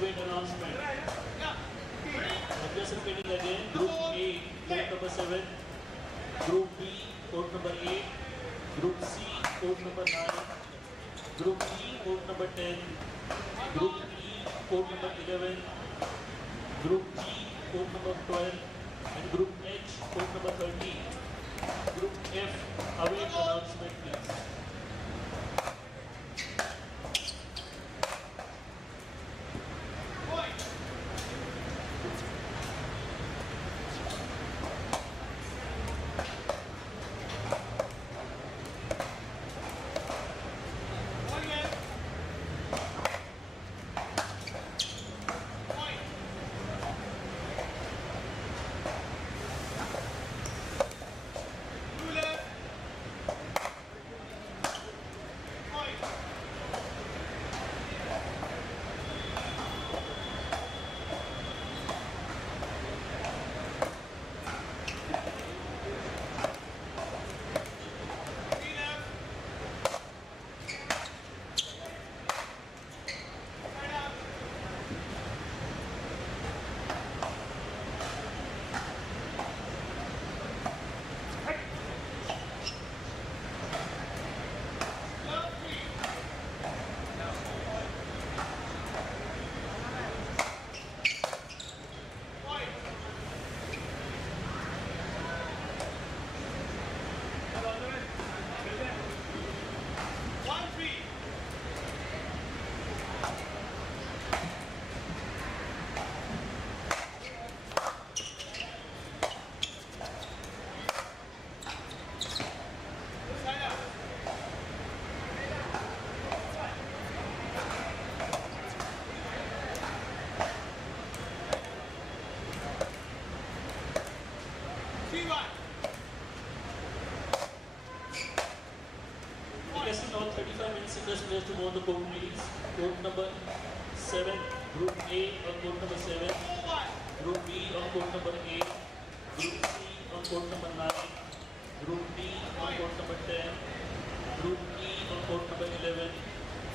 weight announcement. I'm just repeating again. Group A, court number 7. Group B, court number 8. Group C, court number 9. Group E, court number 10. Group E, court number 11. Group G, court number 12. And Group H, court number 13. Group F, await announcement please. Requesting all 35 minutes singles players to move the court please. Court number 7, Group A on court number 7, Group B on court number 8, Group C on court number 9, Group D on court number 10, Group E on court number 11,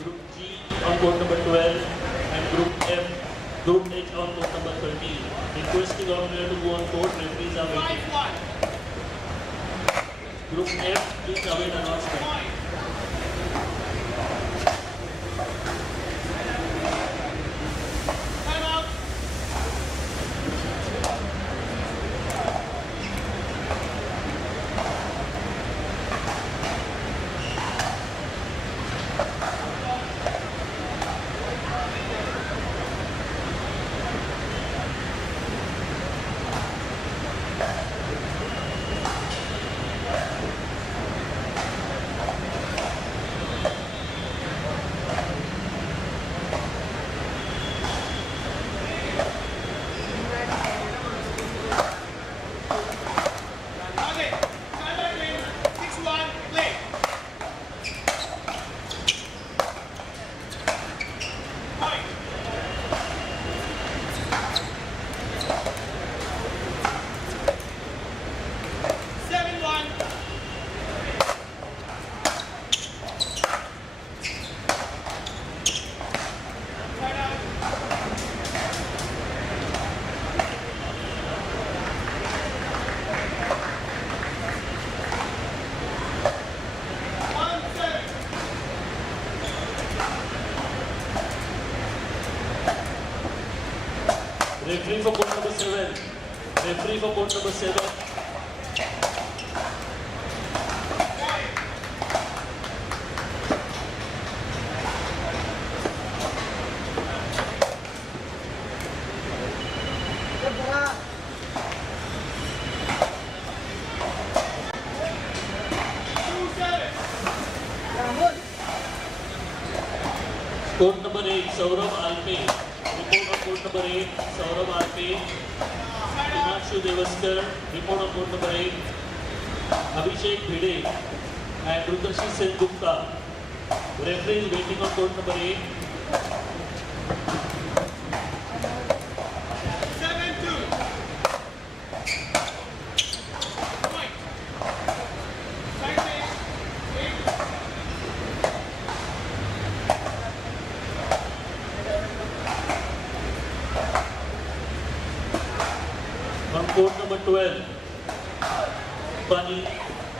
Group G on court number 12, and Group F, Group H on court number 13. Requesting all players to go on court, referees are waiting. Group F, please await announcement. Referee for court number 7. Referee for court number 7. Court number 8, Saurabh Alpe. Report on court number 8, Saurabh Alpe. Himanshu Devaskar. Report on court number 8, Abhishek Bhide and Rudrashi Sen Gupta. Referee is waiting on court number 8. Report number 12, Pani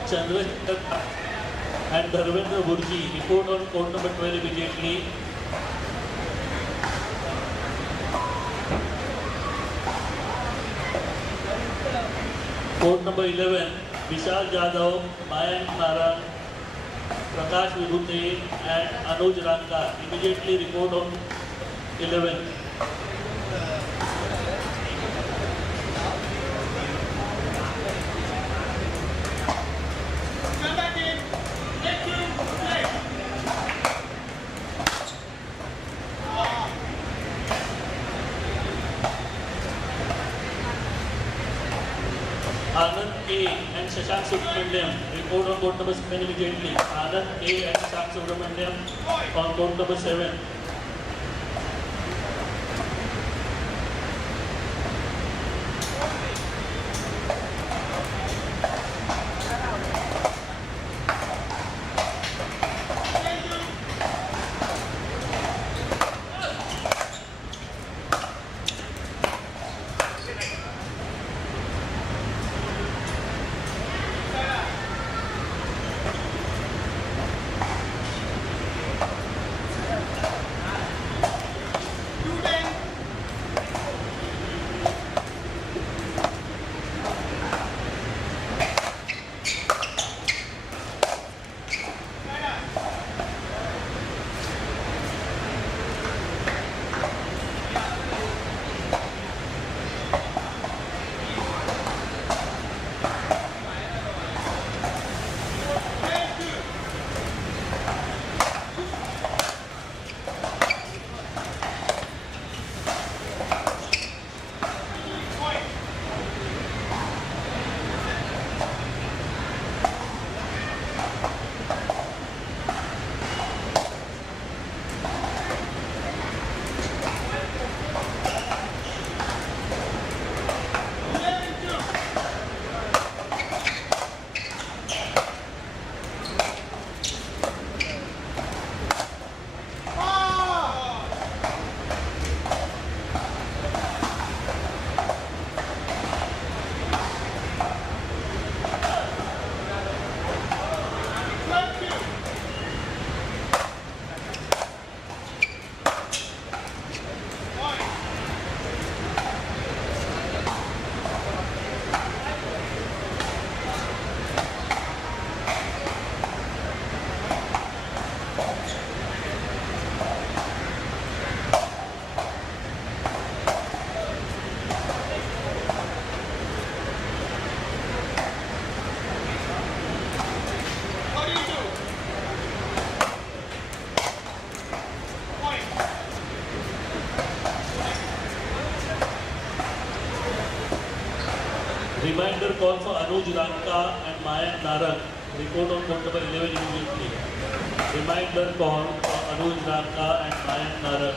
Chandrasekhar and Dharmendra Burji. Report on court number 12 immediately. Court number 11, Vishal Jadhav, Mayank Naran, Prakash Vibhuti and Anuj Ranka. Immediately report on 11. Anand A and Shashank Subramaniam report on court number 7 immediately. Anand A and Shashank Subramaniam on court number 7. Reminder call for Anuj Ranka and Mayank Naran. Report on court number 11 immediately. Reminder call for Anuj Ranka and Mayank Naran.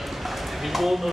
Report on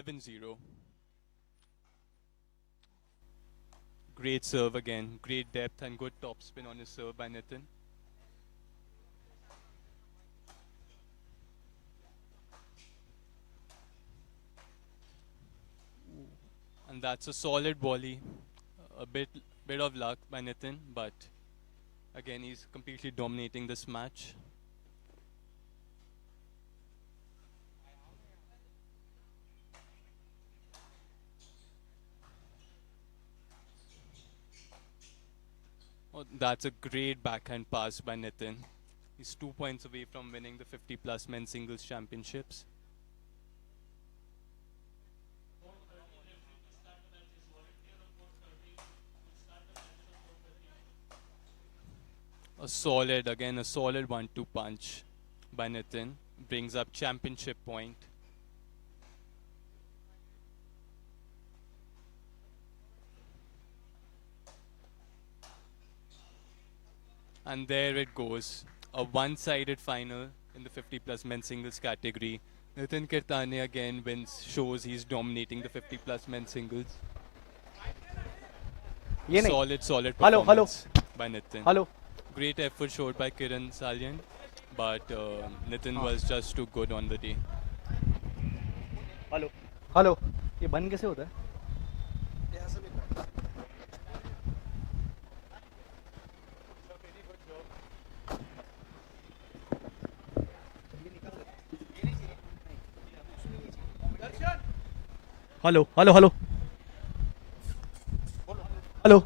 11-0. Great serve again. Great depth and good top spin on his serve by Nitin. And that's a solid volley. A bit of luck by Nitin, but again he's completely dominating this match. Oh, that's a great backhand pass by Nitin. He's 2 points away from winning the 50 plus men's singles championships. A solid 1-2 punch by Nitin. Brings up championship point. And there it goes. A one-sided final in the 50 plus men's singles category. Nitin Kirtane again wins, shows he's dominating the 50 plus men's singles. Solid performance by Nitin. Great effort showed by Kiran Salyan, but Nitin was just too good on the day. Hello ये बंद कैसे होता है hello hello hello hello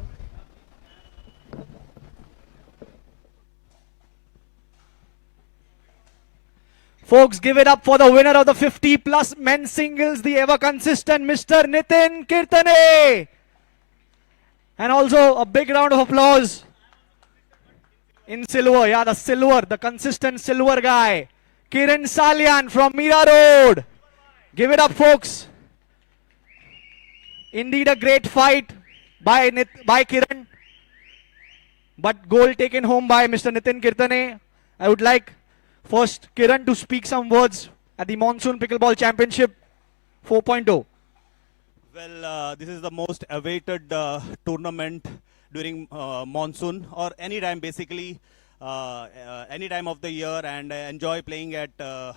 Folks, give it up for the winner of the 50 plus men's singles, the ever consistent Mr. Nitin Kirtane. And also a big round of applause in silver. Yeah, the consistent silver guy. Kiran Salyan from Mira Road. Give it up, folks. Indeed a great fight by Kiran. But gold taken home by Mr. Nitin Kirtane. I would like first Kiran to speak some words at the Monsoon Pickleball Championship 4.0. Well, this is the most awaited tournament during monsoon or any time basically, any time of the year, and I enjoy playing at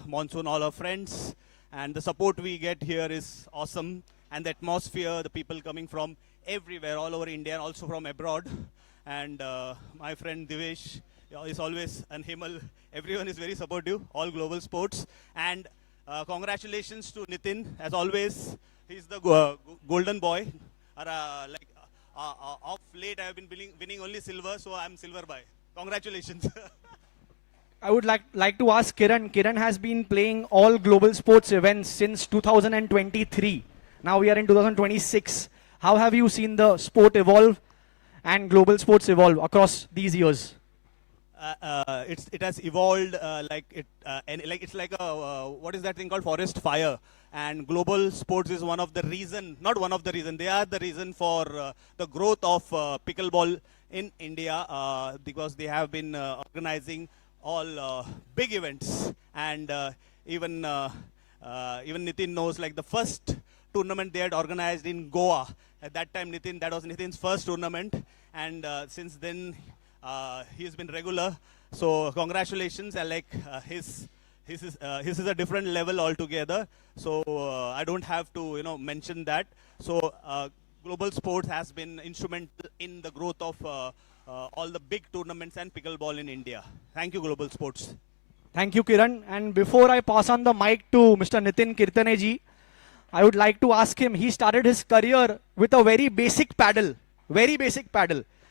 monsoon. All our friends and the support we get here is awesome, and the atmosphere, the people coming from everywhere, all over India and also from abroad. And my friend Divesh is always, and Himal, everyone is very supportive, all global sports. And congratulations to Nitin, as always. He's the golden boy. Of late, I have been winning only silver, so I'm silver boy. Congratulations. I would like to ask Kiran. Kiran has been playing all global sports events since 2023. Now we are in 2026. How have you seen the sport evolve and global sports evolve across these years? It has evolved it's like a what is that thing called forest fire, and global sports is one of the reason, not one of the reason, they are the reason for the growth of pickleball in India, because they have been organizing all big events, and even Nitin knows, like the first tournament they had organized in Goa at that time. That was Nitin's first tournament, and since then he has been regular. So congratulations, and like his is a different level altogether. So I don't have to mention that. So global sports has been instrumental in the growth of all the big tournaments and pickleball in India. Thank you, global sports. Thank you, Kiran. And before I pass on the mic to Mr. Nitin Kirtane ji, I would like to ask him. He started his career with a very basic paddle,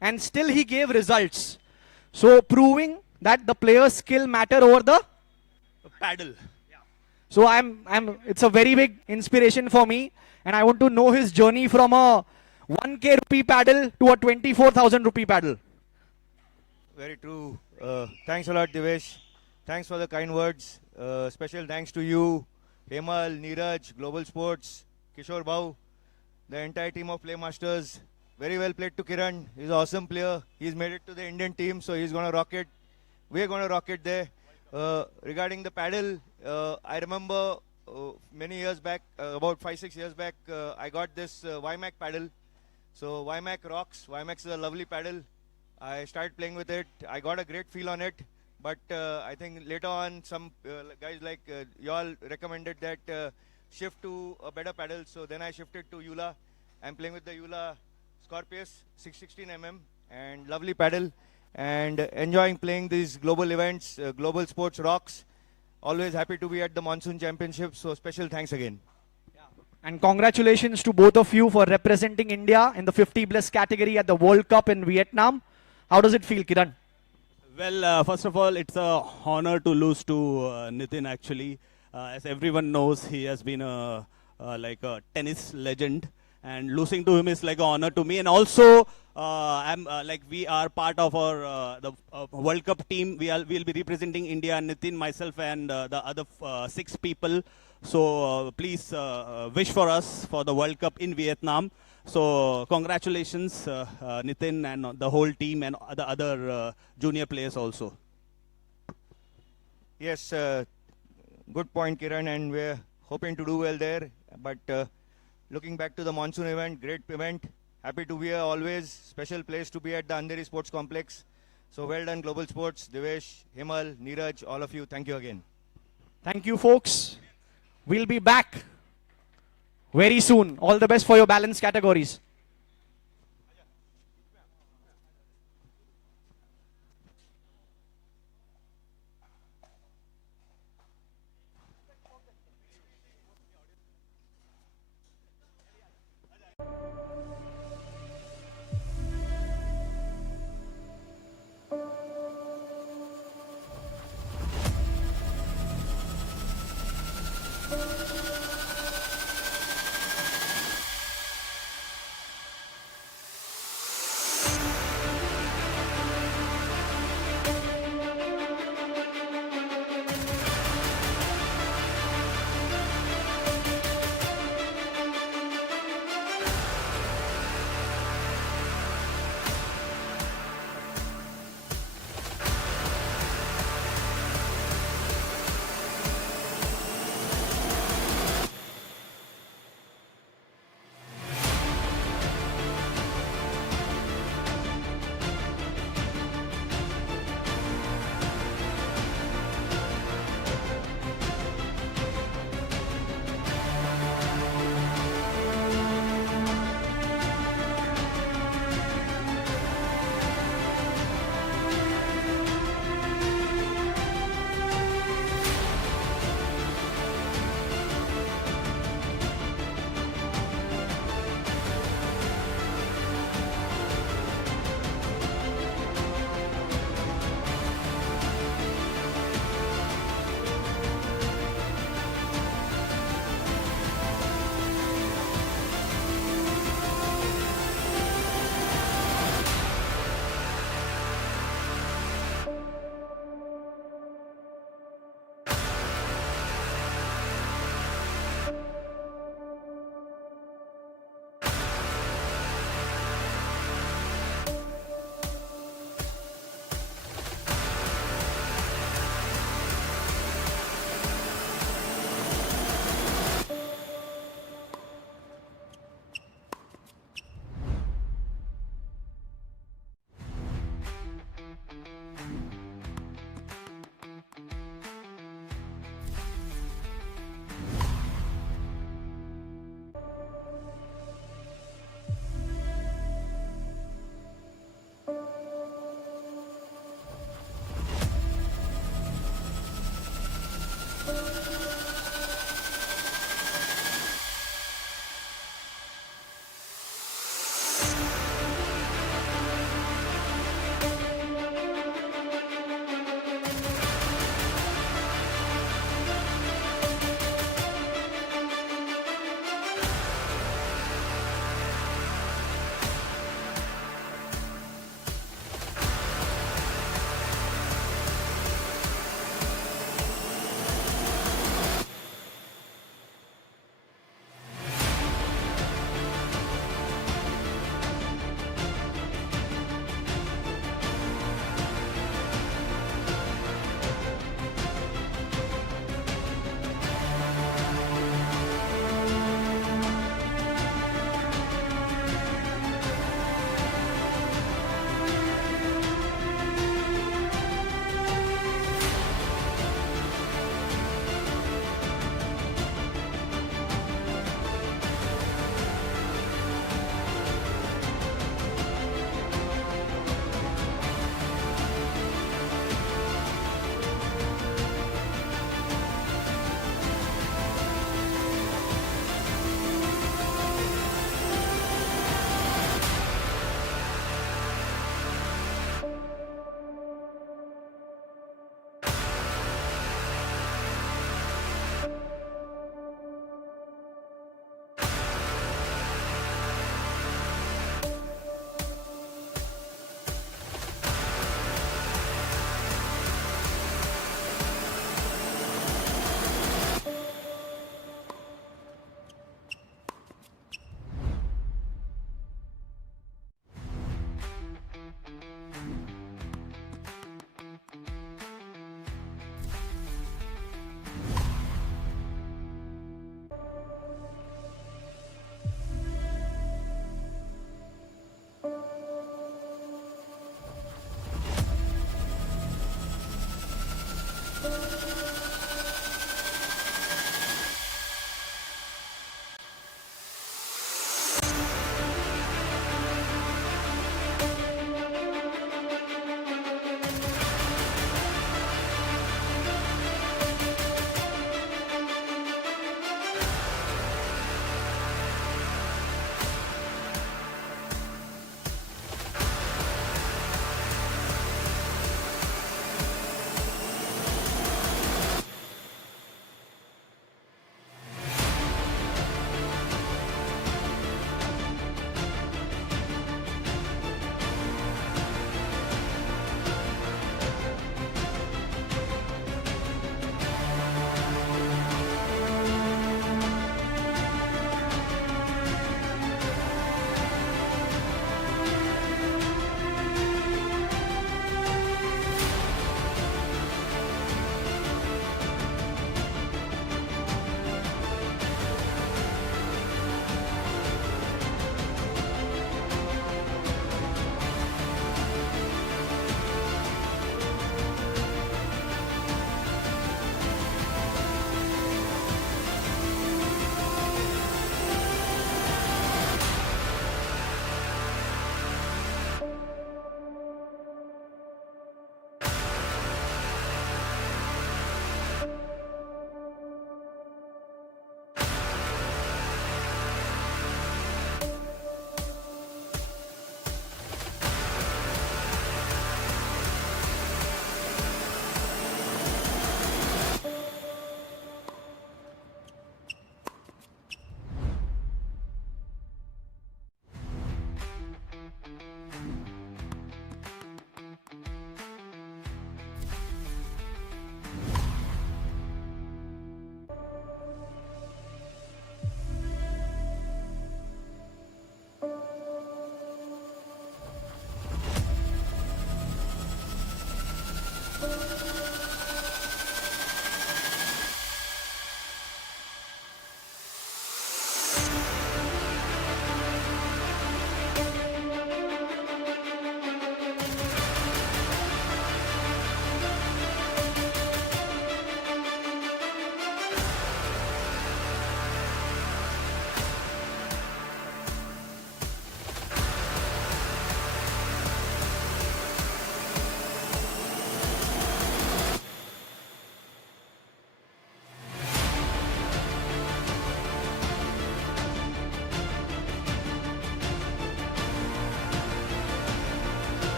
and still he gave results. So proving that the player's skill matter over the paddle. So it's a very big inspiration for me, and I want to know his journey from a 1K rupee paddle to a 24,000 rupee paddle. Very true. Thanks a lot, Divesh. Thanks for the kind words. Special thanks to you, Hemal, Neeraj, Global Sports, Kishore Bhau, the entire team of Playmasters. Very well played to Kiran. He's an awesome player. He's made it to the Indian team, so he's going to rock it. We're going to rock it there. Regarding the paddle, I remember many years back, about 5-6 years back, I got this YMAC paddle. So YMAC rocks. YMAC is a lovely paddle. I started playing with it. I got a great feel on it. But I think later on, some guys like y'all recommended that shift to a better paddle. So then I shifted to Eula. I'm playing with the Eula Scorpius 616 and lovely paddle. And enjoying playing these global events, global sports rocks. Always happy to be at the Monsoon Championship. So special thanks again. And congratulations to both of you for representing India in the 50 plus category at the World Cup in Vietnam. How does it feel, Kiran? Well, first of all, it's a honor to lose to Nitin. Actually, as everyone knows, he has been like a tennis legend, and losing to him is like an honor to me. And also, like we are part of our the World Cup team. We'll be representing India. Nitin, myself, and the other 6 people. So please wish for us for the World Cup in Vietnam. So congratulations, Nitin and the whole team and the other junior players also. Yes, good point, Kiran, and we're hoping to do well there. But looking back to the Monsoon event, great event. Happy to be here always. Special place to be at the Andheri Sports Complex. So well done, Global Sports, Devesh, Himal, Neeraj, all of you. Thank you again. Thank you, folks. We'll be back very soon. All the best for your balance categories.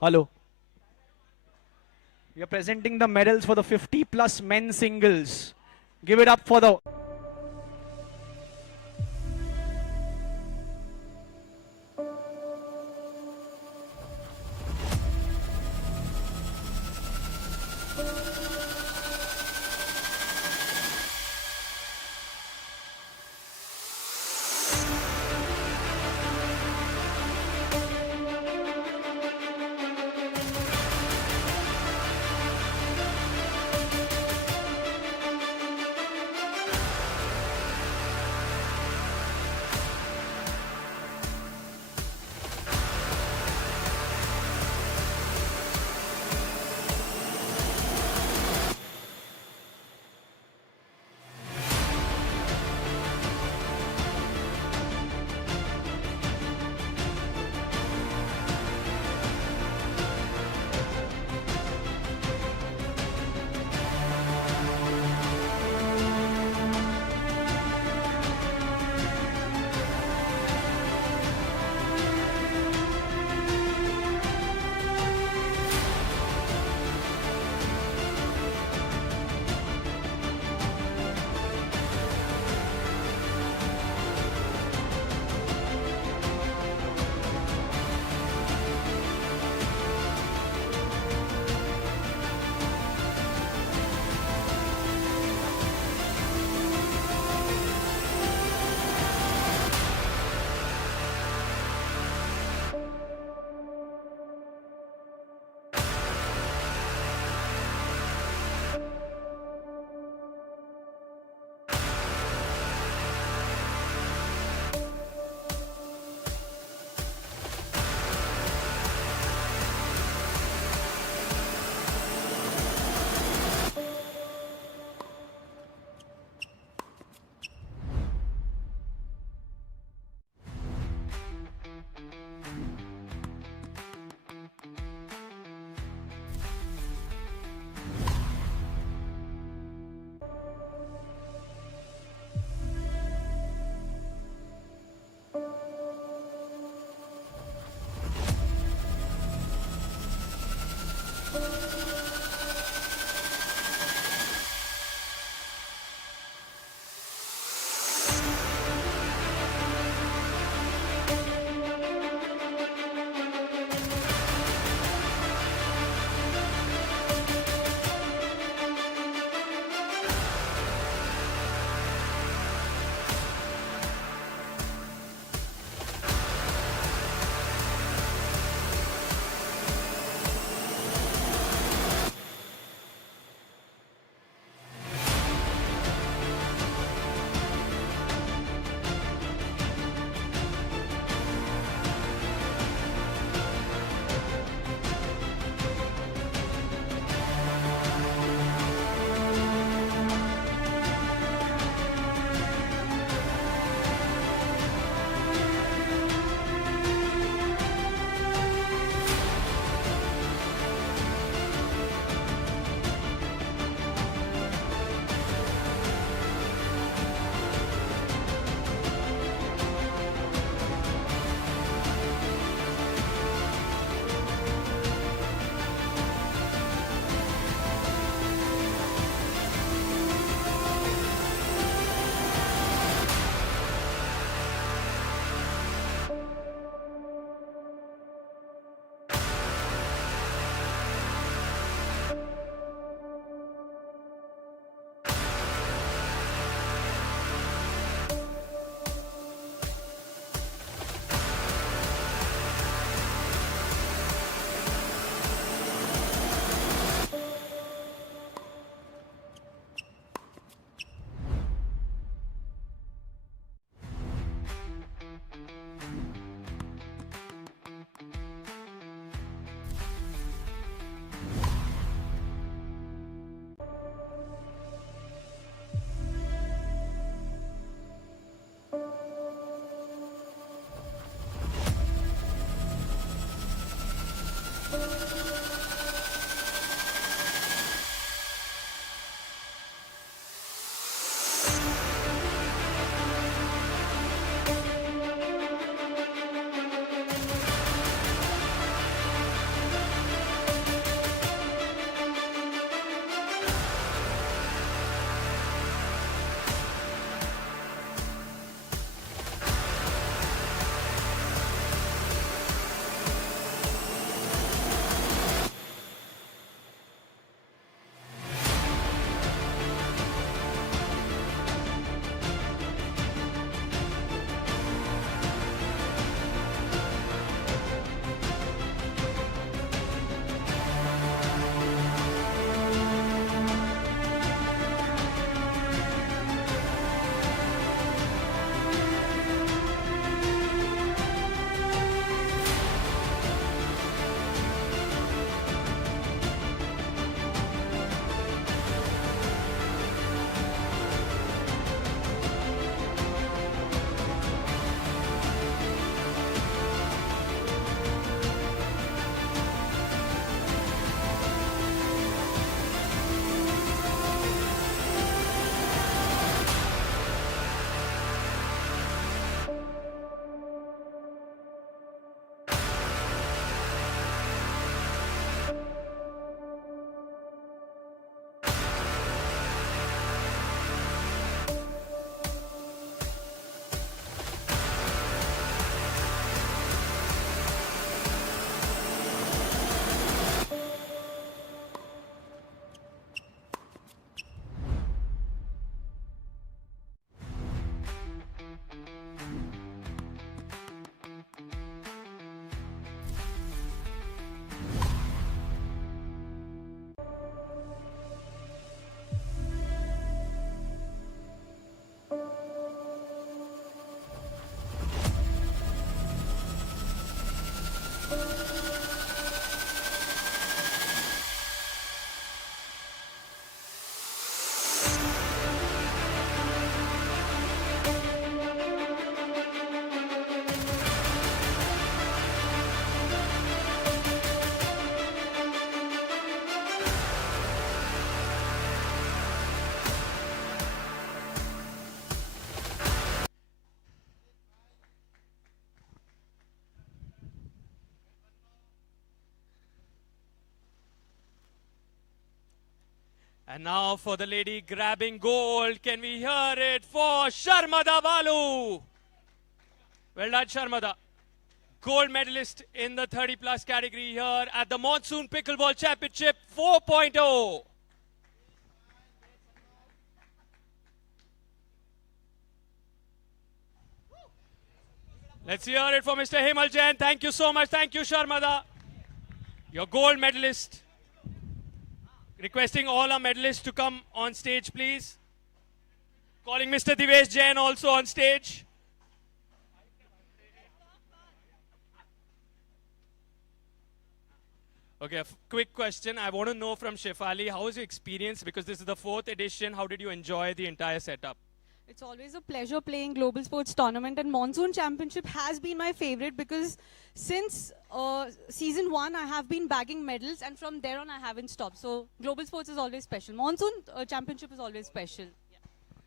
Hello. We are presenting the medals for the 50 plus men singles. Give it up for the And now for the lady grabbing gold. Can we hear it for Sharmada Balu? Well done, Sharmada. Gold medalist in the 30 plus category here at the Monsoon Pickleball Championship 4.0. Let's hear it for Mr. Hemal Jain. Thank you so much. Thank you, Sharmada. Your gold medalist. Requesting all our medalists to come on stage, please. Calling Mr. Divesh Jain also on stage. Okay, quick question. I want to know from Shefali, how was your experience? Because this is the 4th edition. How did you enjoy the entire setup? It's always a pleasure playing Global Sports Tournament, and Monsoon Championship has been my favorite because since season 1 I have been bagging medals, and from there on I haven't stopped. So Global Sports is always special. Monsoon Championship is always special.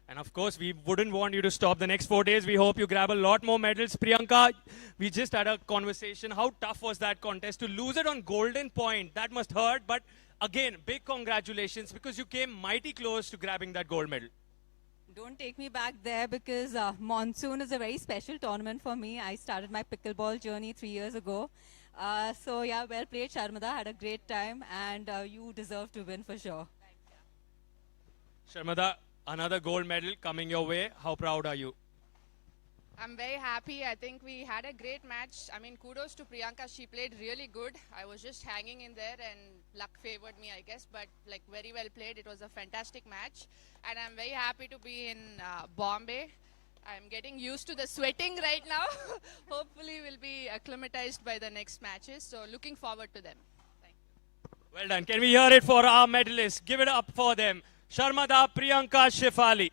And of course, we wouldn't want you to stop the next 4 days. We hope you grab a lot more medals. Priyanka, we just had a conversation. How tough was that contest? To lose it on golden point, that must hurt. But again, big congratulations because you came mighty close to grabbing that gold medal. Don't take me back there because Monsoon is a very special tournament for me. I started my pickleball journey 3 years ago. So yeah, well played, Sharmada. Had a great time, and you deserve to win for sure. Sharmada, another gold medal coming your way. How proud are you? I'm very happy. I think we had a great match. I mean, kudos to Priyanka. She played really good. I was just hanging in there and luck favored me, I guess. But like very well played. It was a fantastic match. And I'm very happy to be in Bombay. I'm getting used to the sweating right now. Hopefully we'll be acclimatized by the next matches. So looking forward to them. Thank you. Well done. Can we hear it for our medalists? Give it up for them. Sharmada, Priyanka, Shefali.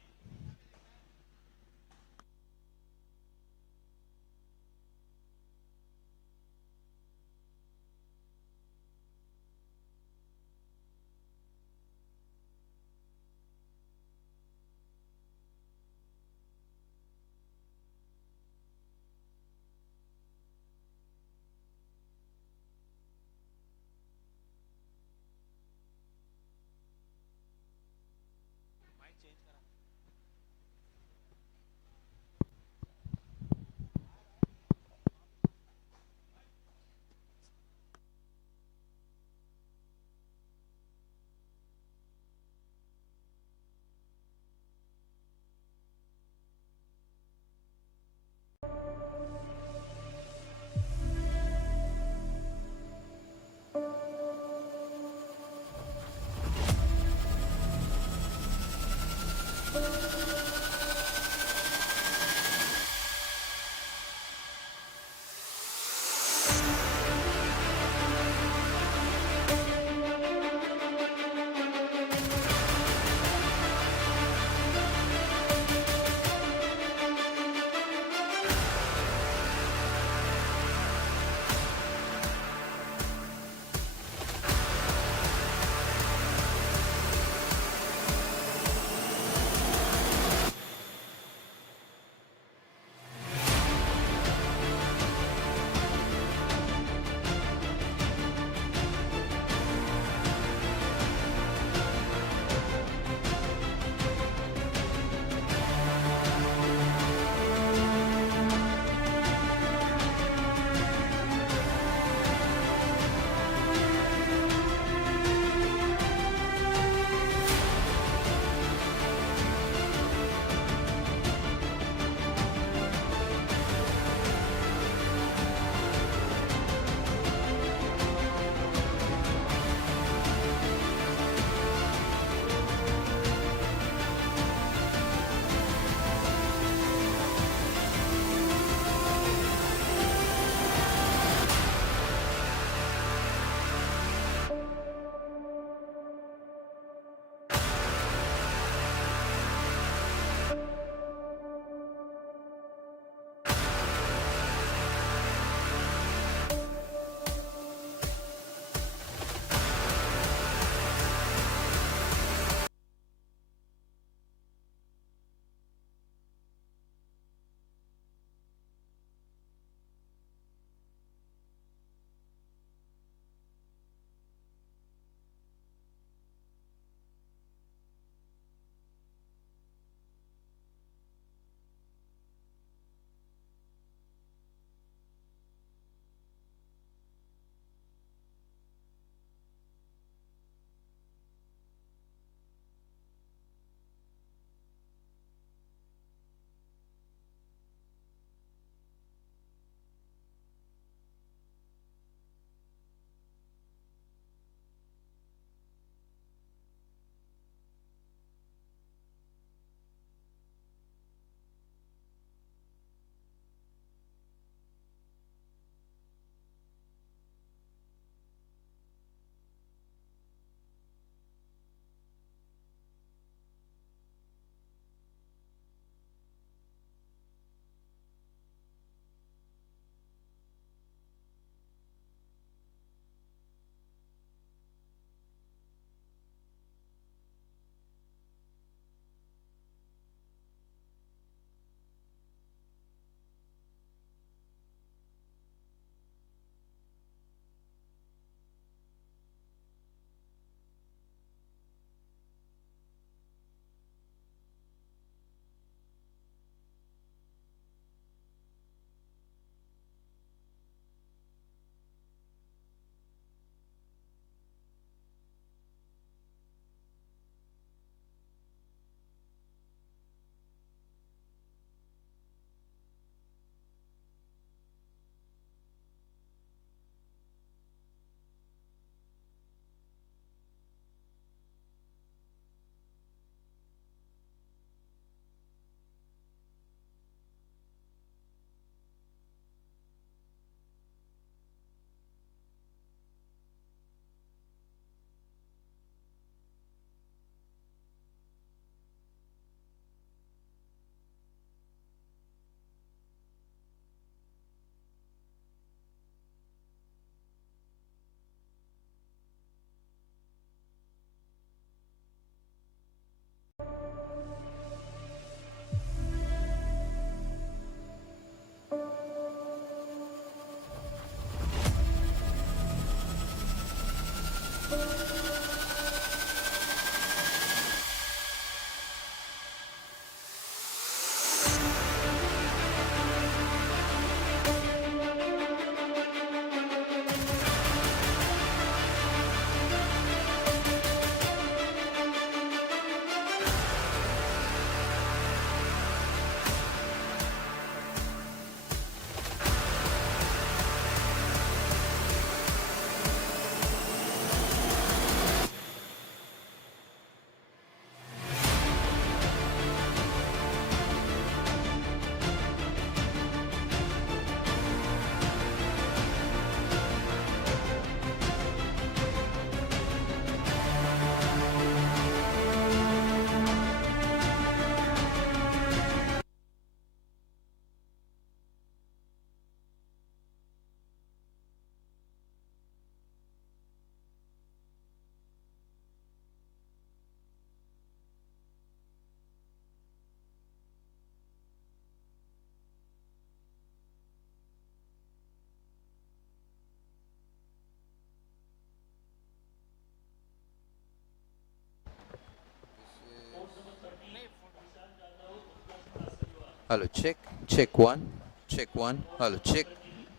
Hello, check. Check one. Check one. Hello, check.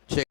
Check.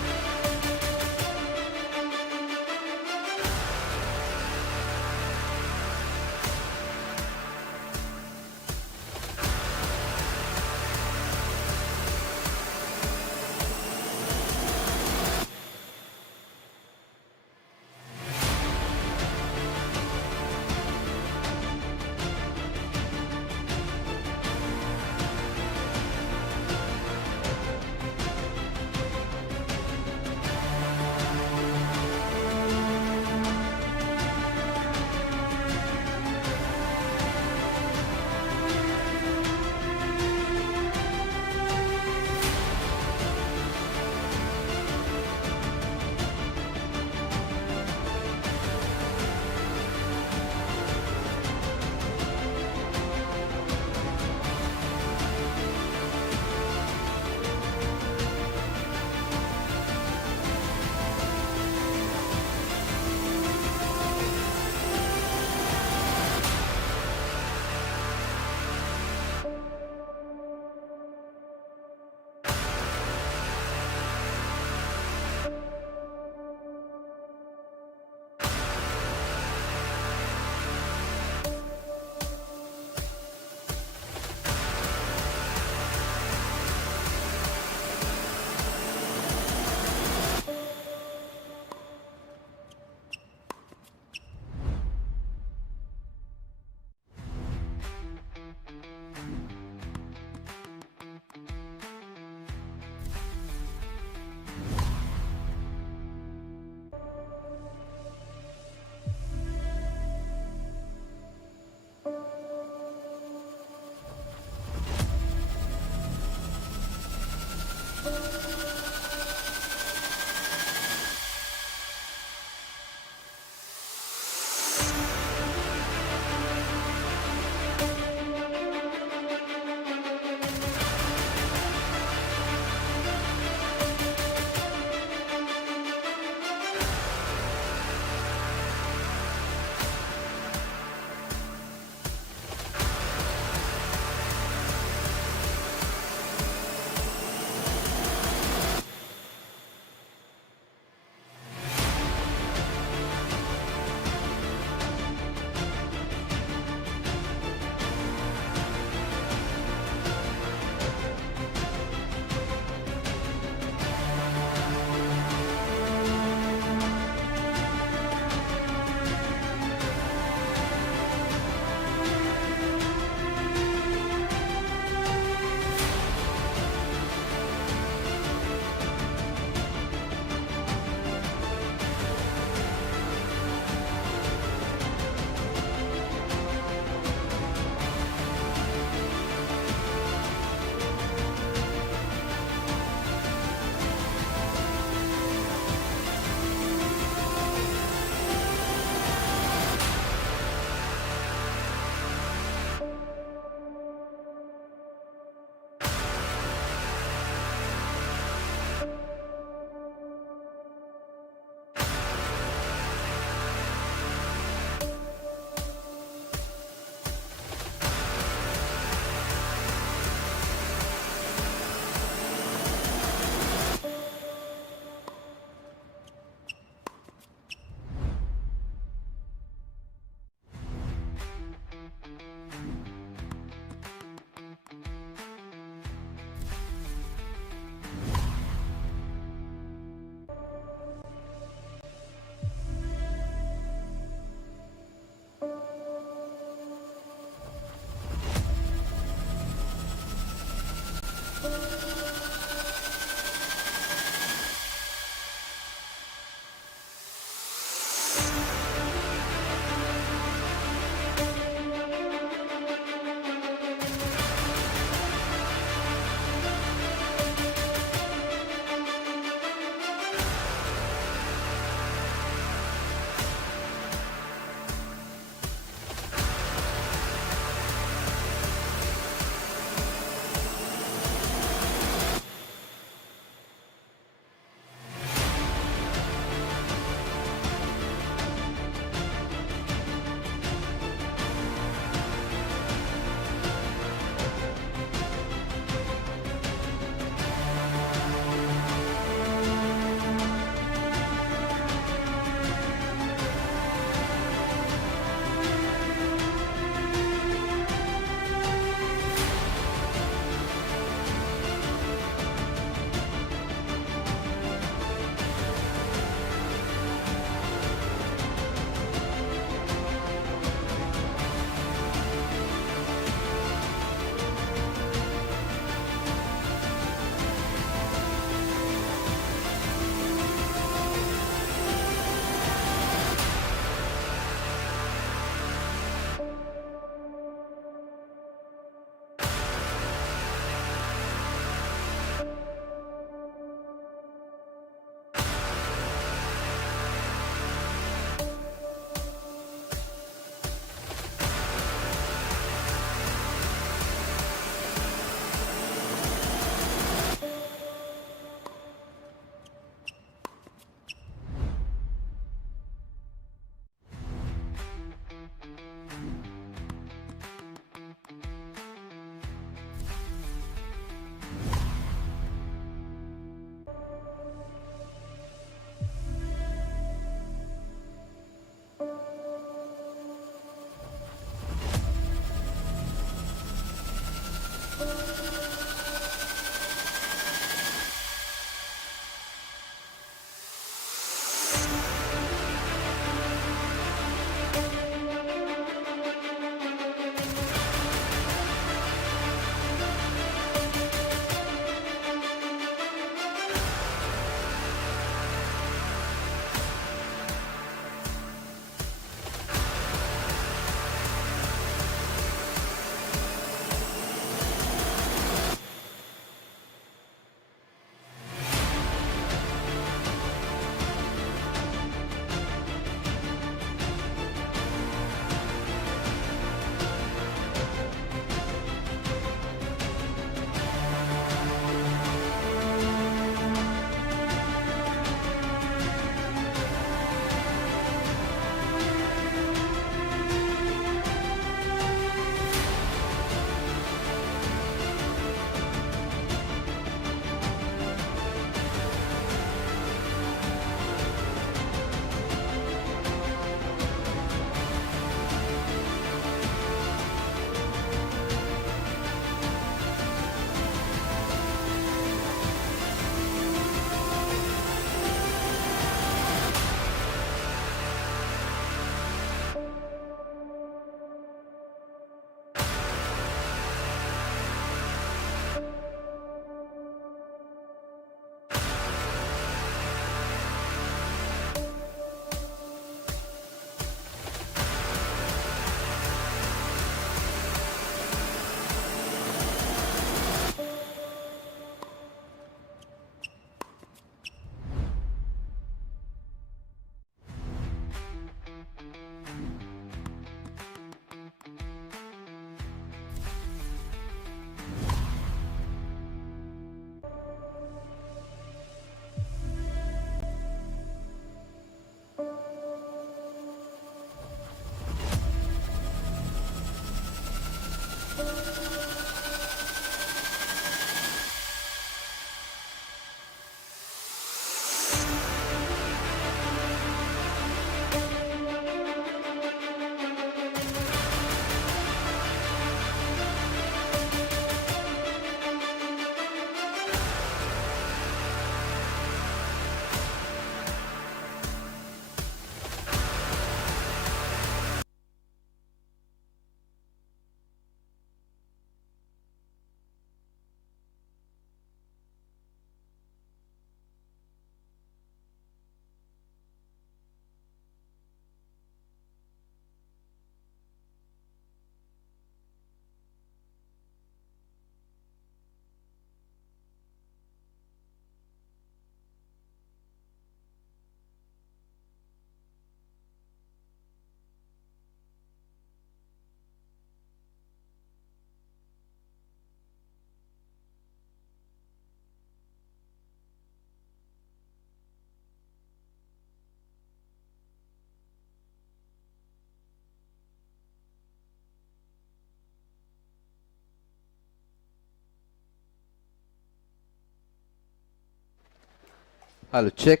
Hello, check.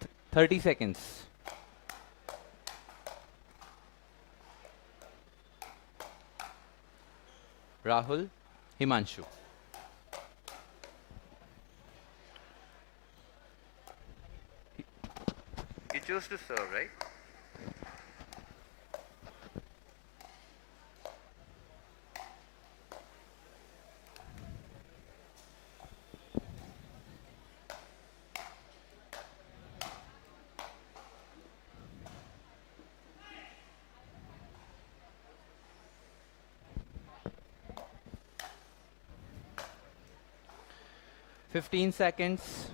Th 30 seconds. Rahul, Himanshu. You choose to serve, right? Fifteen seconds.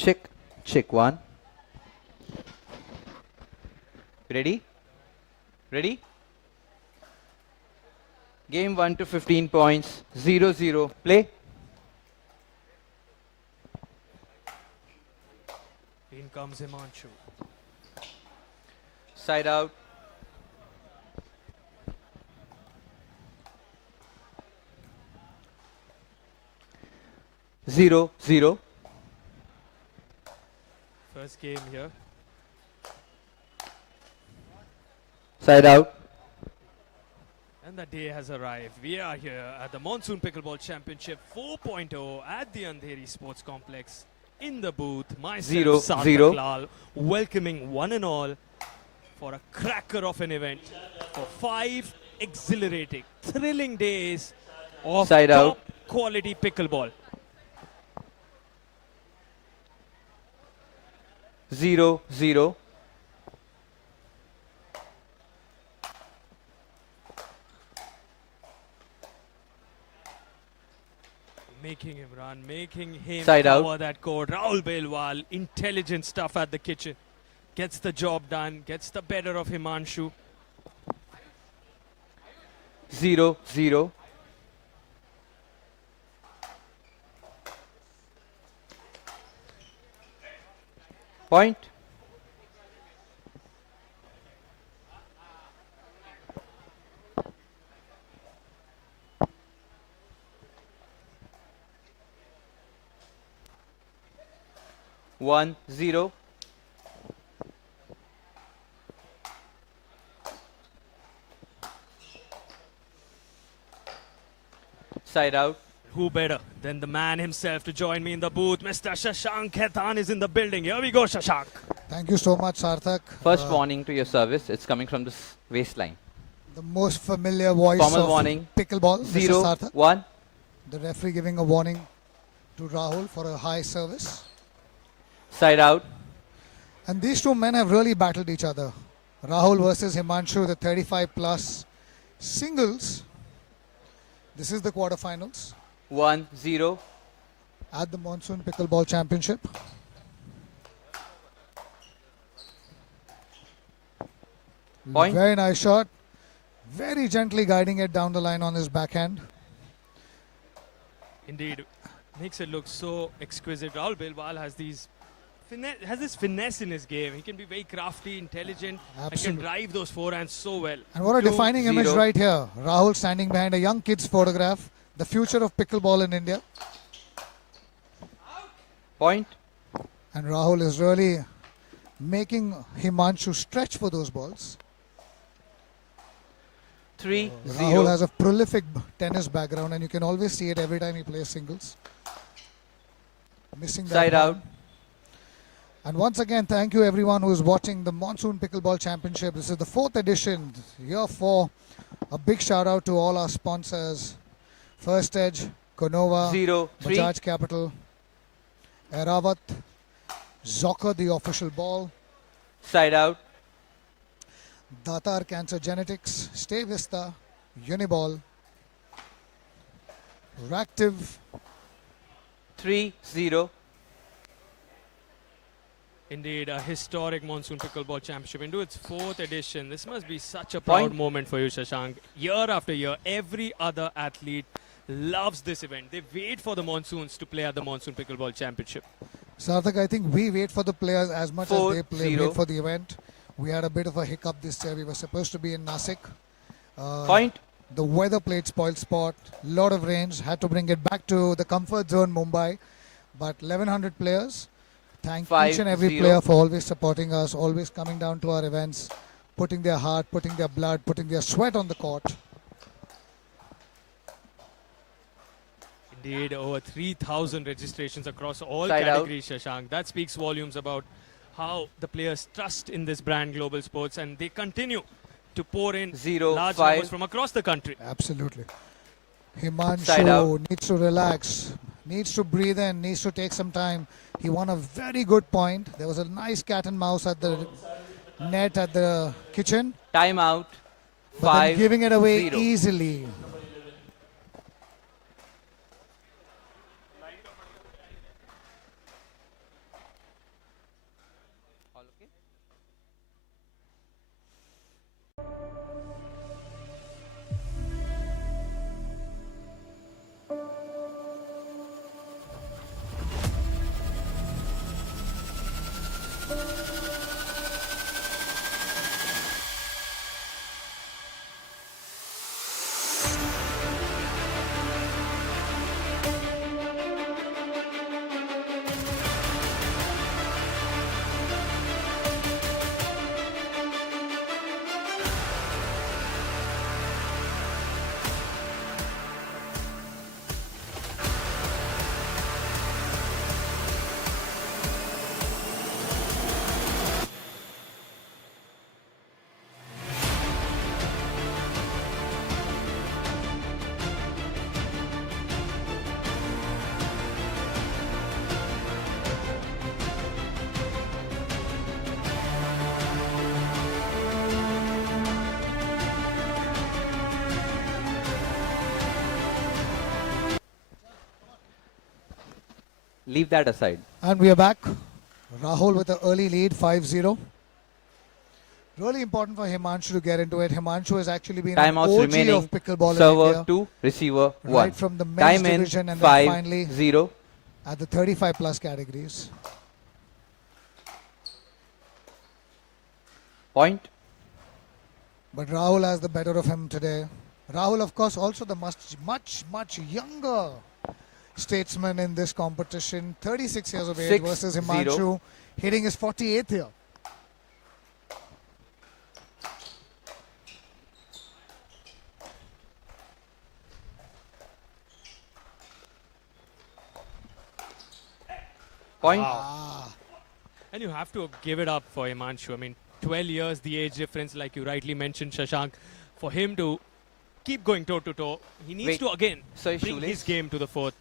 check, check 1, Ready? Ready? game 1 to 15 points, 0-0, play, In comes Himanshu. side out, zero, zero, First game here. side out, And the day has arrived. We are here at the Monsoon Pickleball Championship 4.0 at the Andheri Sports Complex. In the booth, myself, 0-0. Sarthak Lal, welcoming one and all for a cracker of an event for 5 exhilarating, thrilling days of Side top out. quality pickleball. 0-0, Making him run, making him Side out. cover that court. Rahul Belwal, intelligent stuff at the kitchen. Gets the job done, gets the better of Himanshu. 0-0, point, one, zero, side out, Who better than the man himself to join me in the booth? Mr. Shashank Khaitan is in the building. Here we go, Shashank. Thank you so much, Sarthak. first warning to your service, it's coming from this waistline, The most familiar voice formal of warning, pickleball, Mr. 0, Sarthak. 1, The referee giving a warning to Rahul for a high service. side out, And these two men have really battled each other. Rahul versus Himanshu, the 35 plus singles. This is the quarterfinals 1, 0, at the Monsoon Pickleball Championship. Point. Very nice shot. Very gently guiding it down the line on his backhand. Indeed, makes it look so exquisite. Rahul Belwal has this finesse in his game. He can be very crafty, intelligent, and Absolutely. can drive those forehands so well. And what a 2, defining image 0. right here. Rahul standing behind a young kid's photograph. The future of pickleball in India. point, And Rahul is really making Himanshu stretch for those balls. 3, Rahul 0, has a prolific tennis background and you can always see it every time he plays singles. Missing that side one. out, And once again, thank you everyone who is watching the Monsoon Pickleball Championship. This is the 4th edition, year 4. A big shout out to all our sponsors. First Edge, Konova, 0, 3, Bajaj Capital, Eravat, Zocker, the official ball, side out, Datar Cancer Genetics, Stay Vista, Uniball, Ractive, 3, 0, Indeed, a historic Monsoon Pickleball Championship into its 4th edition. This must be such a proud Point. moment for you, Shashank. Year after year, every other athlete loves this event. They wait for the Monsoons to play at the Monsoon Pickleball Championship. Sarthak, I think we wait for the players as much 4, as they play, 0. wait for the event. We had a bit of a hiccup this year. We were supposed to be in Nasik. point, The weather played spoiled sport. Lot of rains. Had to bring it back to the comfort zone, Mumbai. But 1,100 players. Thank 5, each and every 0. player for always supporting us, always coming down to our events, putting their heart, putting their blood, putting their sweat on the court. Indeed, over 3,000 registrations across all Side out. categories, Shashank. That speaks volumes about how the players trust in this brand, Global Sports, and they continue to pour in 0, large 5. numbers from across the country. Absolutely. Side Himanshu out. needs to relax, needs to breathe in, needs to take some time. He won a very good point. There was a nice cat and mouse at the net at the kitchen, time out, but 5, then giving it away 0. easily. leave that aside. And we are back. Rahul with an early lead, 5-0. Really important for Himanshu to get into it. Himanshu has actually been an Timeouts OG remaining. of pickleball in Server India. 2, receiver 1. Right from the men's Time in division and then finally 5-0. at the 35 plus categories. Point. But Rahul has the better of him today. Rahul, of course, also the much younger statesman in this competition. 36 years of age versus 6-0. Himanshu, hitting his 48th year. Point. And you have to give it up for Himanshu. I mean, 12 years, the age difference, like you rightly mentioned, Shashank. For him to keep going toe-to-toe, he needs to, again, bring his game to the fourth.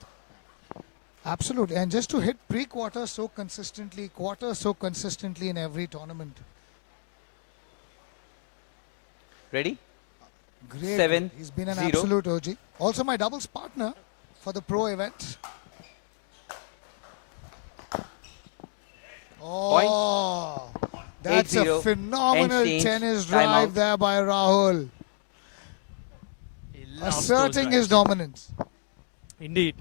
Absolutely. And just to hit pre-quarter so consistently, quarter so consistently in every tournament. Ready? Great. 7-0. He's been an absolute OG. Also my doubles partner for the pro event. Oh, that's a 8-0. phenomenal End tennis stage. Time drive out. there by Rahul. Asserting his dominance. Indeed.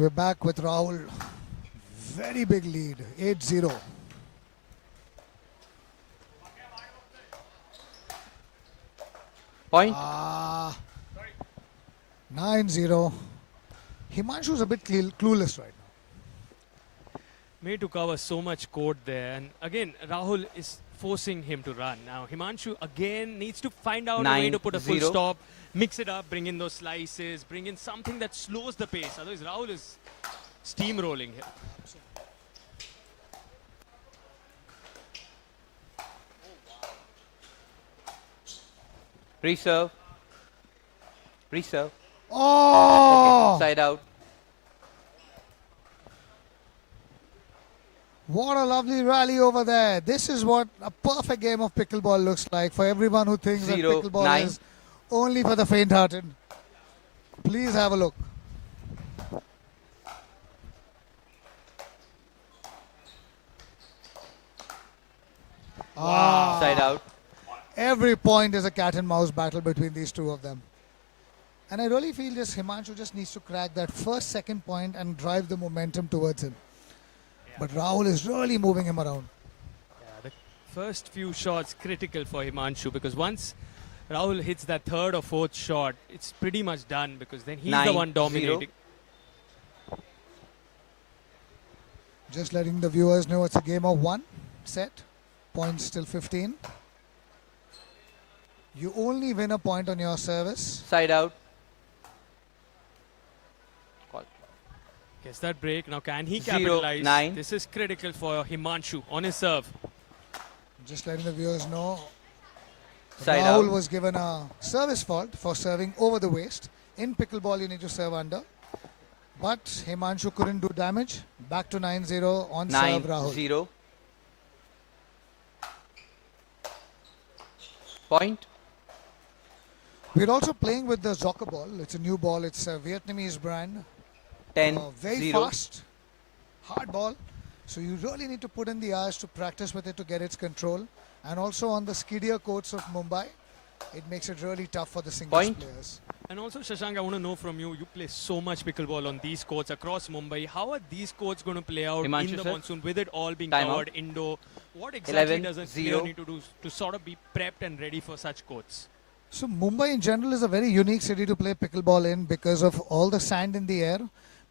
We're back with Rahul. Very big lead, 8-0. Point. 9-0. Himanshu's a bit clueless right now. Made to cover so much court there. And again, Rahul is forcing him to run. Now, Himanshu again needs to find out a way to put a full 9-0. stop, mix it up, bring in those slices, bring in something that slows the pace. Otherwise, Rahul is steamrolling here. Reserve. Reserve. Oh! Okay. Side out. What a lovely rally over there. This is what a perfect game of pickleball looks like for everyone who thinks that 0-9. pickleball is only for the faint-hearted. Please have a look. Wow. Side out. Every point is a cat and mouse battle between these two of them. And I really feel just Himanshu just needs to crack that first, second point and drive the momentum towards him. But Rahul is really moving him around. Yeah, the first few shots critical for Himanshu because once Rahul hits that third or fourth shot, it's pretty much done because then he's the one 9-0. dominating. Just letting the viewers know it's a game of one set. Points still 15. You only win a point on your service. Side out. Gets that break. Now can he 0-9. capitalize? This is critical for Himanshu on his serve. Just letting the viewers know Side Rahul out. was given a service fault for serving over the waist. In pickleball, you need to serve under. But Himanshu couldn't do damage. Back to 9-0 on serve Rahul. 9-0. Point. We're also playing with the Zocker ball. It's a new ball. It's a Vietnamese brand. 10-0. Very fast, hard ball. So you really need to put in the hours to practice with it to get its control. And also on the skiddier courts of Mumbai, it makes it really tough for the singles Point. players. And also, Shashank, I want to know from you, you play so much pickleball on these courts across Mumbai. How are these courts going to play out Himanshu, in the sir? monsoon with it all being Time covered out. indoor? What exactly does a 11-0. player need to do to sort of be prepped and ready for such courts? So Mumbai in general is a very unique city to play pickleball in because of all the sand in the air,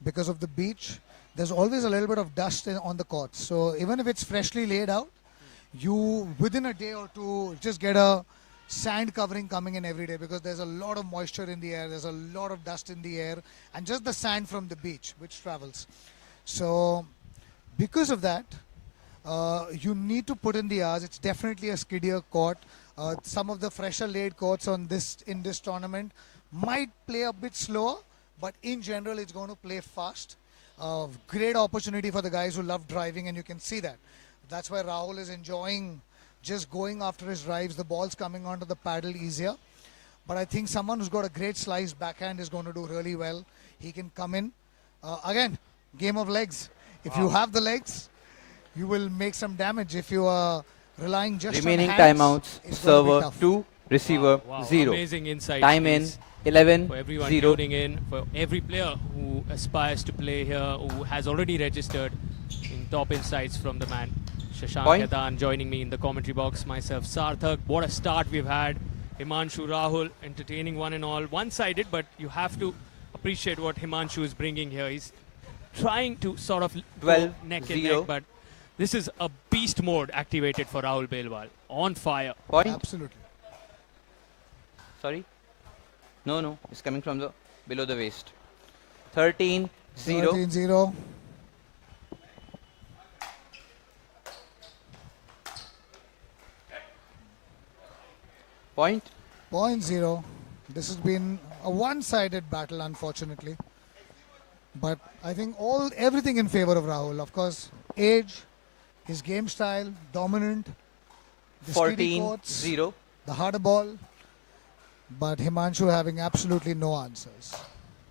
because of the beach. There's always a little bit of dust on the courts. So even if it's freshly laid out, you within a day or two just get a sand covering coming in every day because there's a lot of moisture in the air, there's a lot of dust in the air, and just the sand from the beach which travels. So because of that, you need to put in the hours. It's definitely a skiddier court. Some of the fresher laid courts in this tournament might play a bit slower, but in general it's going to play fast. Great opportunity for the guys who love driving, and you can see that. That's why Rahul is enjoying just going after his drives. The ball's coming onto the paddle easier. But I think someone who's got a great slice backhand is going to do really well. He can come in. Again, game of legs. If you have the legs, you will make some damage. If you are relying just Remaining on hands, timeouts. it's gonna be Server tough. 2, receiver Wow, 0. amazing insight. Time in 11, For everyone 0. tuning in, for every player who aspires to play here, who has already registered, in top insights from the man Shashank Point. Kedan joining me in the commentary box. Myself, Sarthak. What a start we've had. Himanshu, Rahul, entertaining one and all. One-sided, but you have to appreciate what Himanshu is bringing here. He's trying to sort of 12, go neck and 0. neck, but this is a beast mode activated for Rahul Belwal. On fire. Point. Absolutely. Sorry. No. It's coming from the below the waist. 13, 0. 13-0. Point. 0.0. This has been a one-sided battle, unfortunately. But I think everything in favor of Rahul. Of course, age, his game style, dominant, the steady 14, courts, 0. the harder ball. But Himanshu having absolutely no answers.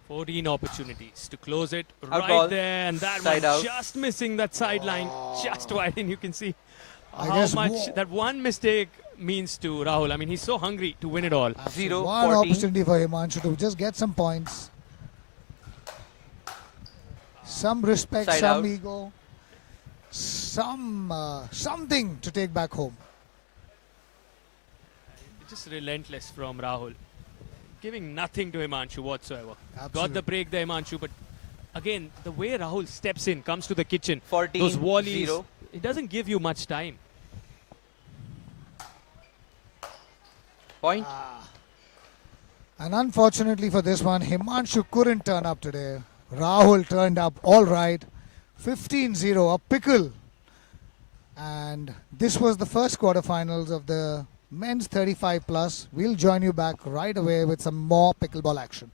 14 opportunities to close it Out right ball. there, and that Side one out. just missing that sideline, just wide, and you can see I how guess much that one mistake means to Rahul. I mean, he's so hungry to win it all. 0, One 14. opportunity for Himanshu to just get some points. Some respect, Side some out. ego, something to take back home. Just relentless from Rahul, giving nothing to Himanshu whatsoever. Got Absolutely. the break there, Himanshu, but again, the way Rahul steps in, comes to the kitchen, 14, those volleys, 0. it doesn't give you much time. Point. And unfortunately for this one, Himanshu couldn't turn up today. Rahul turned up all right. 15-0, a pickle. And this was the first quarterfinals of the men's 35 plus. We'll join you back right away with some more pickleball action.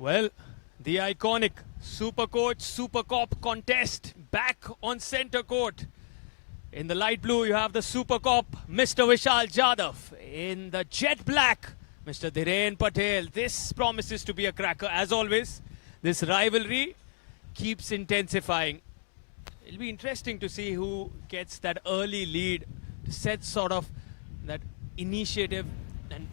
Well, the iconic Super Coach Super Cop contest back on center court. In the light blue, you have the Super Cop, Mr. Vishal Jadhav. In the jet black, Mr. Dhiren Patel. This promises to be a cracker. As always, this rivalry keeps intensifying. It'll be interesting to see who gets that early lead to set sort of that initiative and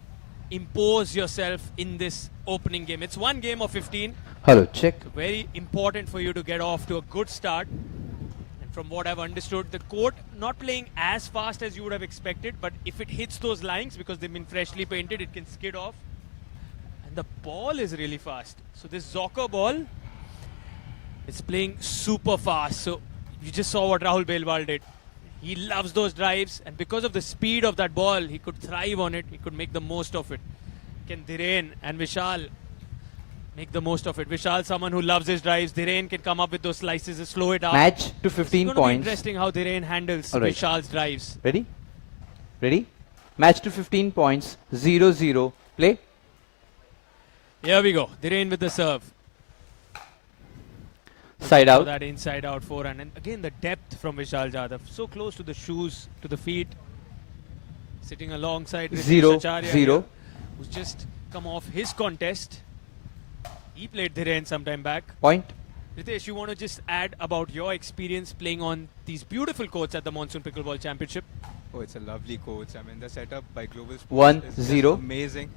impose yourself in this opening game. It's one game of 15. Hello, check. Very important for you to get off to a good start. And from what I've understood, the court not playing as fast as you would have expected, but if it hits those lines, because they've been freshly painted, it can skid off. And the ball is really fast. So this Zocker ball, it's playing super fast. So you just saw what Rahul Belwal did. He loves those drives, and because of the speed of that ball, he could thrive on it. He could make the most of it. Can Dhiren and Vishal make the most of it? Vishal, someone who loves his drives. Dhiren can come up with those slices and slow it up. Match to It's 15 going to be points. interesting how Dhiren handles All right. Vishal's drives. Ready? Ready? Match to 15 points. 0-0. Play. Here we go. Dhiren with the serve. Side So out. that inside out forehand. And again, the depth from Vishal Jadhav. So close to the shoes, to the feet. Sitting alongside Ritesh 0-0. Acharya here, who's just come off his contest. He played Dhiren some time back. Point. Ritesh, you want to just add about your experience playing on these beautiful courts at the Monsoon Pickleball Championship? Oh, it's a lovely coach. I mean, the setup by Global Sports is 1-0. just amazing.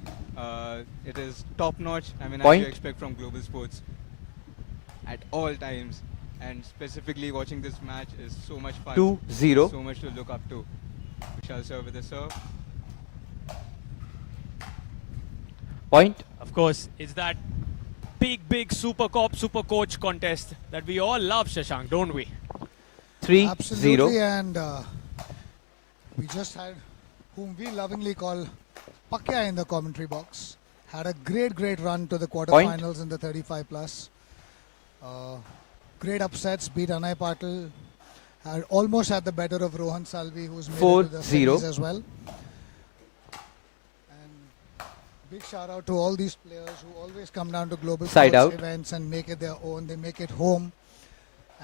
It is top notch. I mean, Point. as you expect from Global Sports at all times. And specifically watching this match is so much fun. 2-0. So much to look up to. We shall serve with a serve. Point. Of course, it's that big Super Cop, Super Coach contest that we all love, Shashank, don't we? 3-0. Absolutely, and we just had whom we lovingly call Pakya in the commentary box. Had a great run to the quarterfinals in the 35 plus. Great upsets, beat Anay Patil. Almost had the better of Rohan Salvi, who's made it to the 4-0. semis as well. Big shout out to all these players who always come down to global Side sports out. events and make it their own. They make it home.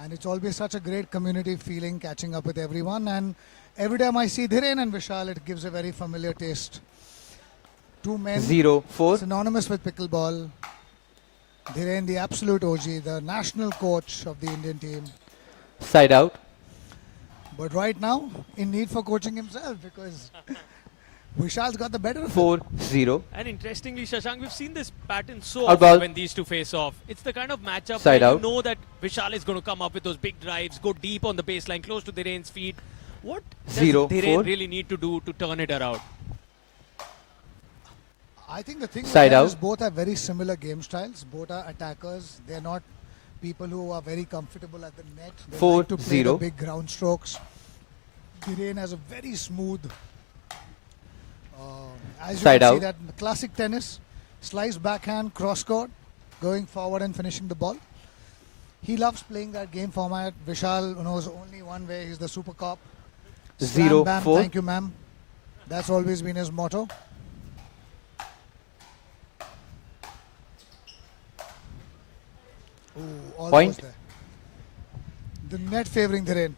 And it's always such a great community feeling catching up with everyone. And every time I see Dhiren and Vishal, it gives a very familiar taste. Two men 0-4. synonymous with pickleball. Dhiren, the absolute OG, the national coach of the Indian team. Side out. But right now, in need for coaching himself because Vishal's got the better of it. 4-0. And interestingly, Shashank, we've seen this pattern so Out often ball. when these two face off. It's the kind of matchup Side where out. you know that Vishal is going to come up with those big drives, go deep on the baseline, close to Dhiren's feet. What does 0-4. Dhiren really need to do to turn it around? I think the thing with Side them out. is both have very similar game styles. Both are attackers. They're not people who are very comfortable at the net. They like to play the 4-0. big ground strokes. Dhiren has a very smooth, as you Side can see out. that in the classic tennis, slice backhand, cross court, going forward and finishing the ball. He loves playing that game format. Vishal knows only one way. He's the super cop. Slam, bam, 0-4. thank you, ma'am. That's always been his motto. Ooh, almost Point. there. The net favoring Dhiren.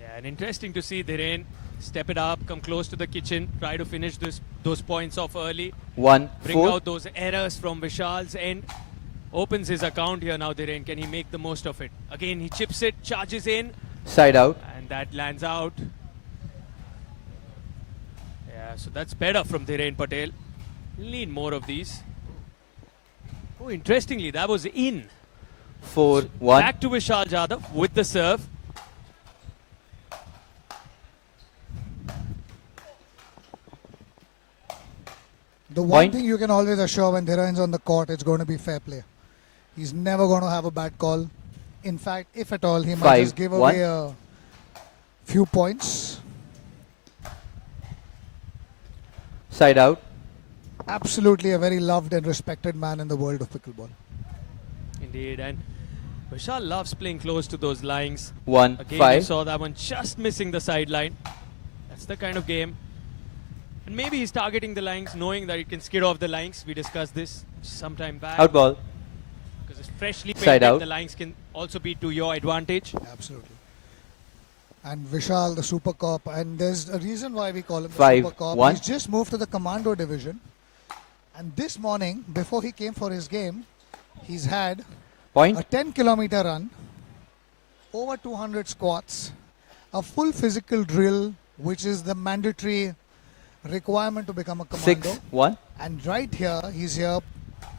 Yeah, and interesting to see Dhiren step it up, come close to the kitchen, try to finish those points off early, bring 1-4. out those errors from Vishal's end. Opens his account here now, Dhiren. Can he make the most of it? Again, he chips it, charges in, Side out. and that lands out. Yeah, so that's better from Dhiren Patel. We'll need more of these. Oh, interestingly, that was in. 4-1. Back to Vishal Jadhav with the serve. The one Point. thing you can always assure when Dhiren's on the court, it's going to be fair play. He's never going to have a bad call. In fact, if at all, he might just give 5-1. away a few points. Side out. Absolutely a very loved and respected man in the world of pickleball. Indeed, and Vishal loves playing close to those lines. 1-5. Again, you saw that one just missing the sideline. That's the kind of game. And maybe he's targeting the lines, knowing that he can skid off the lines. We discussed this sometime back. Out ball. Because it's freshly Side painted, out. the lines can also be to your advantage. Absolutely. And Vishal, the super cop, and there's a reason why we call him the 5-1. super cop. He's just moved to the commando division. And this morning, before he came for his game, he's had Point. a 10-kilometer run, over 200 squats, a full physical drill, which is the mandatory requirement to become a commando. 6-1. And right here, he's here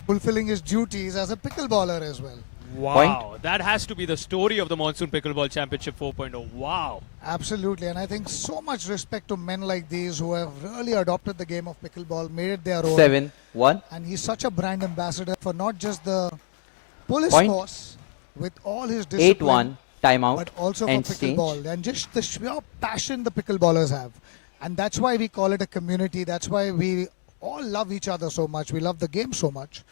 fulfilling his duties as a pickleballer as well. Wow, that has to be the story of the Monsoon Pickleball Championship 4.0. Wow. Absolutely, and I think so much respect to men like these who have really adopted the game of pickleball, made it their own. 7-1. And he's such a brand ambassador for not just the police Point. force with all his discipline, 8-1. Timeout. but also for End stage. pickleball and just the sheer passion the pickleballers have. And that's why we call it a community. That's why we all love each other so much. We love the game so much.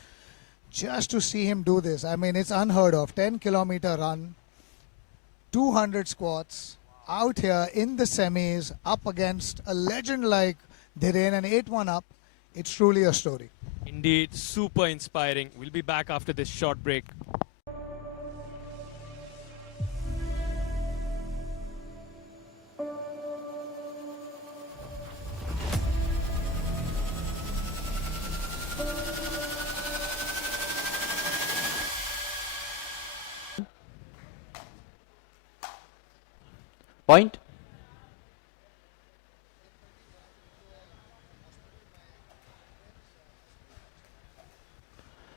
Just to see him do this, I mean, it's unheard of. 10-kilometer run, 200 squats, out here in the semis, up against a legend like Dhiren and 8-1 up. It's truly a story. Indeed, super inspiring. We'll be back after this short break. Point.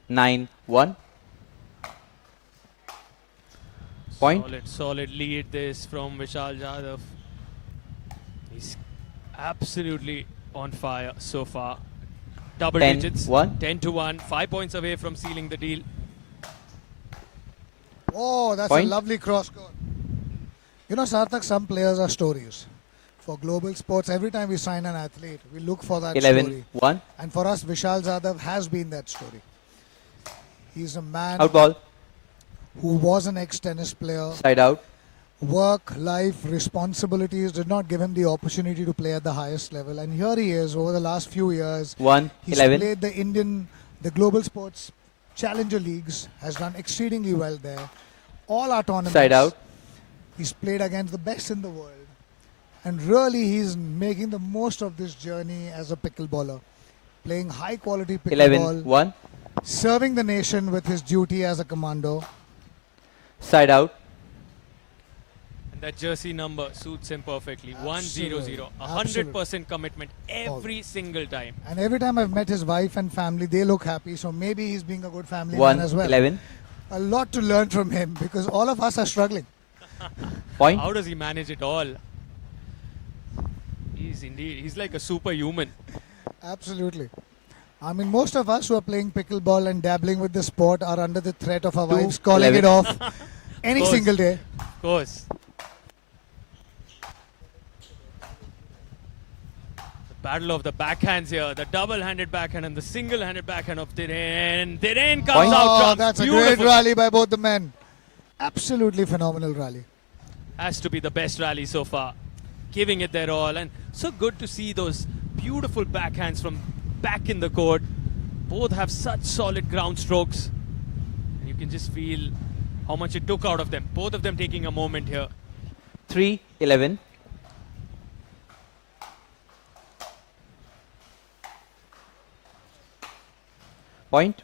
Nine one. Point. Solid lead this from Vishal Jadhav. He's absolutely on fire so far. Double 10-1. digits. 10-1. 5 points away from sealing the deal. Oh, that's Point. a lovely cross court. You know, Sarthak, some players are stories. For global sports, every time we sign an athlete, we look for that story. 11-1. And for us, Vishal Jadhav has been that story. He's a man Out ball. who was an ex-tennis player, Side out. work, life, responsibilities did not give him the opportunity to play at the highest level. And here he is over the last few years. 1, He's 11. played the global sports challenger leagues, has done exceedingly well there. All our tournaments. Side out. He's played against the best in the world. And really he's making the most of this journey as a pickleballer. Playing high quality pickleball. 11-1. Serving the nation with his duty as a commando. Side out. And that jersey number suits him perfectly. Absolutely. 100%. 100% commitment every single time. And every time I've met his wife and family, they look happy. So maybe he's being a good family man as well. 1-11. A lot to learn from him because all of us are struggling. Point. How does he manage it all? He's like a superhuman. Absolutely. I mean, most of us who are playing pickleball and dabbling with the sport are under the threat of our 2, wives calling 11. it off any Course. single day. Of course. The battle of the backhands here. The double-handed backhand and the single-handed backhand of Dhiren. Dhiren comes Point. out Oh, trumps. that's a Beautiful. great rally by both the men. Absolutely phenomenal rally. Has to be the best rally so far. Giving it their all. And so good to see those beautiful backhands from back in the court. Both have such solid ground strokes. And you can just feel how much it took out of them. Both of them taking a moment here. 3-11. Point.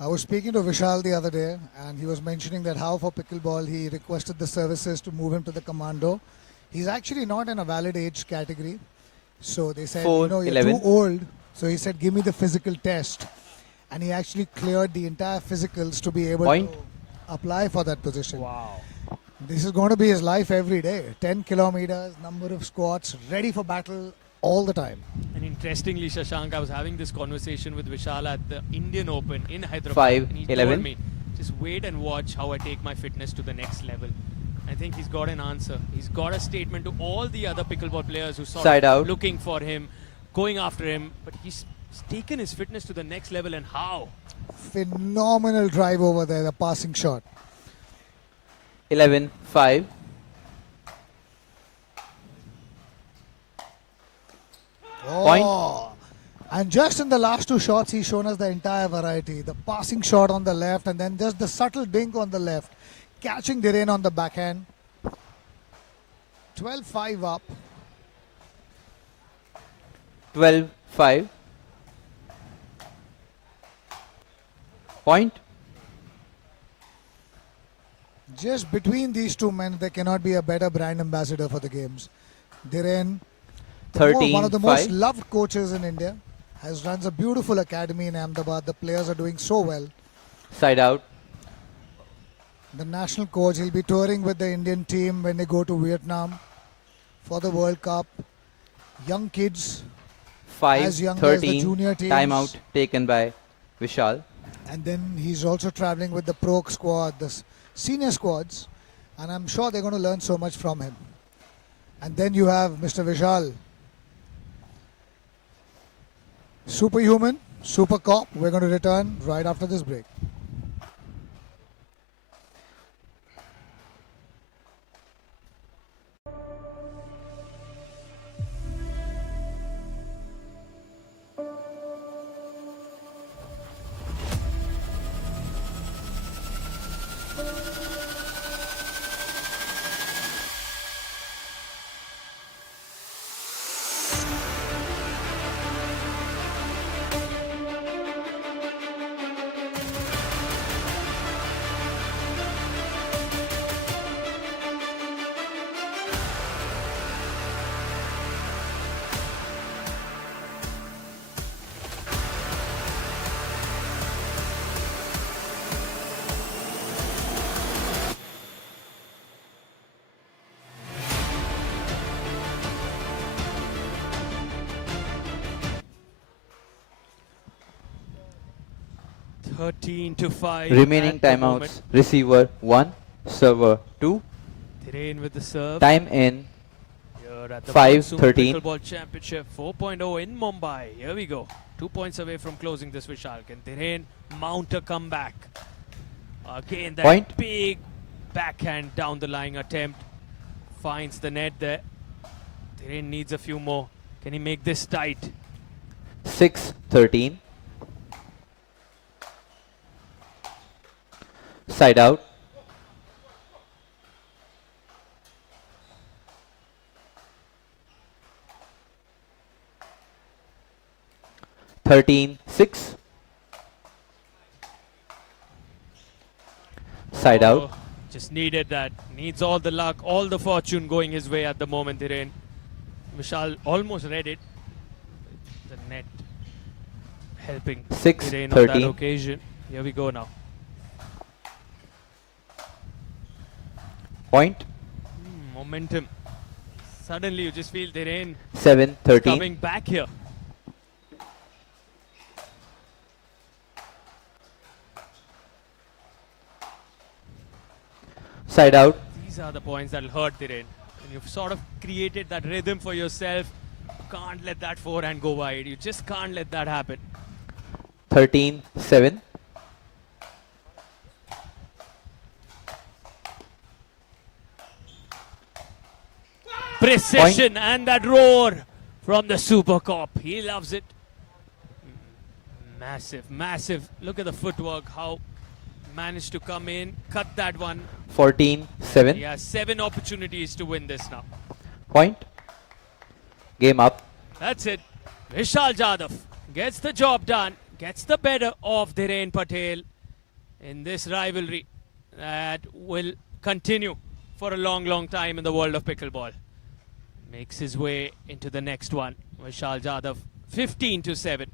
I was speaking to Vishal the other day and he was mentioning that how for pickleball he requested the services to move him to the commando. He's actually not in a valid age category. So they said, 4, you're 11. too old. So he said, give me the physical test. And he actually cleared the entire physicals to be able Point. to apply for that position. Wow. This is going to be his life every day. 10 kilometers, number of squats, ready for battle all the time. And interestingly, Shashank, I was having this conversation with Vishal at the Indian Open in Hyderabad. 5, and he 11. told me, just wait and watch how I take my fitness to the next level. I think he's got an answer. He's got a statement to all the other pickleball players who sort Side of out. looking for him, going after him. But he's taken his fitness to the next level, and how? Phenomenal drive over there, the passing shot. 11-5. Oh. And just in the last two shots, he's shown us the entire variety. The passing shot on the left and then just the subtle dink on the left. Catching Dhiren on the backhand. 12-5 up. 12-5. Point. Just between these two men, there cannot be a better brand ambassador for the games. Dhiren, one of the most 13-5. loved coaches in India, runs a beautiful academy in Ahmedabad. The players are doing so well. Side out. The national coach, he'll be touring with the Indian team when they go to Vietnam for the World Cup. Young kids, as young as the 5-13. junior teams. Timeout taken by Vishal. And then he's also traveling with the pro squad, the senior squads. And I'm sure they're going to learn so much from him. And then you have Mr. Vishal. Superhuman, super cop. We're going to return right after this break. Thirteen to 5. Remaining at the timeouts. moment. Receiver 1, server 2. Dhiren with the serve. Time in. Here at the 5:13. Monsoon Pickleball Championship 4.0 in Mumbai. Here we go. 2 points away from closing this Vishal. Can Dhiren mount a comeback? Again, that Point. big backhand down the line attempt. Finds the net there. Dhiren needs a few more. Can he make this tight? 6-13. Side out. 13-6. Side out. Just needed that. Needs all the luck, all the fortune going his way at the moment, Dhiren. Vishal almost read it. The net helping 6, Dhiren on that 13. occasion. Here we go now. Point. Momentum. Suddenly you just feel Dhiren 7-13. coming back here. Side out. These are the points that will hurt Dhiren. And you've sort of created that rhythm for yourself. You can't let that forehand go wide. You just can't let that happen. 13-7. Precision and that roar from the Super Cop. He loves it. Massive, massive. Look at the footwork. How managed to come in, cut that one. 14-7. He has 7 opportunities to win this now. Point. Game up. That's it. Vishal Jadhav gets the job done, gets the better of Dhiren Patel in this rivalry that will continue for a long, long time in the world of pickleball. Makes his way into the next one. Vishal Jadhav, 15-7.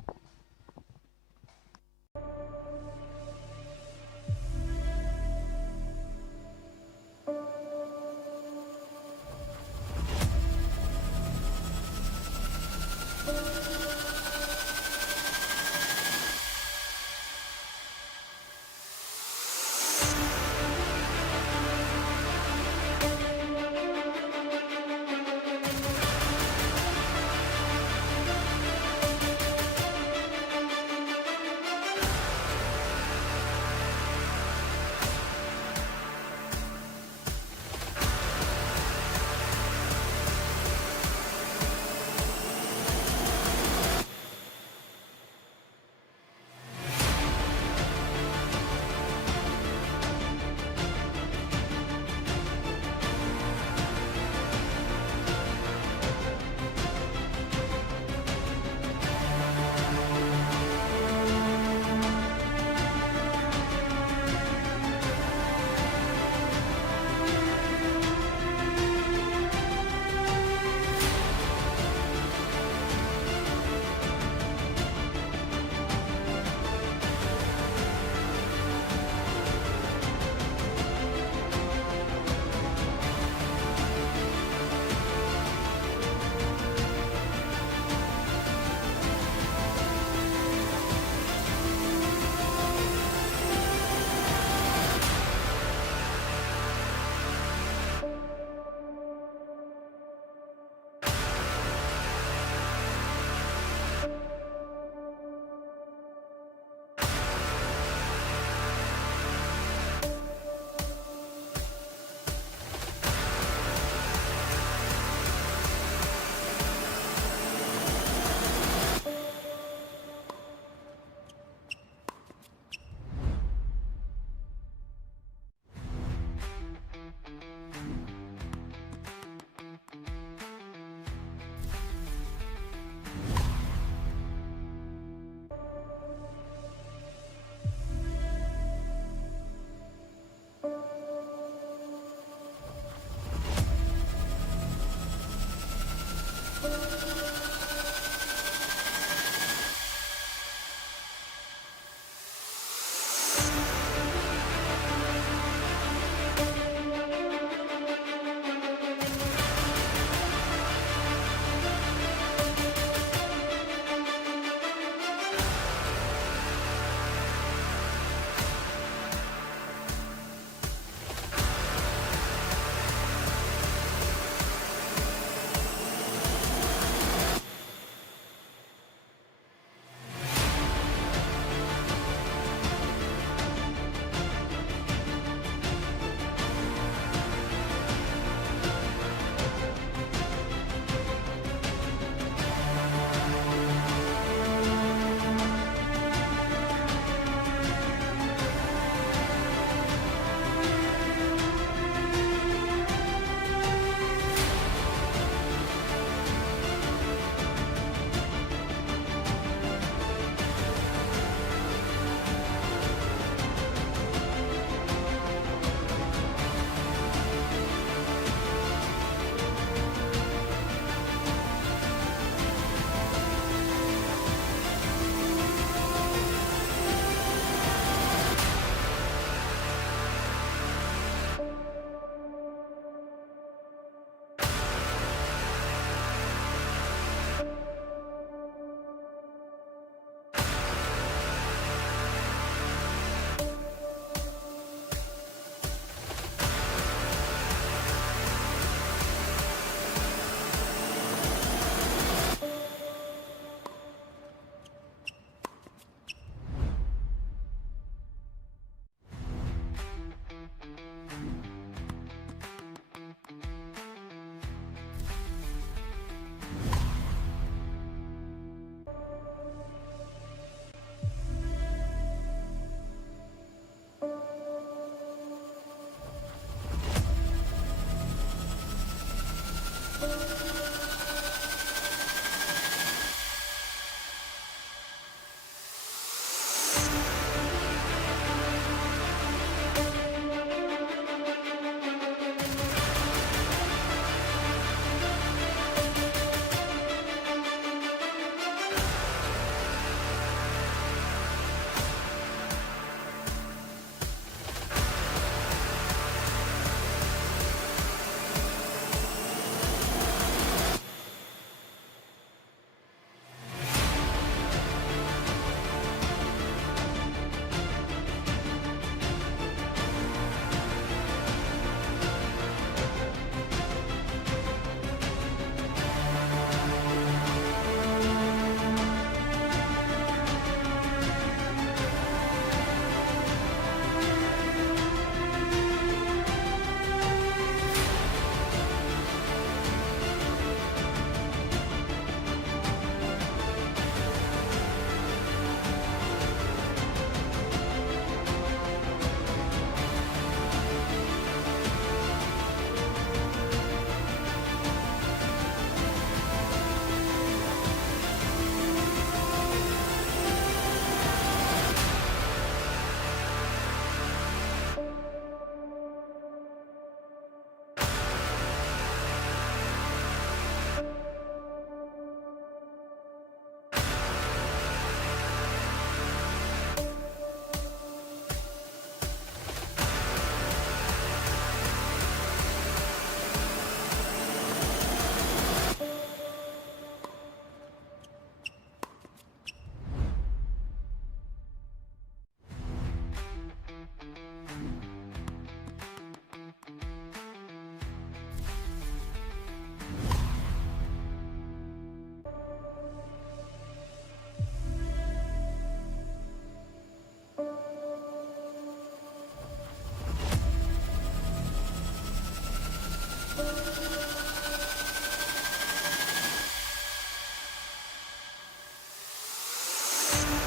points.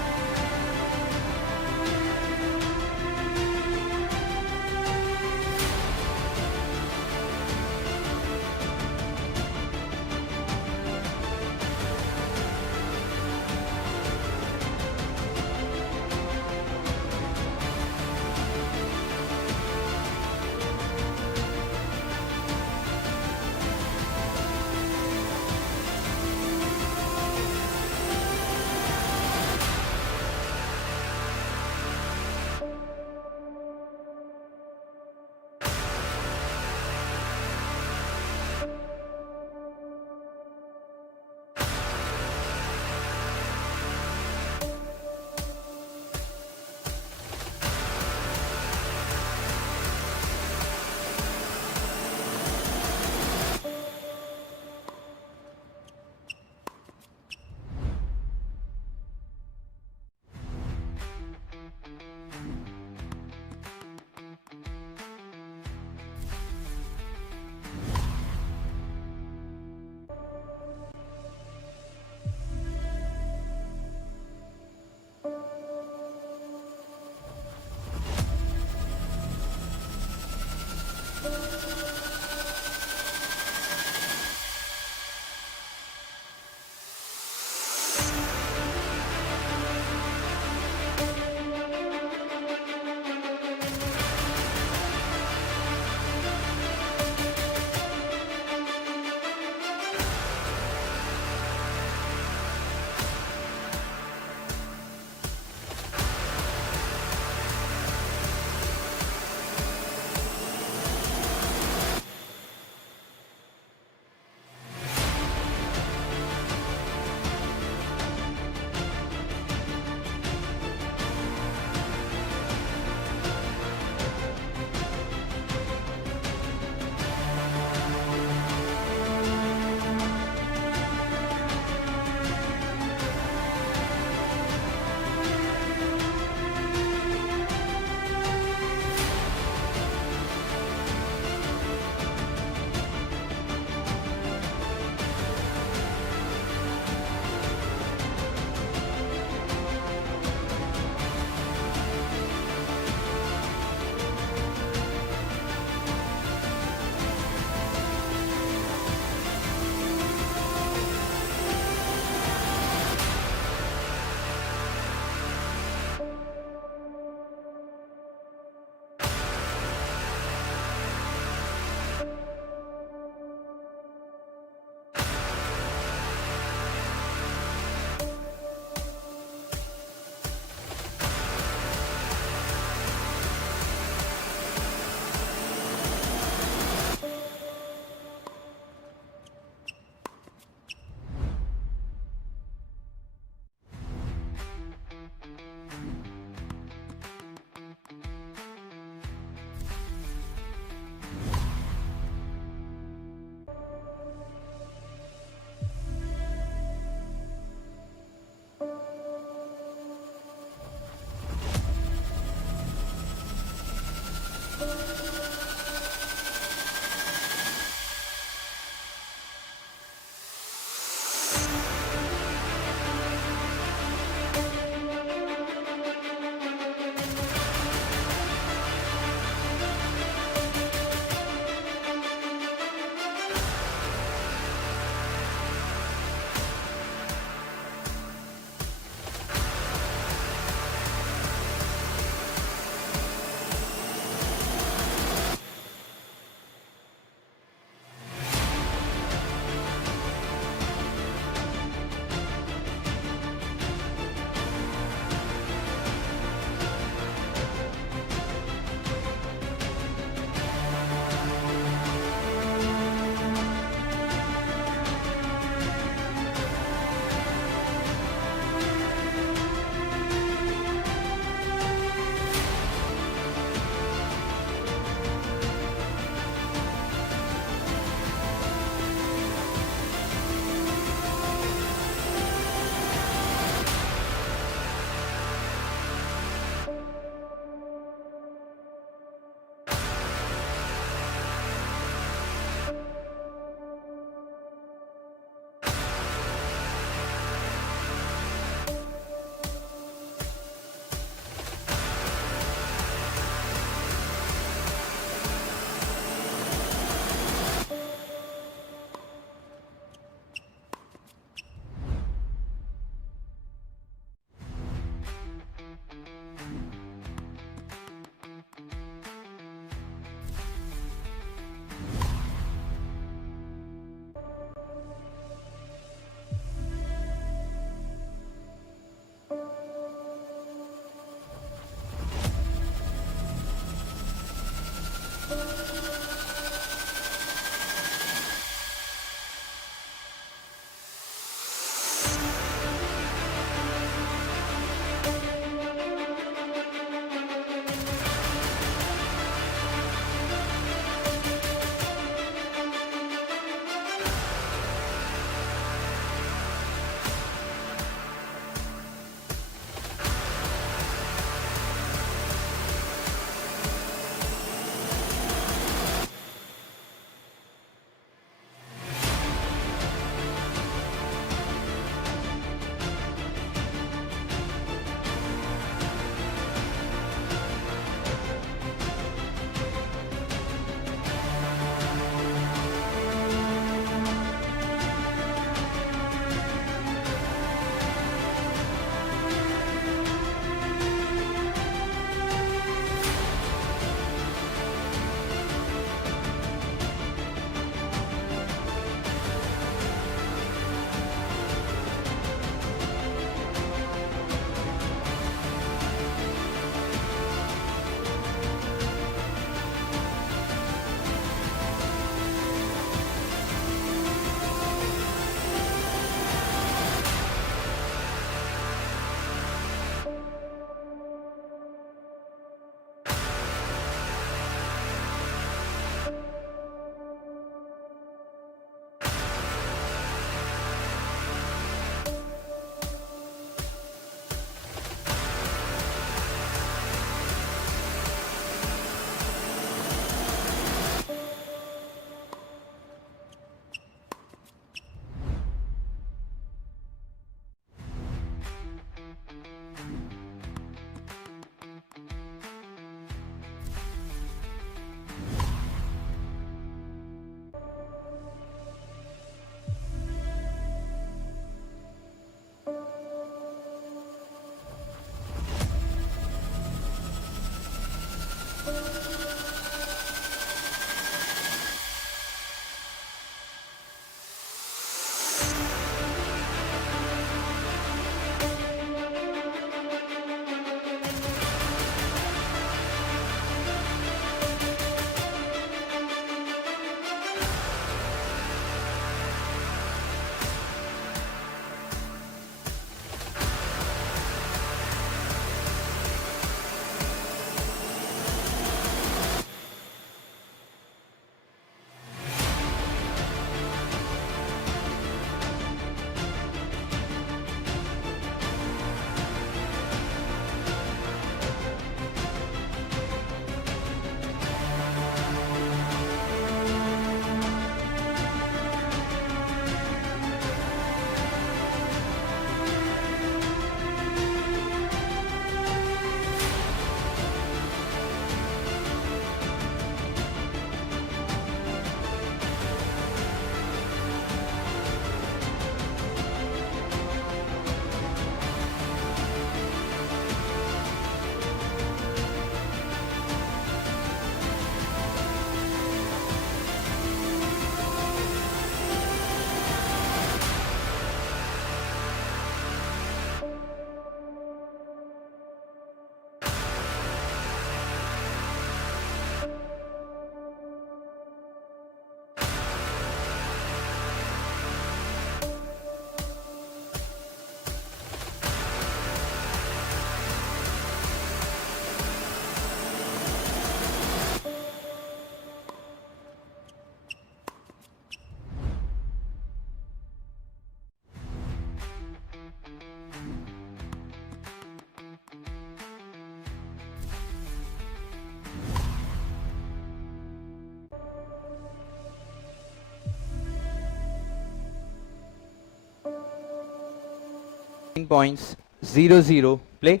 points. 0-0. Play.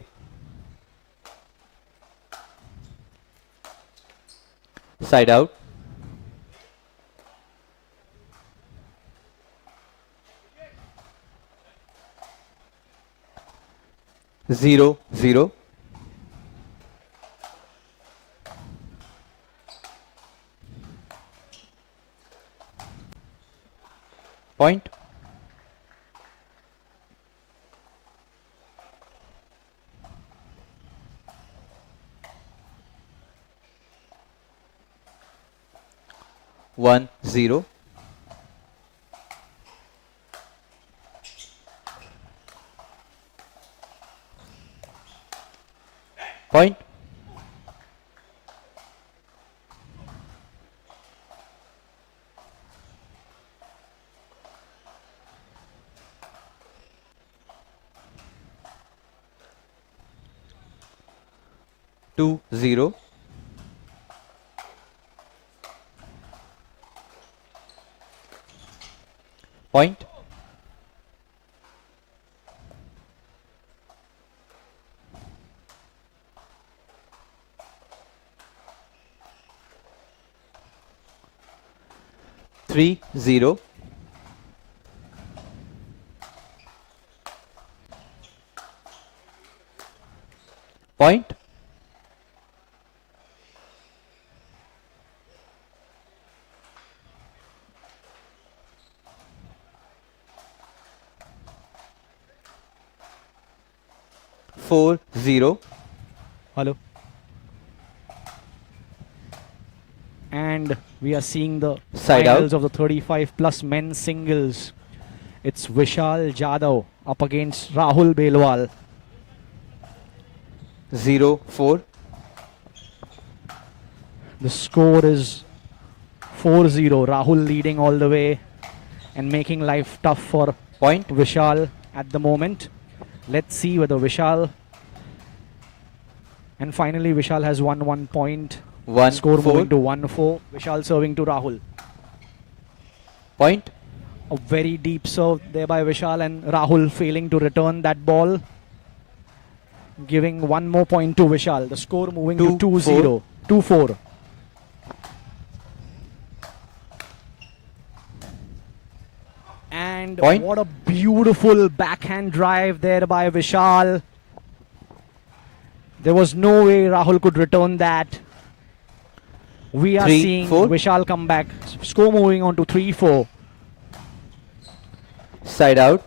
Side out. Zero, zero. Point. One, zero. Point. Two, zero. Point. Three, zero. Point. Four, zero. Hello. And we are seeing the Side finals out. of the 35 plus men's singles. It's Vishal Jadhav up against Rahul Belwal. 0-4. The score is 4-0. Rahul leading all the way and making life tough for Point. Vishal at the moment. Let's see whether Vishal... And finally Vishal has won 1 point. 1, Score 4. moving to 1-4. Vishal serving to Rahul. Point. A very deep serve there by Vishal, and Rahul failing to return that ball. Giving 1 more point to Vishal. The score moving to 2-0. 2-4. And Point. what a beautiful backhand drive there by Vishal. There was no way Rahul could return that. We are 3, seeing 4. Vishal come back. Score moving on to 3-4. Side out.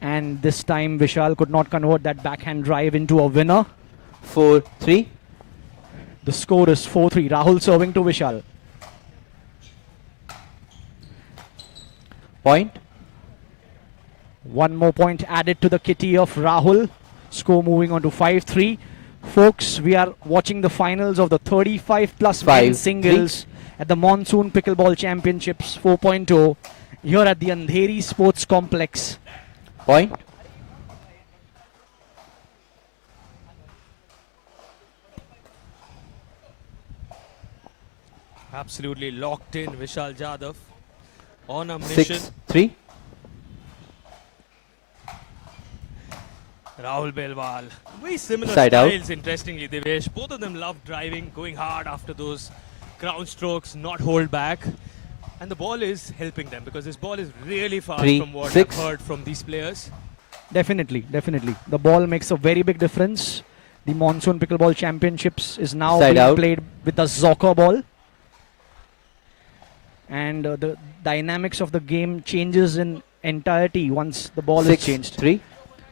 And this time Vishal could not convert that backhand drive into a winner. 4-3. The score is 4-3. Rahul serving to Vishal. Point. 1 more point added to the kitty of Rahul. Score moving on to 5-3. Folks, we are watching the finals of the 35 plus men's 5-3. singles at the Monsoon Pickleball Championships 4.0 here at the Andheri Sports Complex. Point. Absolutely locked in, Vishal Jadhav on a mission. 6-3. Rahul Belwal. Very similar Side out. styles, interestingly, Devesh. Both of them love driving, going hard after those ground strokes, not hold back. And the ball is helping them because this ball is really fast 3, from what 6. I've heard from these players. Definitely, definitely. The ball makes a very big difference. The Monsoon Pickleball Championships is now Side being out. played with a Zocker ball. And the dynamics of the game changes in entirety once the ball is changed. 6-3.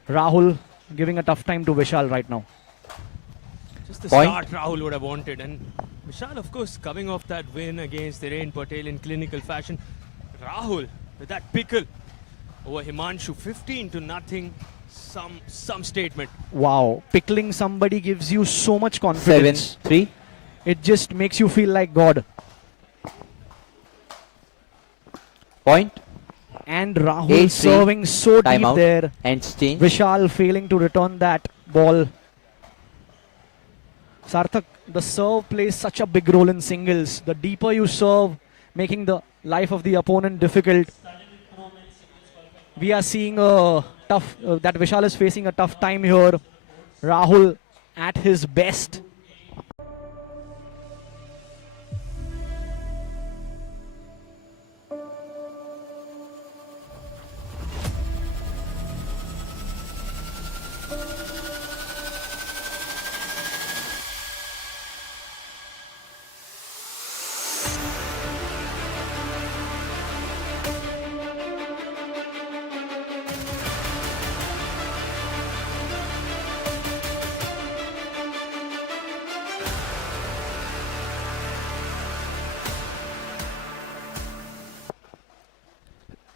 Rahul giving a tough time to Vishal right now. Just the Point. start Rahul would have wanted. And Vishal, of course, coming off that win against Dhiren Patel in clinical fashion. Rahul with that pickle over Himanshu, 15-0. Some statement. Wow, pickling somebody gives you so much confidence. 7-3. It just makes you feel like God. Point. And Rahul 8-3. serving so Time deep out. there. Ends change. Vishal failing to return that ball. Sarthak, the serve plays such a big role in singles. The deeper you serve, making the life of the opponent difficult. We are seeing a that Vishal is facing a tough time here. Rahul at his best.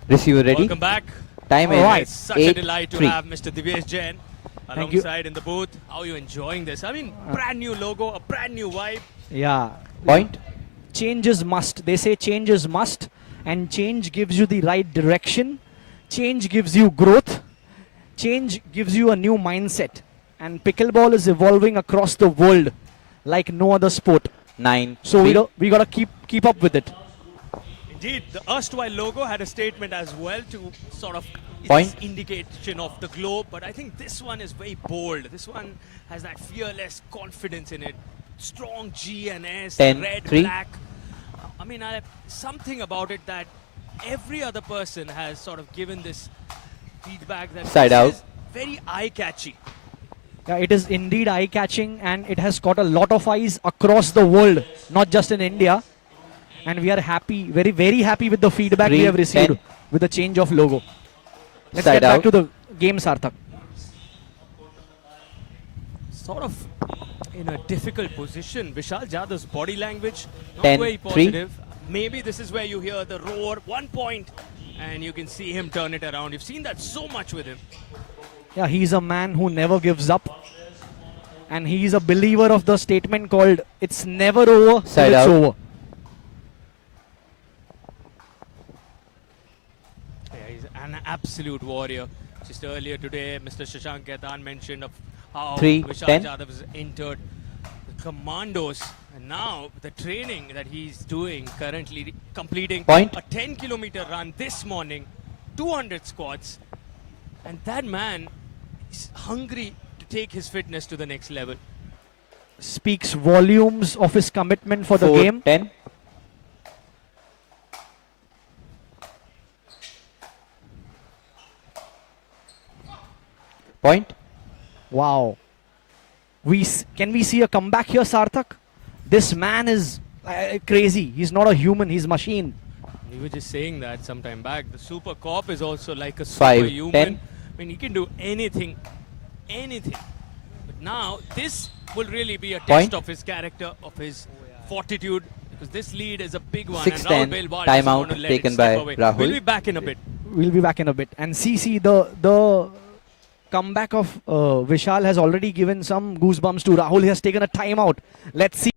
Receiver ready. Welcome back. Time is Alright. It's such a delight to 8-3. have Mr. Divyesh Jain Thank you. alongside in the booth. How are you enjoying this? I mean, brand new logo, a brand new vibe. Yeah. Point. Change is must. They say change is must, and change gives you the right direction. Change gives you growth. Change gives you a new mindset. And pickleball is evolving across the world like no other sport. 9. So we gotta keep up with it. Indeed, the erstwhile logo had a statement as well to sort of Point. its indication of the globe, but I think this one is very bold. This one has that fearless confidence in it. Strong G and S, 10, red, 3. black. I mean, something about it that every other person has sort of given this feedback that Side this out. is very eye-catchy. Yeah, it is indeed eye-catching, and it has caught a lot of eyes across the world, not just in India. And we are happy, very, very happy with the feedback we 3, have received 10. with the change of logo. Let's Side get back out. to the game, Sarthak. Sort of in a difficult position. Vishal Jadhav's body language, not 10, very 3. positive. Maybe this is where you hear the roar, 1 point, and you can see him turn it around. You've seen that so much with him. Yeah, he's a man who never gives up. And he's a believer of the statement called, it's never over till Side it's out. over. Yeah, he's an absolute warrior. Just earlier today, Mr. Shashank Ketan mentioned of how 3, Vishal 10. Jadhav has entered the commandos. And now the training that he's doing currently, completing Point. a 10-kilometer run this morning, 200 squats. And that man is hungry to take his fitness to the next level. Speaks volumes of his commitment for the 4, game. 10. Point. Wow. Can we see a comeback here, Sarthak? This man is crazy. He's not a human, he's machine. We were just saying that some time back. The super cop is also like a 5, superhuman. 10. I mean, he can do anything, anything. But now this will really be a test Point. of his character, of his fortitude, because this lead is a big one. 6, and 10. Rahul Belwal Timeout doesn't want to let taken it slip by away. Rahul. We'll be back in a bit. We'll be back in a bit. And see the comeback of Vishal has already given some goosebumps to Rahul. He has taken a timeout. Let's see.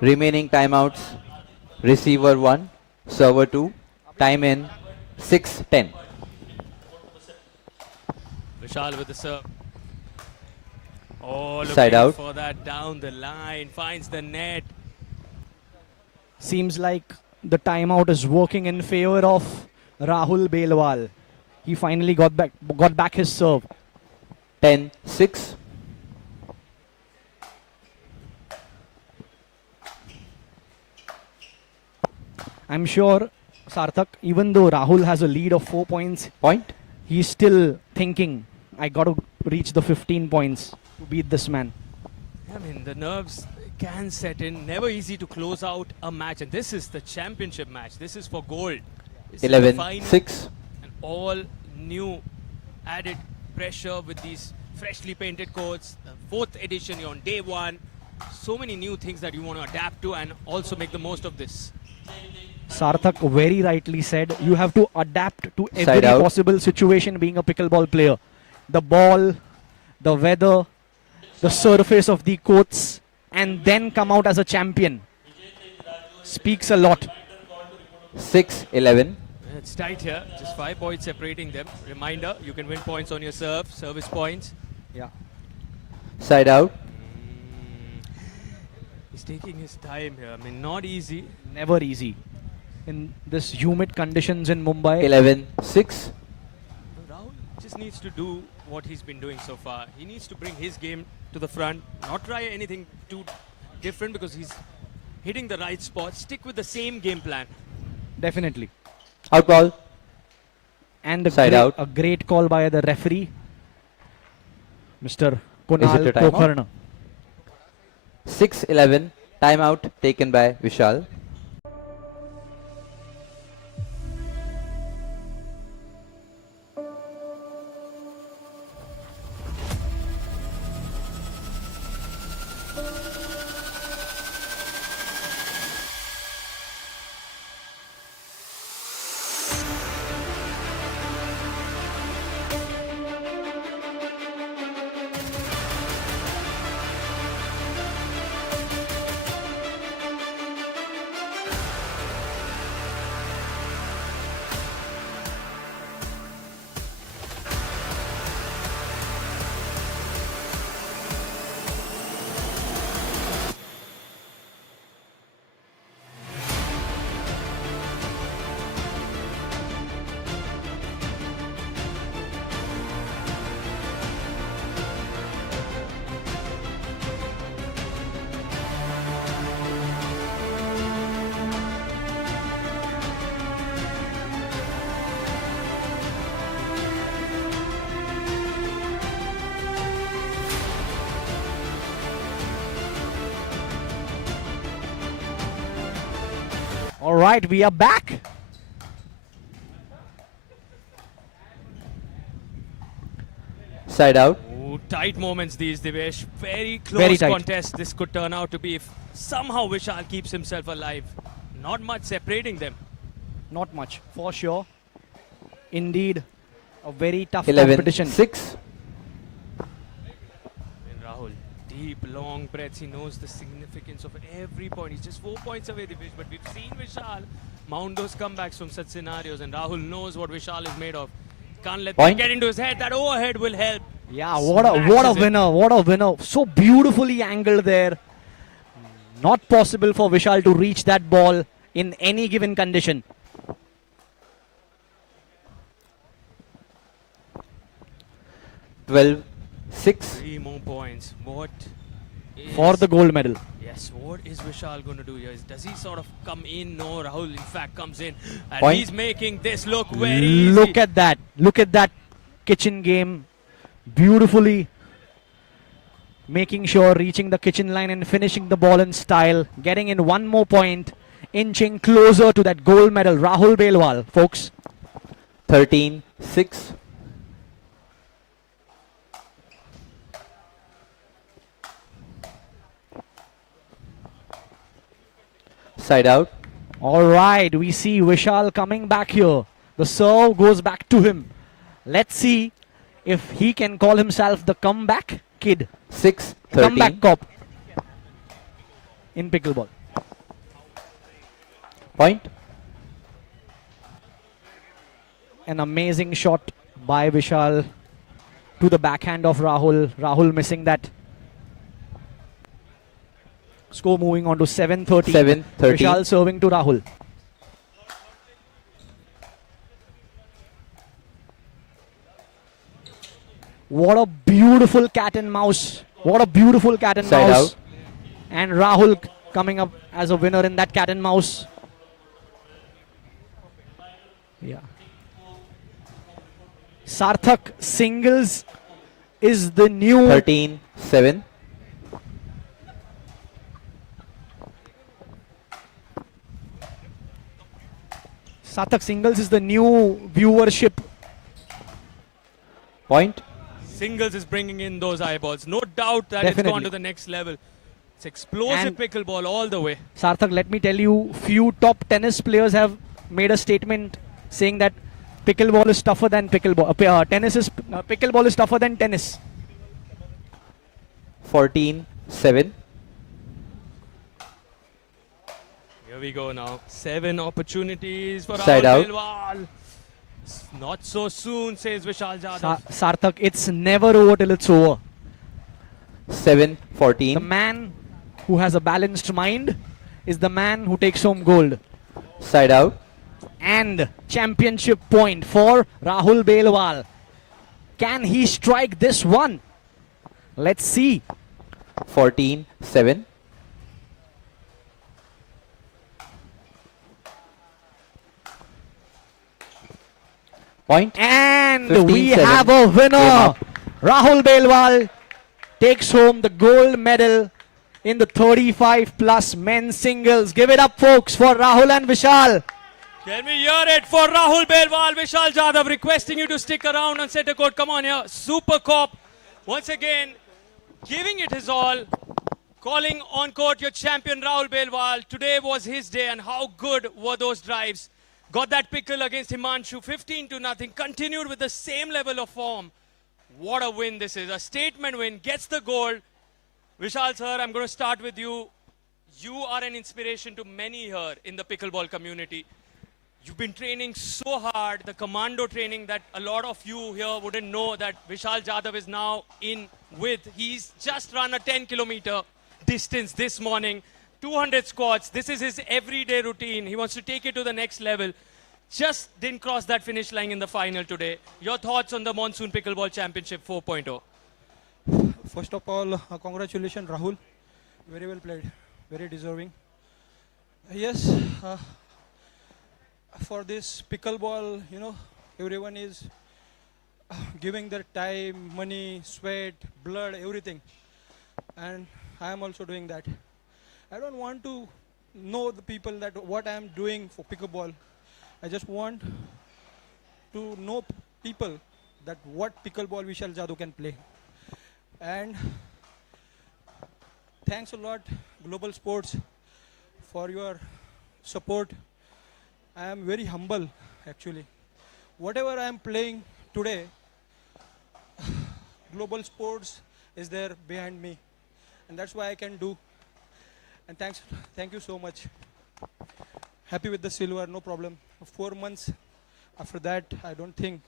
Remaining timeouts. Receiver 1, server 2. Time in 6, 10. Vishal with the serve. Oh, looking Side out. for that down the line. Finds the net. Seems like the timeout is working in favor of Rahul Belwal. He finally got back his serve. 10, 6. I'm sure, Sarthak, even though Rahul has a lead of 4 points, Point. he's still thinking, I got to reach the 15 points to beat this man. I mean, the nerves can set in. Never easy to close out a match. And this is the championship match. This is for gold. This is the 11, final 6. And all new added pressure with these freshly painted courts. The 4th edition, you're on day 1. So many new things that you want to adapt to and also make the most of this. Sarthak very rightly said, you have to adapt to Side every out. possible situation being a pickleball player. The ball, the weather, the surface of the courts, and then come out as a champion. Speaks a lot. 6, 11. It's tight here. Just 5 points separating them. Reminder, you can win points on your service points. Yeah. Side out. He's taking his time here. I mean, not easy. Never easy. In this humid conditions in Mumbai. 11, 6. Rahul just needs to do what he's been doing so far. He needs to bring his game to the front, not try anything too different because he's hitting the right spot. Stick with the same game plan. Definitely. Out ball. And Side out. a great call by the referee, Mr. Is Kunal it a timeout? Kokharna. 6, 11. Timeout taken by Vishal. All right, we are back. Side out. Oh, tight moments these, Divesh. Very close Very tight. contest this could turn out to be if somehow Vishal keeps himself alive. Not much separating them. Not much, for sure. Indeed, a very tough 11, competition. 6. And Rahul, deep, long breaths. He knows the significance of every point. He's just 4 points away, Divesh. But we've seen Vishal mount those comebacks from such scenarios. And Rahul knows what Vishal is made of. Can't let that Point. get into his head. That overhead will help. Yeah, what a Smashes it. winner, what a winner. So beautifully angled there. Not possible for Vishal to reach that ball in any given condition. Twelve, 6. 3 more points. What is... For the gold medal. Yes, what is Vishal going to do here? Does he sort of come in? No, Rahul in fact comes in. And Point. he's making this look very easy. Look at that. Look at that kitchen game. Beautifully making sure reaching the kitchen line and finishing the ball in style. Getting in one more point. Inching closer to that gold medal. Rahul Belwal, folks. 13, 6. Side out. All right, we see Vishal coming back here. The serve goes back to him. Let's see if he can call himself the comeback kid. 6, 13. Comeback cop in pickleball. Point. An amazing shot by Vishal to the backhand of Rahul. Rahul missing that. Score moving on to 7-13. 7-13. Vishal serving to Rahul. What a beautiful cat and mouse. What a beautiful cat and Side mouse. out. And Rahul coming up as a winner in that cat and mouse. Yeah. Sarthak singles is the new 13, 7. Sarthak, singles is the new viewership. Point. Singles is bringing in those eyeballs. No doubt that it's gone to the next level. It's explosive And pickleball all the way. Sarthak, let me tell you, few top tennis players have made a statement saying that pickleball is tougher than pickleball. Pickleball is tougher than tennis. 14-7. Here we go now. 7 opportunities for Side Rahul out. Belwal. Not so soon, says Vishal Jadhav. Sarthak, it's never over till it's over. 7-14. The man who has a balanced mind is the man who takes home gold. Side out. And championship point for Rahul Belwal. Can he strike this one? Let's see. 14-7. Point. And 15-7. we have a Game winner. up. Rahul Belwal takes home the gold medal in the 35 plus men's singles. Give it up, folks, for Rahul and Vishal. Can we hear it for Rahul Belwal? Vishal Jadhav requesting you to stick around on center court. Come on here. Super Cop. Once again, giving it his all. Calling on court your champion Rahul Belwal. Today was his day, and how good were those drives. Got that pickle against Himanshu, 15-0. Continued with the same level of form. What a win this is. A statement win. Gets the gold. Vishal sir, I'm going to start with you. You are an inspiration to many here in the pickleball community. You've been training so hard, the commando training that a lot of you here wouldn't know that Vishal Jadhav is now in with. He's just run a 10-kilometer distance this morning, 200 squats. This is his everyday routine. He wants to take it to the next level. Just didn't cross that finish line in the final today. Your thoughts on the Monsoon Pickleball Championship 4.0? First of all, congratulations, Rahul. Very well played. Very deserving. Yes, for this pickleball, everyone is giving their time, money, sweat, blood, everything. And I am also doing that. I don't want to know the people that what I am doing for pickleball. I just want to know people that what pickleball Vishal Jadhav can play. And thanks a lot, Global Sports, for your support. I am very humble, actually. Whatever I am playing today, Global Sports is there behind me. And that's why I can do. And thank you so much. Happy with the silver, no problem. 4 months after that, I don't think.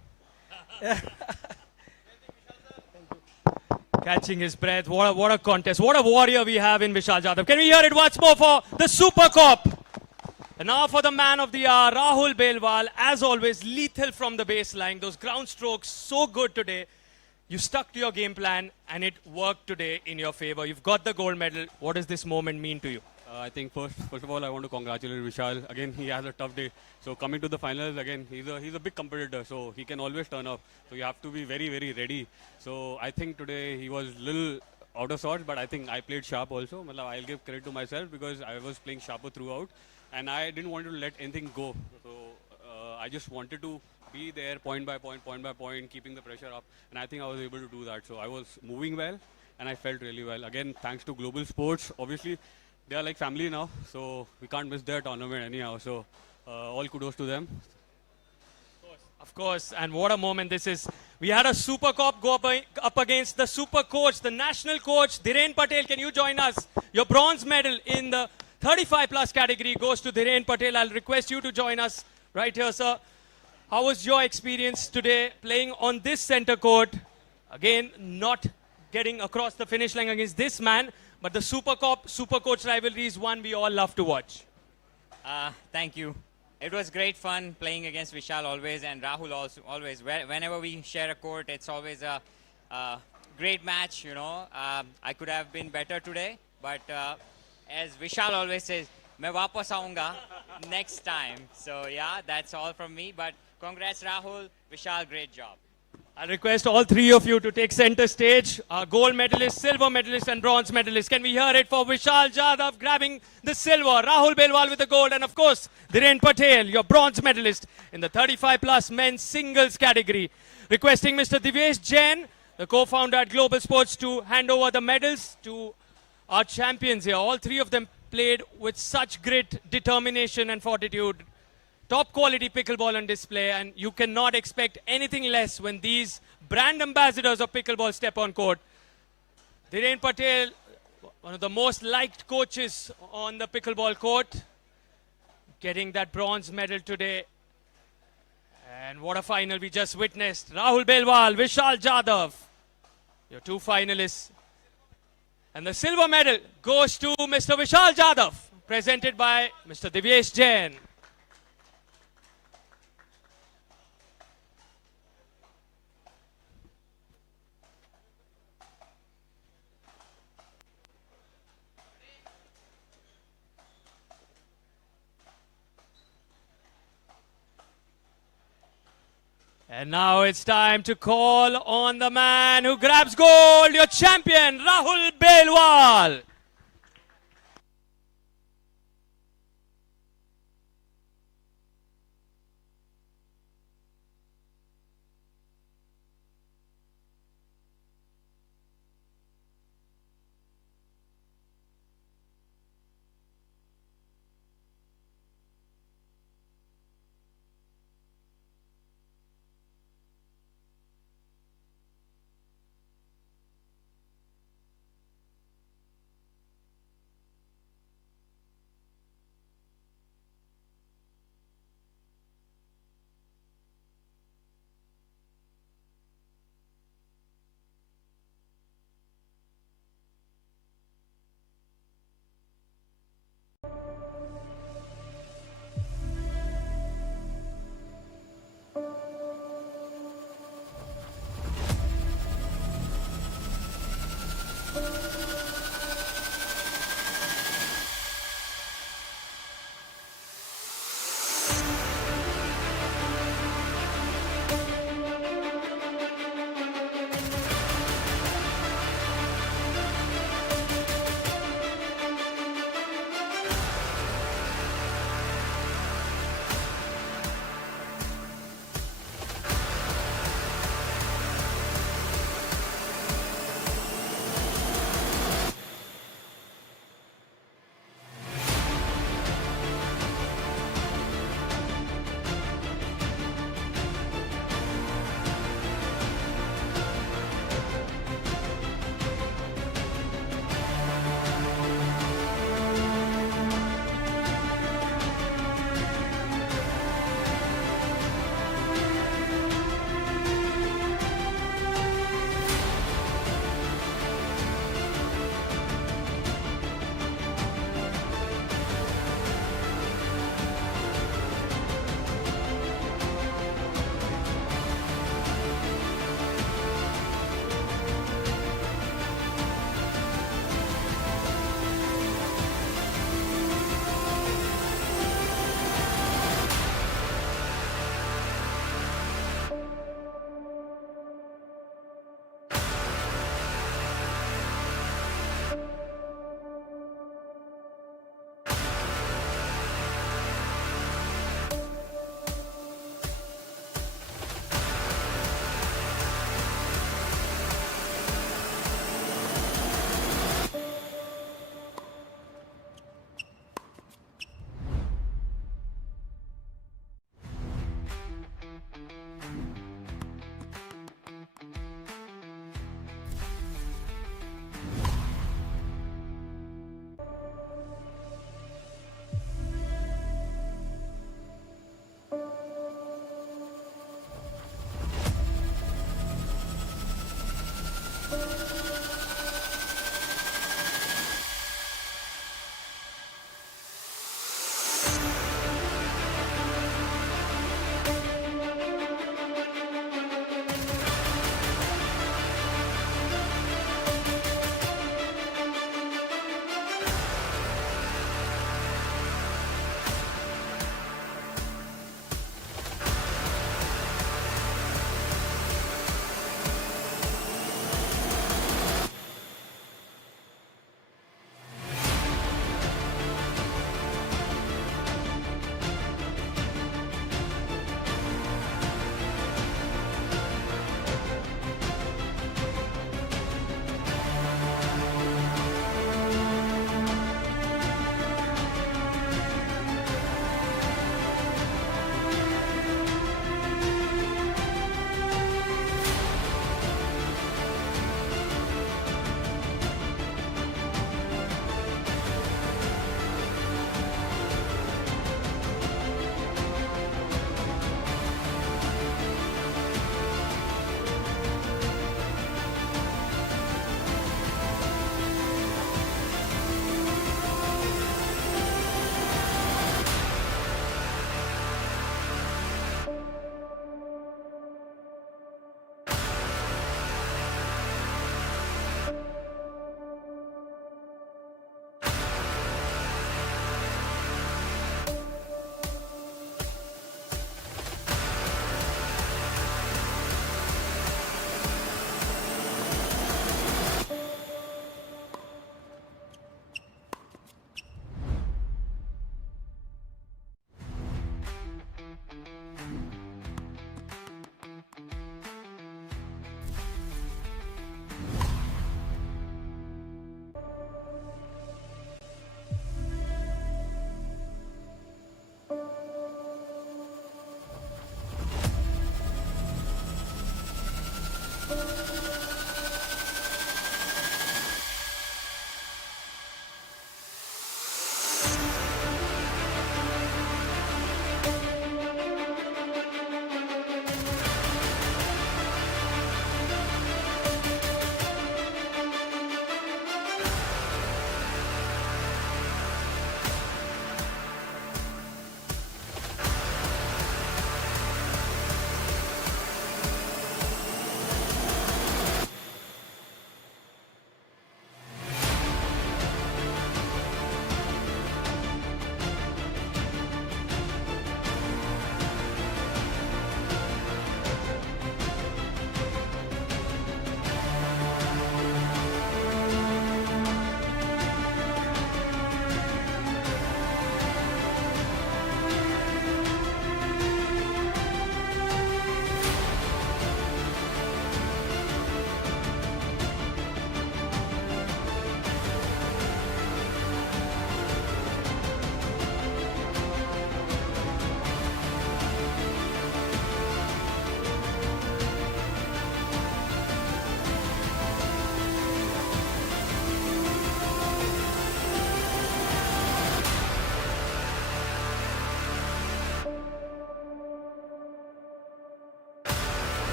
Catching his breath. What a contest. What a warrior we have in Vishal Jadhav. Can we hear it once more for the Super Cop? And now for the man of the hour, Rahul Belwal. As always, lethal from the baseline. Those ground strokes, so good today. You stuck to your game plan, and it worked today in your favor. You've got the gold medal. What does this moment mean to you? I think first of all, I want to congratulate Vishal. Again, he has a tough day. So coming to the finals, again, he's a big competitor. So he can always turn up. So you have to be very, very ready. So I think today he was a little out of sorts, but I think I played sharp also. I'll give credit to myself because I was playing sharper throughout. And I didn't want to let anything go. So I just wanted to be there point by point, keeping the pressure up. And I think I was able to do that. So I was moving well and I felt really well. Again, thanks to Global Sports. Obviously, they are like family now. So we can't miss their tournament anyhow. So all kudos to them. Of course, and what a moment this is. We had a Super Cop go up against the Super Coach, the national coach, Dhiren Patel. Can you join us? Your bronze medal in the 35 plus category goes to Dhiren Patel. I'll request you to join us right here, sir. How was your experience today playing on this center court? Again, not getting across the finish line against this man, but the Super Cop, Super Coach rivalry is one we all love to watch. Thank you. It was great fun playing against Vishal always, and Rahul also always. Whenever we share a court, it's always a great match, I could have been better today, but as Vishal always says, मैं वापस आऊँगा next time. So yeah, that's all from me. But congrats Rahul, Vishal, great job. I request all three of you to take center stage. Our gold medalist, silver medalist, and bronze medalist. Can we hear it for Vishal Jadhav grabbing the silver, Rahul Belwal with the gold, and of course, Dhiren Patel, your bronze medalist in the 35 plus men's singles category. Requesting Mr. Divesh Jain, the co-founder at Global Sports, to hand over the medals to our champions here. All three of them played with such great determination and fortitude. Top quality pickleball on display, and you cannot expect anything less when these brand ambassadors of pickleball step on court. Dhiren Patel, one of the most liked coaches on the pickleball court, getting that bronze medal today. And what a final we just witnessed. Rahul Belwal, Vishal Jadhav, your two finalists. And the silver medal goes to Mr. Vishal Jadhav, presented by Mr. Divesh Jain. And now it's time to call on the man who grabs gold, your champion, Rahul Belwal.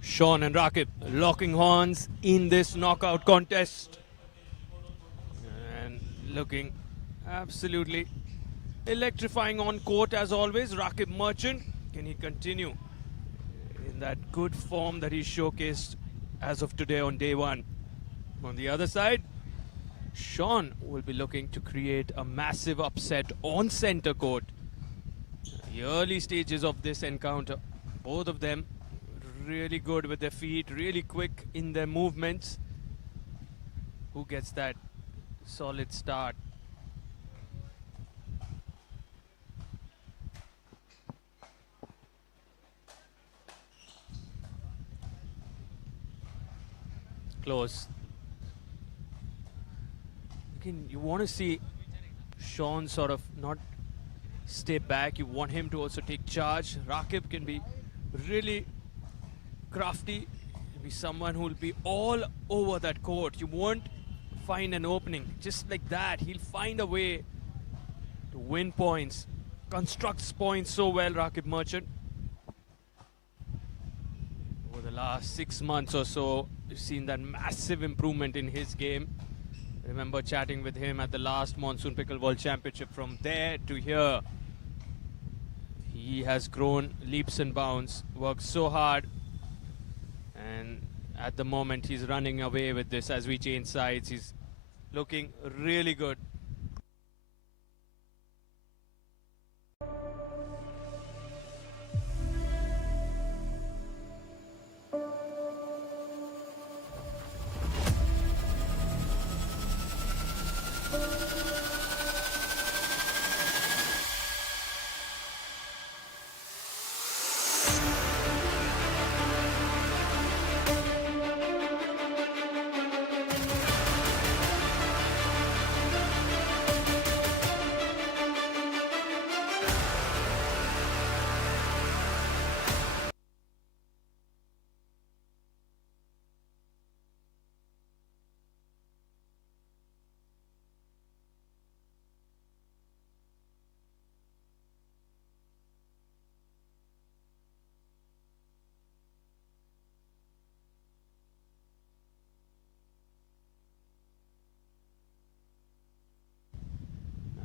Sean and Rakib locking horns in this knockout contest. And looking absolutely electrifying on court as always. Rakib Merchant, can he continue in that good form that he showcased as of today on day one? On the other side, Sean will be looking to create a massive upset on center court. The early stages of this encounter, both of them really good with their feet, really quick in their movements. Who gets that solid start? Close. Again, you want to see Sean sort of not stay back. You want him to also take charge. Rakib can be really crafty. He'll be someone who will be all over that court. You won't find an opening. Just like that, he'll find a way to win points. Constructs points so well, Rakib Merchant. Over the last 6 months or so, you've seen that massive improvement in his game. Remember chatting with him at the last Monsoon Pickleball Championship. From there to here, he has grown leaps and bounds, worked so hard, and at the moment he's running away with this as we change sides. He's looking really good.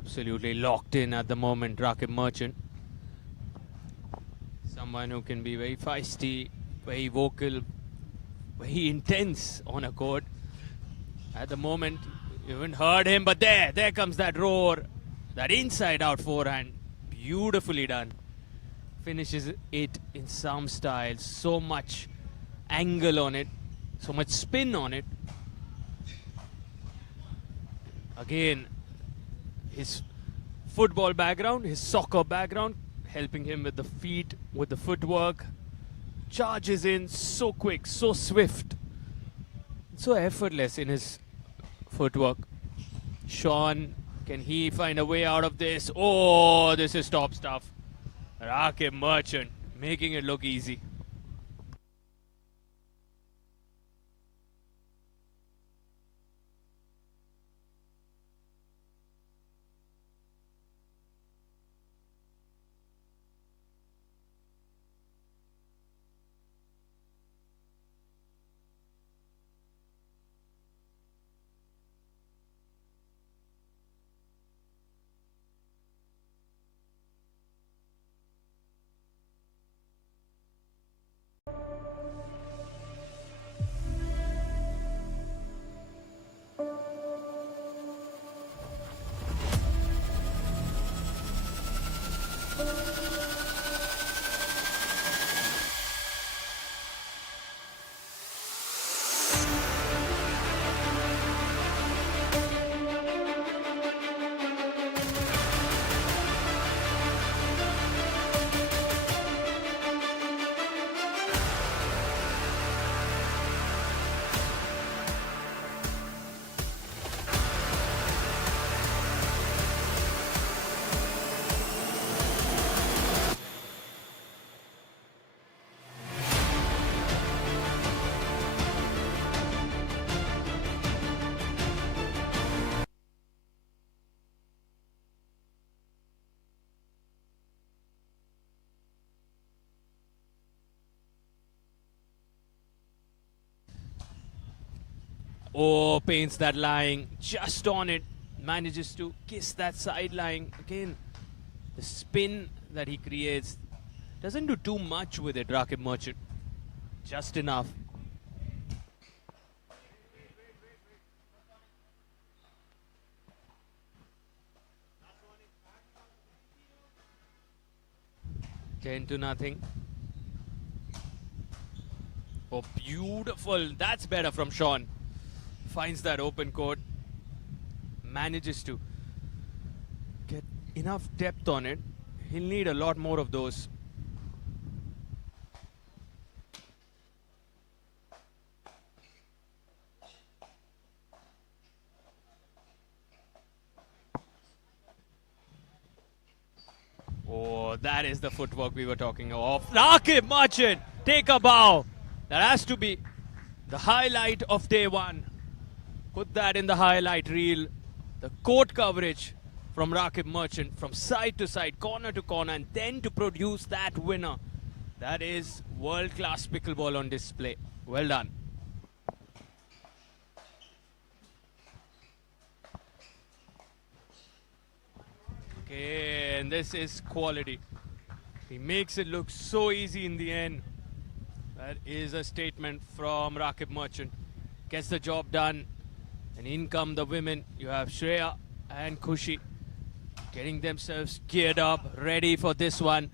Absolutely locked in at the moment, Rakib Merchant. Someone who can be very feisty, very vocal, very intense on a court. At the moment, you haven't heard him, but there comes that roar. That inside-out forehand, beautifully done. Finishes it in some style. So much angle on it, so much spin on it. Again, his football background, his soccer background, helping him with the feet, with the footwork. Charges in so quick, so swift, so effortless in his footwork. Sean, can he find a way out of this? Oh, this is top stuff. Rakib Merchant making it look easy. Oh, paints that line just on it. Manages to kiss that sideline. Again, the spin that he creates doesn't do too much with it, Rakib Merchant. Just enough. Ten to nothing. Oh, beautiful. That's better from Sean. Finds that open court. Manages to get enough depth on it. He'll need a lot more of those. Oh, that is the footwork we were talking of. Rakib Merchant, take a bow. That has to be the highlight of day one. Put that in the highlight reel. The court coverage from Rakib Merchant from side to side, corner to corner, and then to produce that winner. That is world-class pickleball on display. Well done. Okay, and this is quality. He makes it look so easy in the end. That is a statement from Rakib Merchant. Gets the job done. And in come the women. You have Shreya and Khushi getting themselves geared up, ready for this one.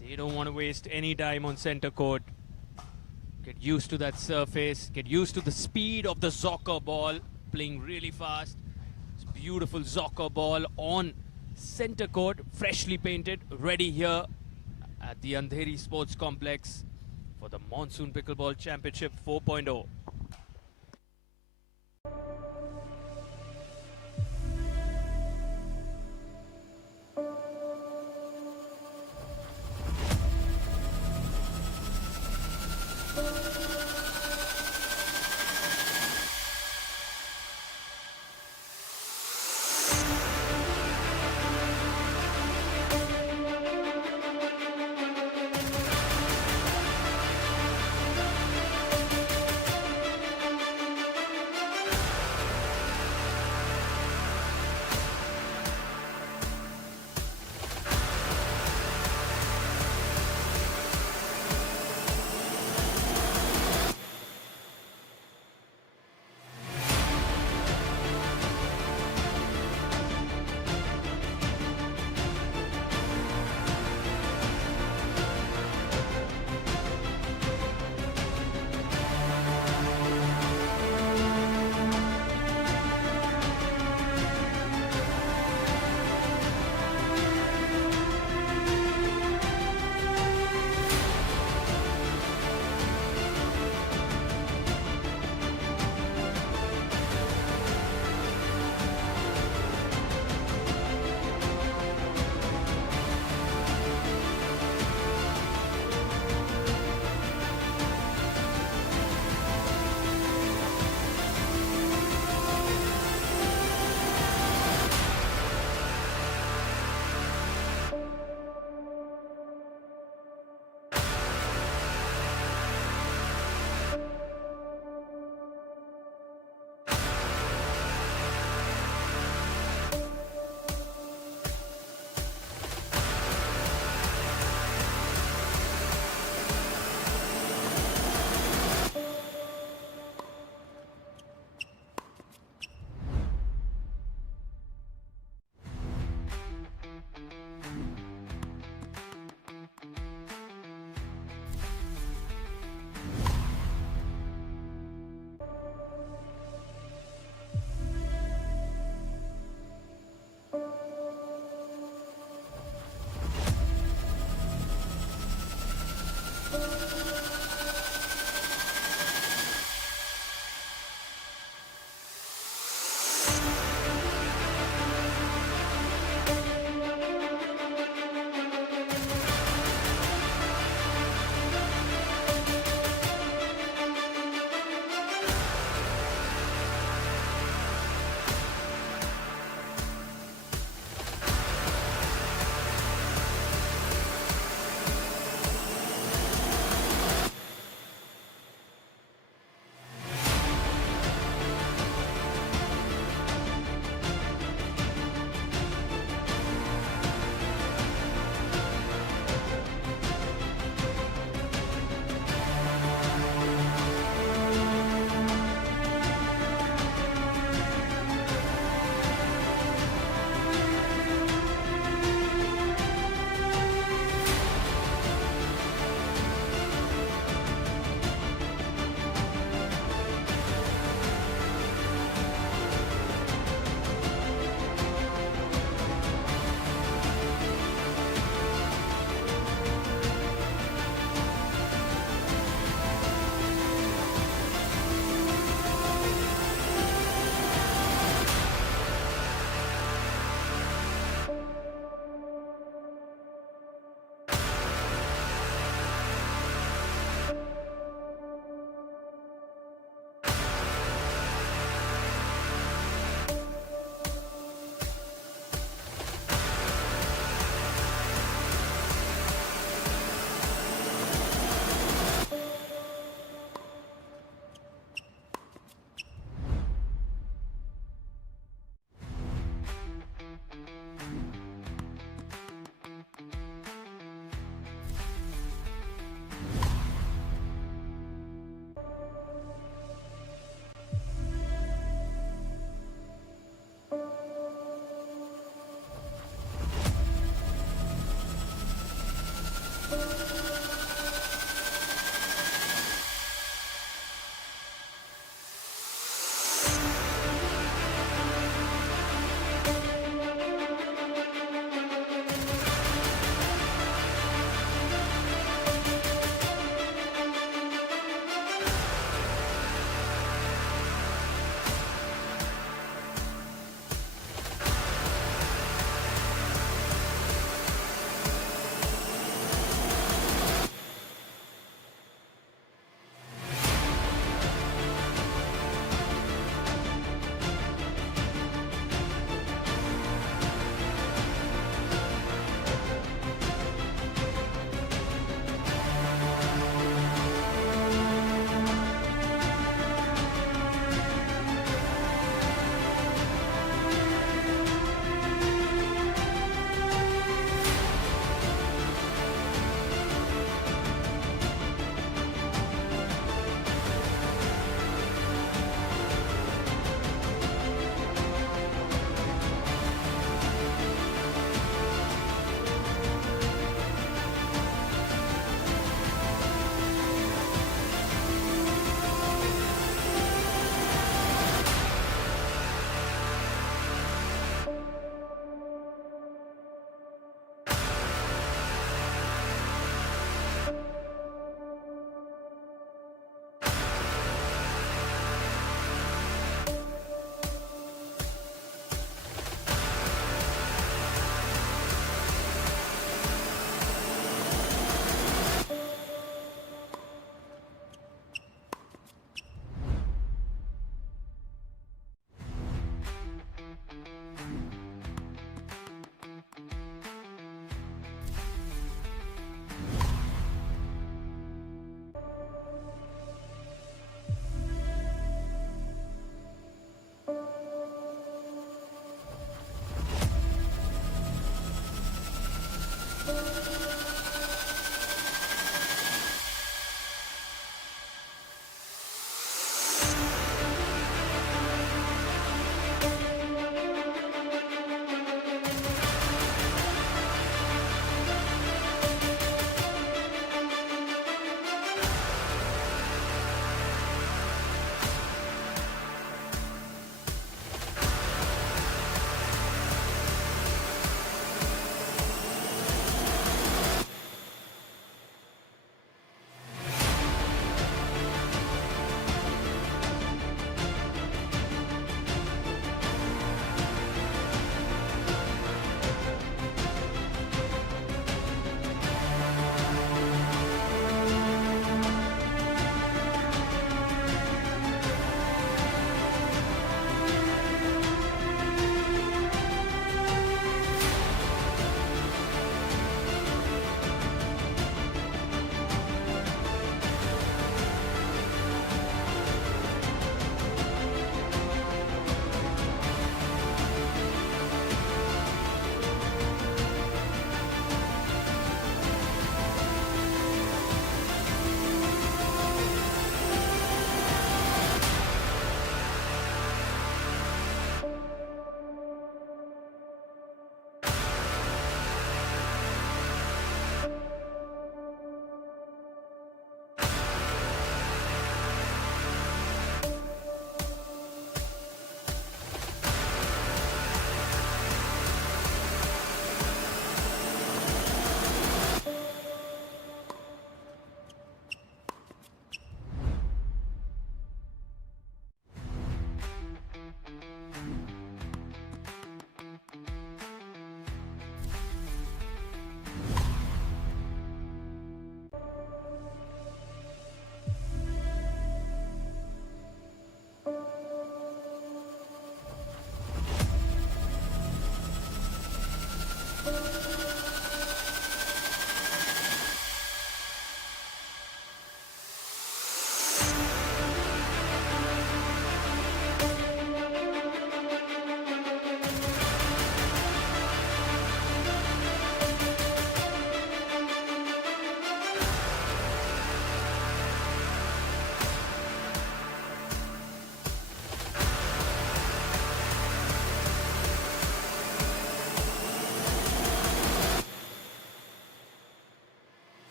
They don't want to waste any time on center court. Get used to that surface. Get used to the speed of the Zocker ball. Playing really fast. It's beautiful Zocker ball on center court. Freshly painted. Ready here at the Andheri Sports Complex for the Monsoon Pickleball Championship 4.0.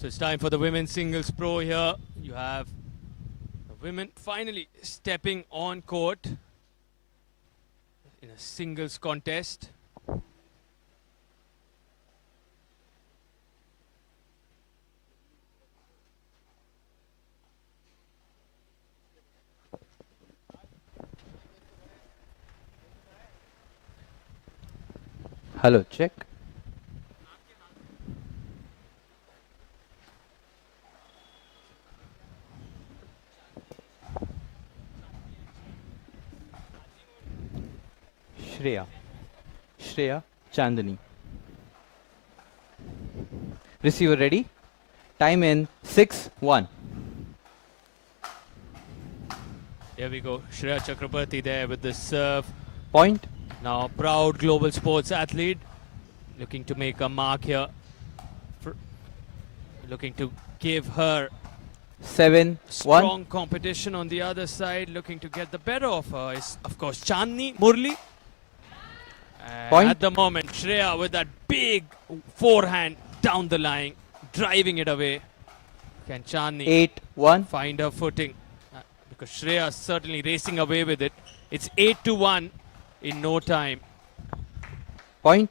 So it's time for the women's singles pro here. You have the women finally stepping on court in a singles contest. Hello, check. Shreya Chandani. Receiver ready. Time in 6-1. Here we go. Shreya Chakrabarti there with the serve. Point. Now proud global sports athlete. Looking to make a mark here. Looking to give her 7-1. strong competition on the other side. Looking to get the better of her is, of course, Chandni Murli. Point. At the moment, Shreya with that big forehand down the line, driving it away. Can Chandni 8-1. find her footing? Because Shreya is certainly racing away with it. It's 8-1 in no time. Point.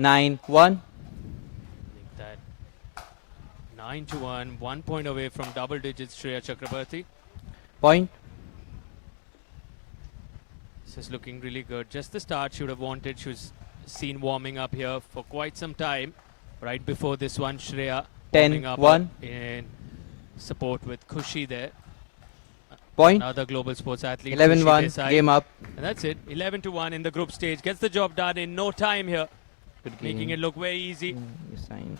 Nine one. That 9-1, 1 point away from double digits, Shreya Chakrabarti. Point. This is looking really good. Just the start she would have wanted. She was seen warming up here for quite some time. Right before this one, Shreya warming up 10-1. in support with Khushi there. Point. Another global sports athlete. 11-1. Khushi Desai. Game up. And that's it. 11-1 in the group stage. Gets the job done in no time here. Good Making game. it look very easy. You sign.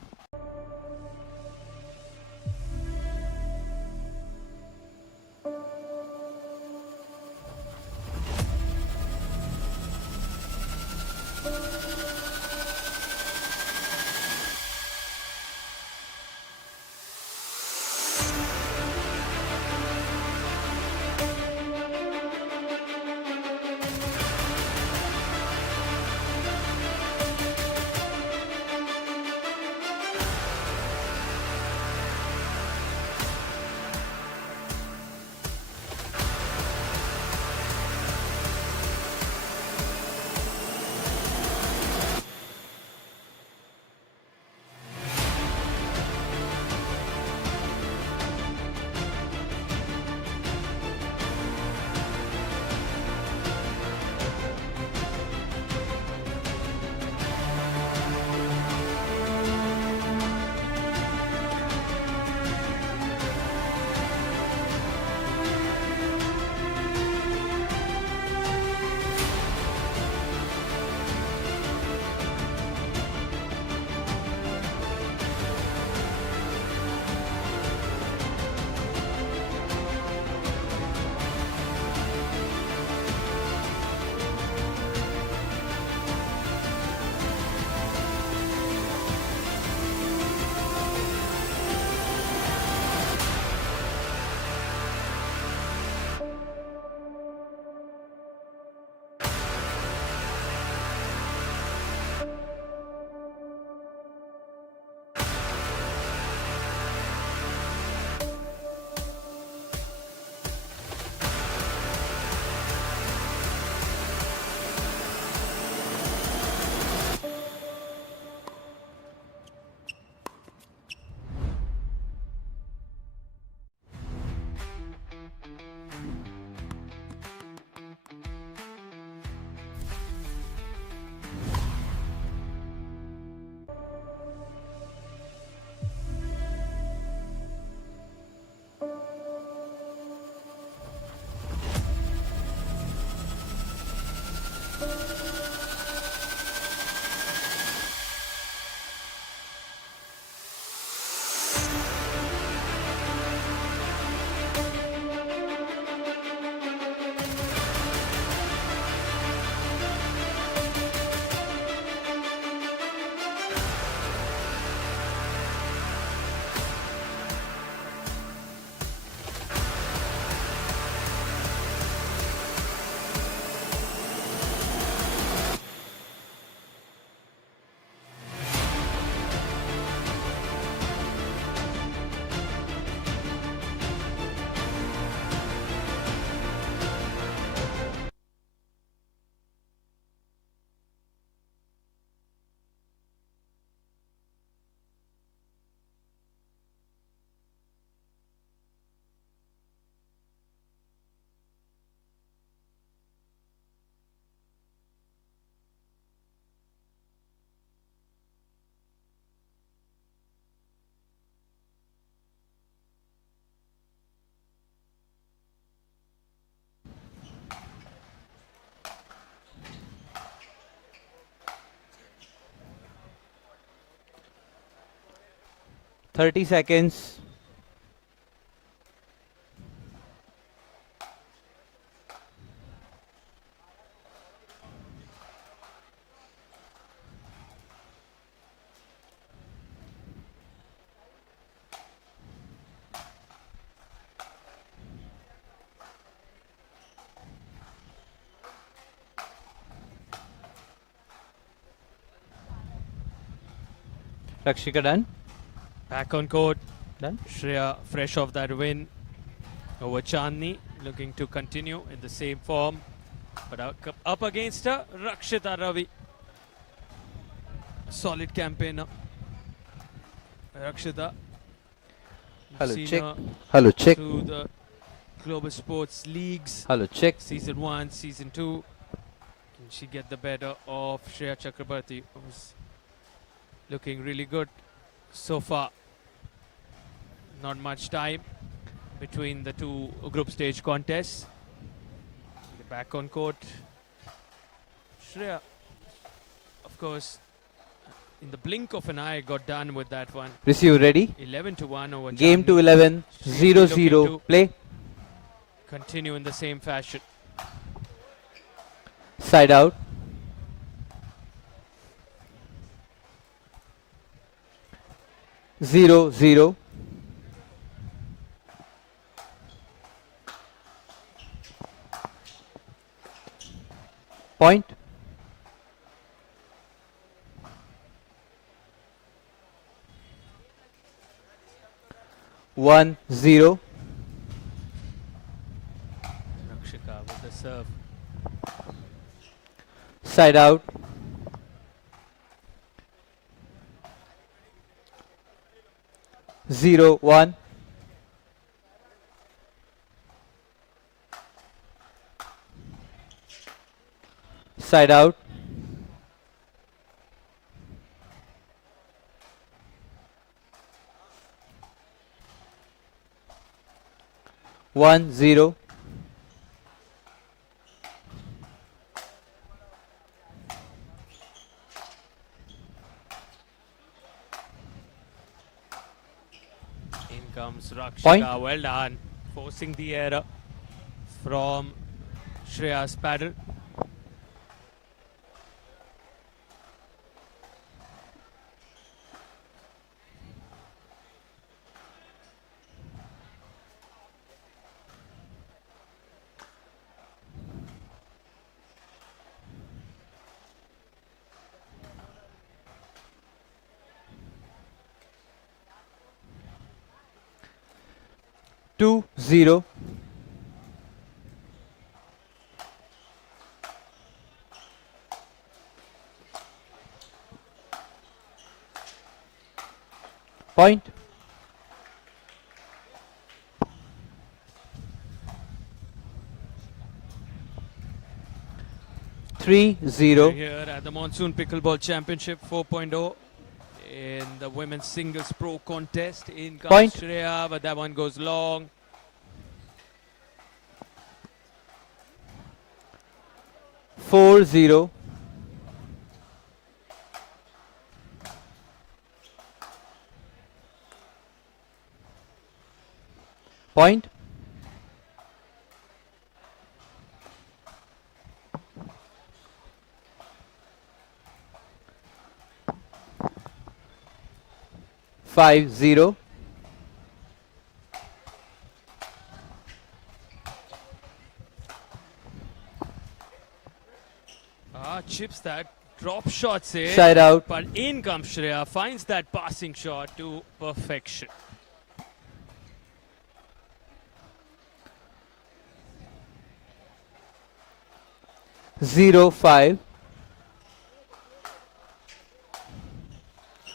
30 seconds. Rakshika done. Back on court. Done. Shreya fresh off that win over Chandni, looking to continue in the same form. But up against her, Rakshita Ravi. Solid campaigner. Rakshita. Hello, seen check. her Hello, check. Through the global sports leagues. Hello, check. Season 1, Season 2. Can she get the better of Shreya Chakrabarti, who's looking really good so far? Not much time between the two group stage contests. Back on court. Shreya, of course, in the blink of an eye, got done with that one. Receive ready. 11-1 over Game Chandni. to 11. She'll be looking 0-0. to Play. Continue in the same fashion. Side out. Zero, zero. Point. One, zero. Rakshika with the serve. Side out. Zero, one. Side out. One, zero. In comes Rakshika. Point. Well done. Forcing the error from Shreya's paddle. Two, zero. Point. Three, zero. We're here at the Monsoon Pickleball Championship 4.0 in the women's singles pro contest. In comes Point. Shreya, but that one goes long. Four, zero. Point. Five, zero. Chips that, drop shots in. Side out. But in comes Shreya, finds that passing shot to perfection. Zero, five.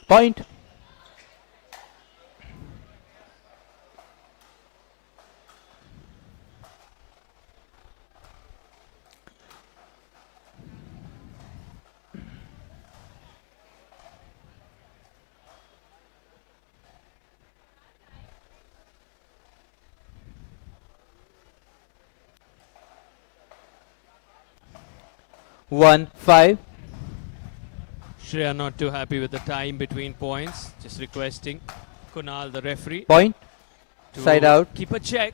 Point. One, five. Shreya not too happy with the time between points, just requesting Kunal, the referee. Point. To Side out. Keep a check.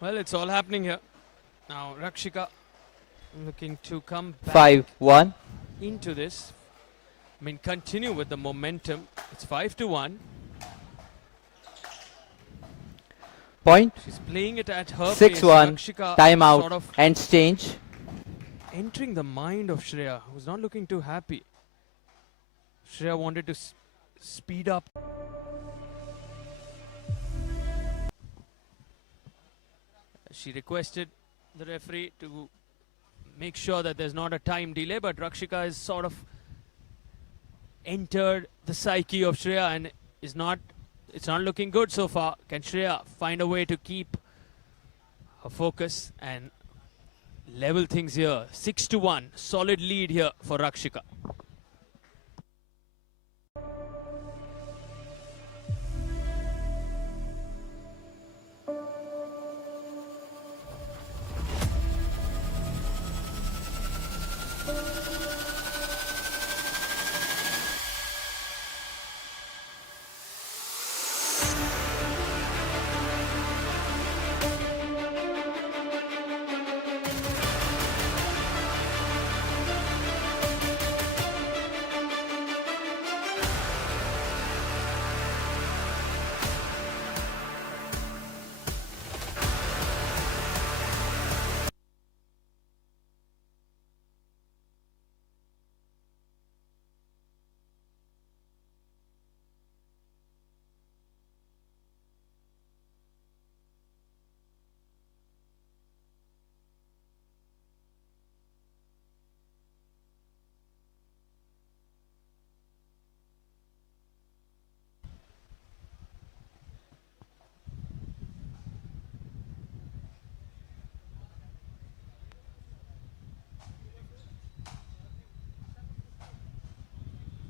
Well, it's all happening here. Now, Rakshika looking to come back 5-1. into this. I mean, continue with the momentum. It's 5-1. Point. She's playing it at her 6-1. pace. Rakshika Timeout. sort of Ends change. entering the mind of Shreya, who's not looking too happy. Shreya wanted to speed up. She requested the referee to make sure that there's not a time delay, but Rakshika has sort of entered the psyche of Shreya and it's not looking good so far. Can Shreya find a way to keep her focus and level things here? 6-1, solid lead here for Rakshika.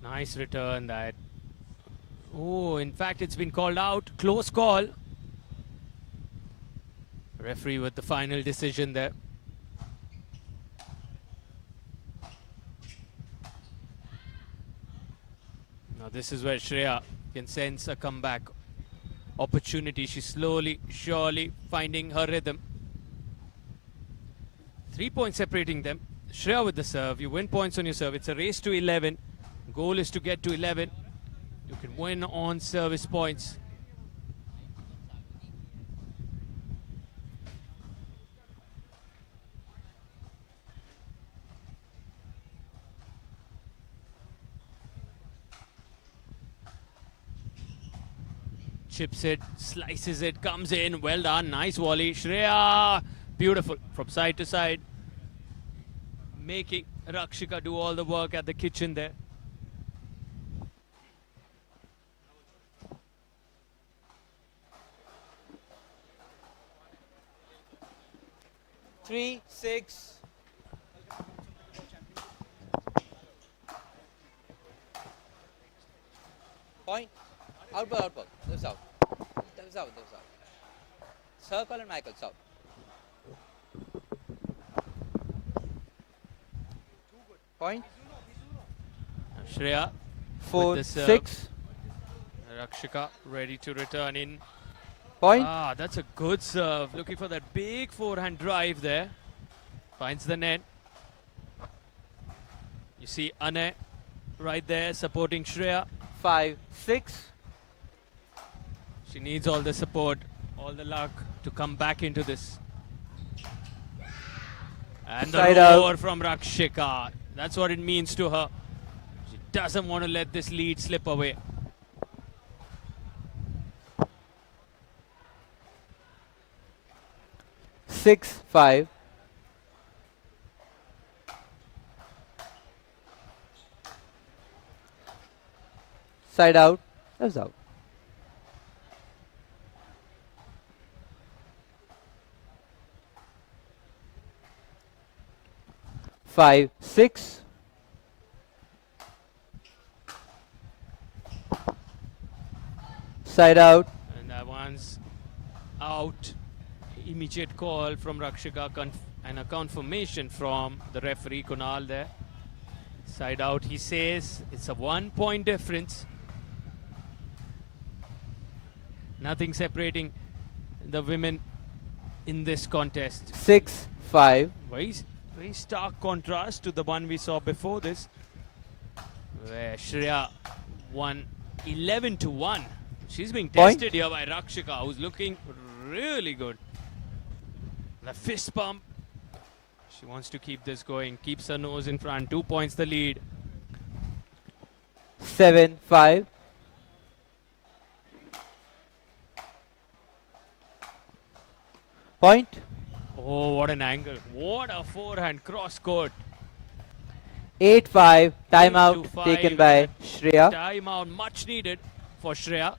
Nice return that. Oh, in fact, it's been called out. Close call. Referee with the final decision there. Now this is where Shreya can sense a comeback opportunity. She's slowly, surely finding her rhythm. 3 points separating them. Shreya with the serve. You win points on your serve. It's a race to 11. Goal is to get to 11. You can win on service points. Chips it, slices it, comes in. Well done. Nice volley. Shreya. Beautiful. From side to side. Making Rakshika do all the work at the kitchen there. Three, 6. Point. Out ball, out ball. That was out. That was out, that was out. Circle and Michael, out. Point. Shreya. 4, 6. Rakshika ready to return in. Point. Ah, that's a good serve. Looking for that big forehand drive there. Finds the net. You see Ane right there supporting Shreya. 5, 6. She needs all the support, all the luck to come back into this. And the Side out. roar from Rakshika. That's what it means to her. She doesn't want to let this lead slip away. Six, 5. Side out. That was out. 5, 6. Side out. And that one's out. Immediate call from Rakshika and a confirmation from the referee Kunal there. Side out, he says. It's a 1 point difference. Nothing separating the women in this contest. 6-5. Very stark contrast to the one we saw before this, where Shreya won 11-1. She's being Point. tested here by Rakshika, who's looking really good. The fist pump. She wants to keep this going, keeps her nose in front. 2 points the lead. 7-5. Point. Oh, what an angle. What a forehand cross court. 8-5. Timeout 8-5. taken by Shreya. Timeout much needed for Shreya.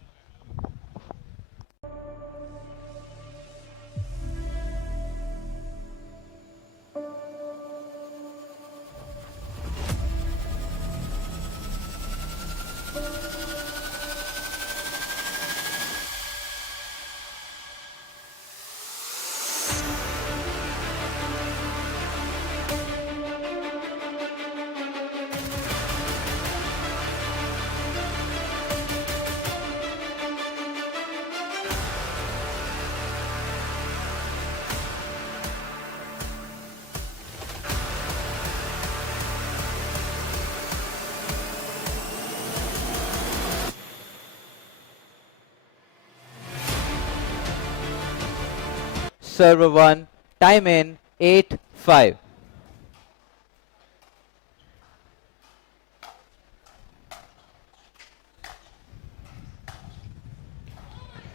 Server 1. Time in 8-5.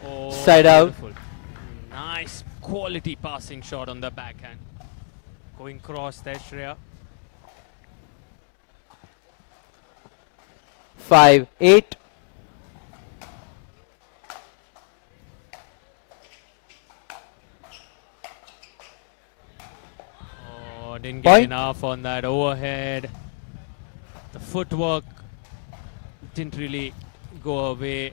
Oh, Side out. beautiful. Nice quality passing shot on the backhand. Going cross there, Shreya. 5-8. Oh, didn't get Point. enough on that overhead. The footwork didn't really go away.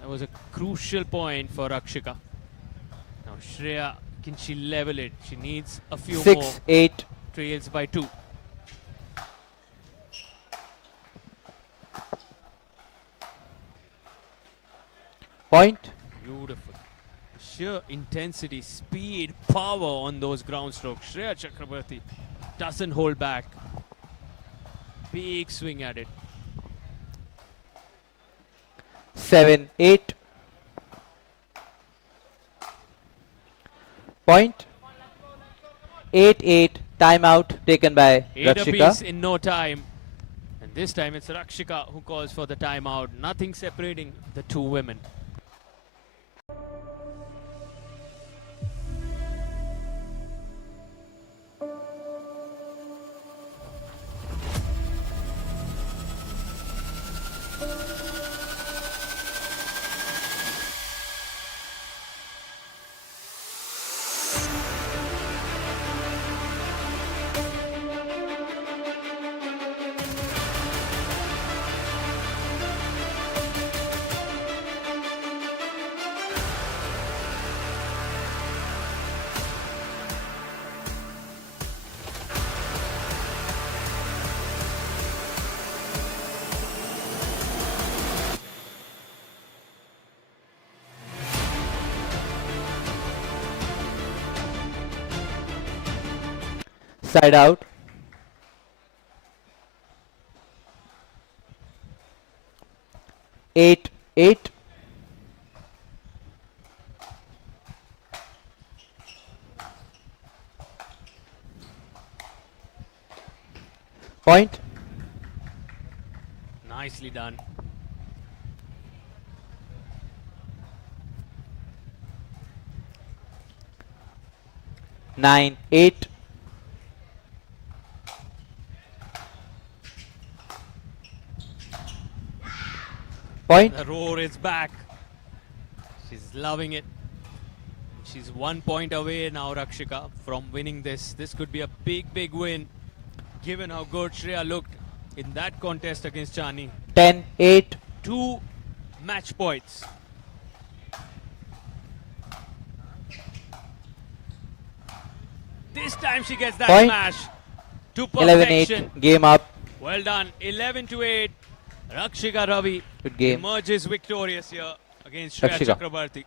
That was a crucial point for Rakshika. Now Shreya, can she level it? She needs a few more. 6-8. Trails by 2. Point. Beautiful. Sheer intensity, speed, power on those ground strokes. Shreya Chakrabarti doesn't hold back. Big swing at it. 7-8. Point. 8-8. Timeout taken by 8 Rakshika. apiece in no time. And this time it's Rakshika who calls for the timeout. Nothing separating the two women. Side out. Eight. Point. Nicely done. Nine. 8. Point. The roar is back. She's loving it. She's 1 point away now, Rakshika, from winning this. This could be a big win, given how good Shreya looked in that contest against Chani. 10-8. 2 match points. This time she gets that Point. smash to perfection. 11-8. Game up. Well done. 11-8. Rakshika Ravi Good game. emerges victorious here against against Shreya Rakshika. Chakrabarti.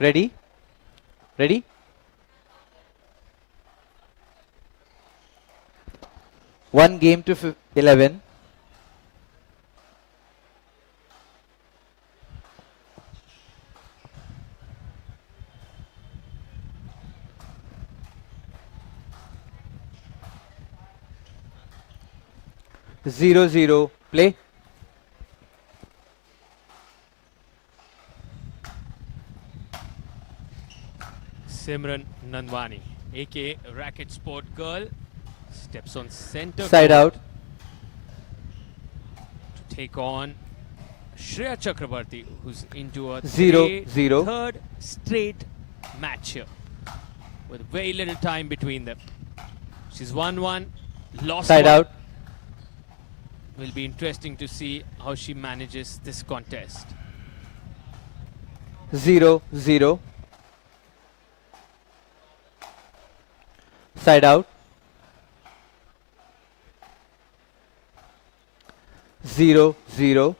Ready? Ready? One game to 11. Zero zero. Play. Simran Nandwani, aka Racket Sport Girl, steps on center Side court out. to take on Shreya Chakrabarti, who's into a 0-0. third straight match here, with very little time between them. She's won one, lost Side one. out. Will be interesting to see how she manages this contest. 0-0. Side out. 0-0.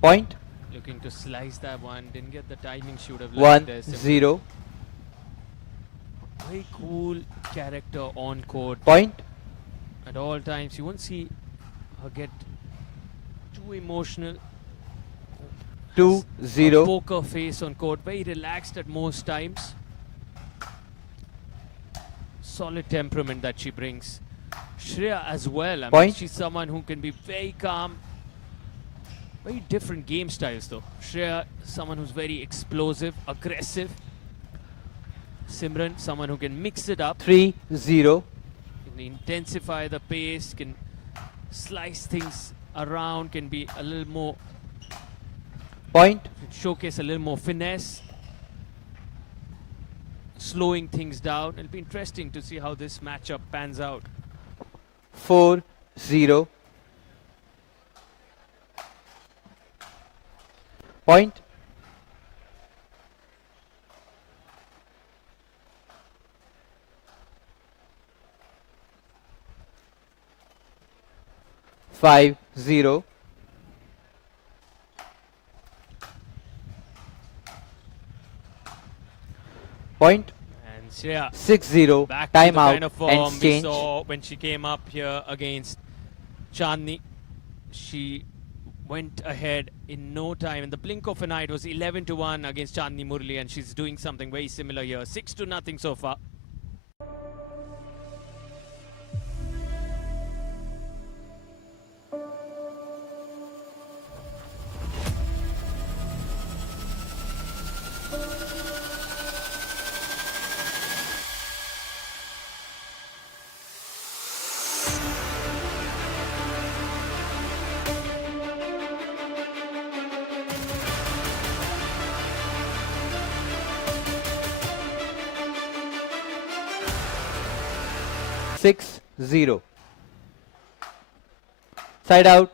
Point. Looking to slice that one, didn't get the timing, should have liked there. 1-0. Very cool character on court. Point. At all times, you won't see her get too emotional. 2-0. A poker face on court, very relaxed at most times. Solid temperament that she brings. Shreya as well. I mean, Point. she's someone who can be very calm. Very different game styles though. Shreya, someone who's very explosive, aggressive. Simran, someone who can mix it up. 3-0. Can intensify the pace, can slice things around, can be a little more... Point. Showcase a little more finesse. Slowing things down. It'll be interesting to see how this matchup pans out. 4-0. Point. Five zero. Point. And Shreya 6-0. back to the Timeout kind of form and we change. saw when she came up here against Chandni. She went ahead in no time. In the blink of an eye, it was 11-1 against Chandni Murli, and she's doing something very similar here. 6-0 so far. Six zero. Side out.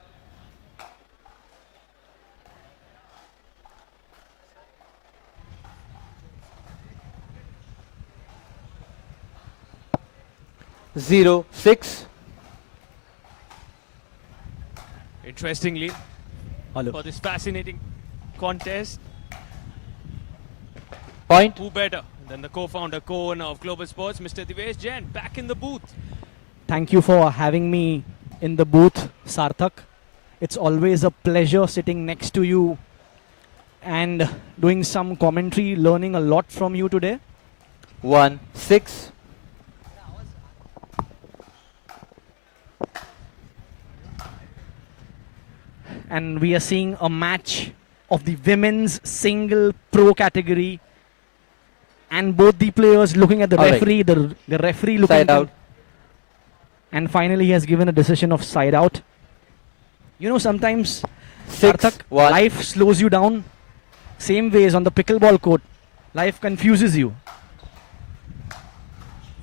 Zero six. Interestingly, for this fascinating contest, Point. who better than the co-founder, co-owner of Global Sports, Mr. Divesh Jain, back in the booth. Thank you for having me in the booth, Sarthak. It's always a pleasure sitting next to you and doing some commentary, learning a lot from you today. 1-6. And we are seeing a match of the women's single pro category. And both the players looking at the All right. referee, the referee looking Side at out. and finally he has given a decision of side out. You know, sometimes 6-1. life slows you down. Same ways on the pickleball court, life confuses you.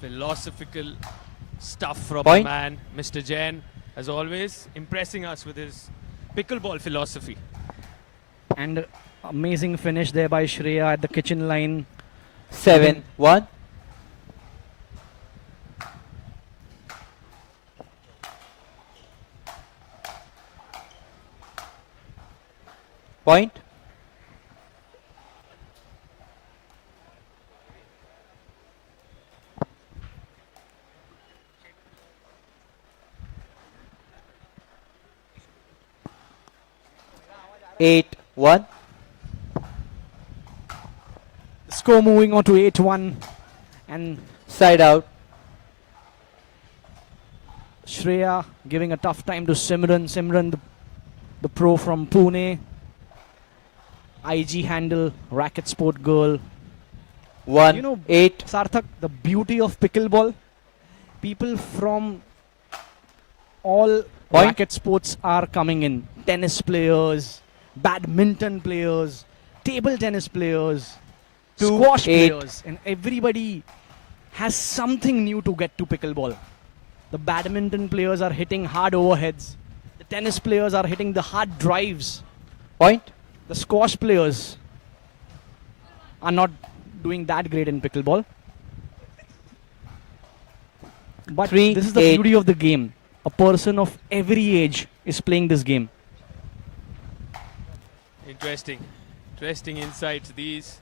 Philosophical stuff from Point. the man, Mr. Jain, as always, impressing us with his pickleball philosophy. And amazing finish there by Shreya at the kitchen line. 7-1. Point. Eight, 1. Score moving on to 8-1. And side out. Shreya giving a tough time to Simran. Simran, the pro from Pune. IG handle, racket sport girl. 1, You know, 8. Sarthak, the beauty of pickleball, people from all racket sports are coming in. Tennis players, badminton players, table tennis players, squash 8. players, and everybody has something new to get to pickleball. The badminton players are hitting hard overheads. The tennis players are hitting the hard drives. Point. The squash players are not doing that great in pickleball. But 3, this is the 8. beauty of the game. A person of every age is playing this game. Interesting. Interesting insights these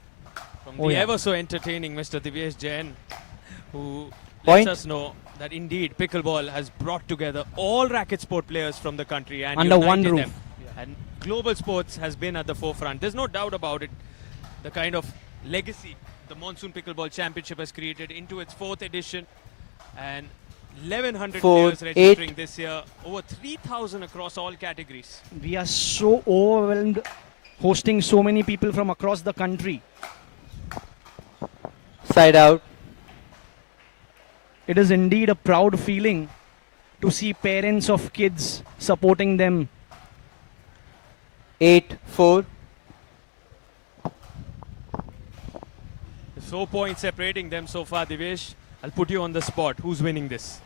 from Oh, the yeah. ever so entertaining Mr. Divyesh Jain, who Point. lets us know that indeed pickleball has brought together all racket sport players from the country and Under one united roof. them. And global sports has been at the forefront. There's no doubt about it. The kind of legacy the Monsoon Pickleball Championship has created into its 4th edition, and 1,100 4, players registering this year, over 3,000 across all categories. We are so overwhelmed hosting so many people from across the country. Side out. It is indeed a proud feeling to see parents of kids supporting them. 8, 4. There's 4 points separating them so far, Divyesh. I'll put you on the spot. Who's winning this?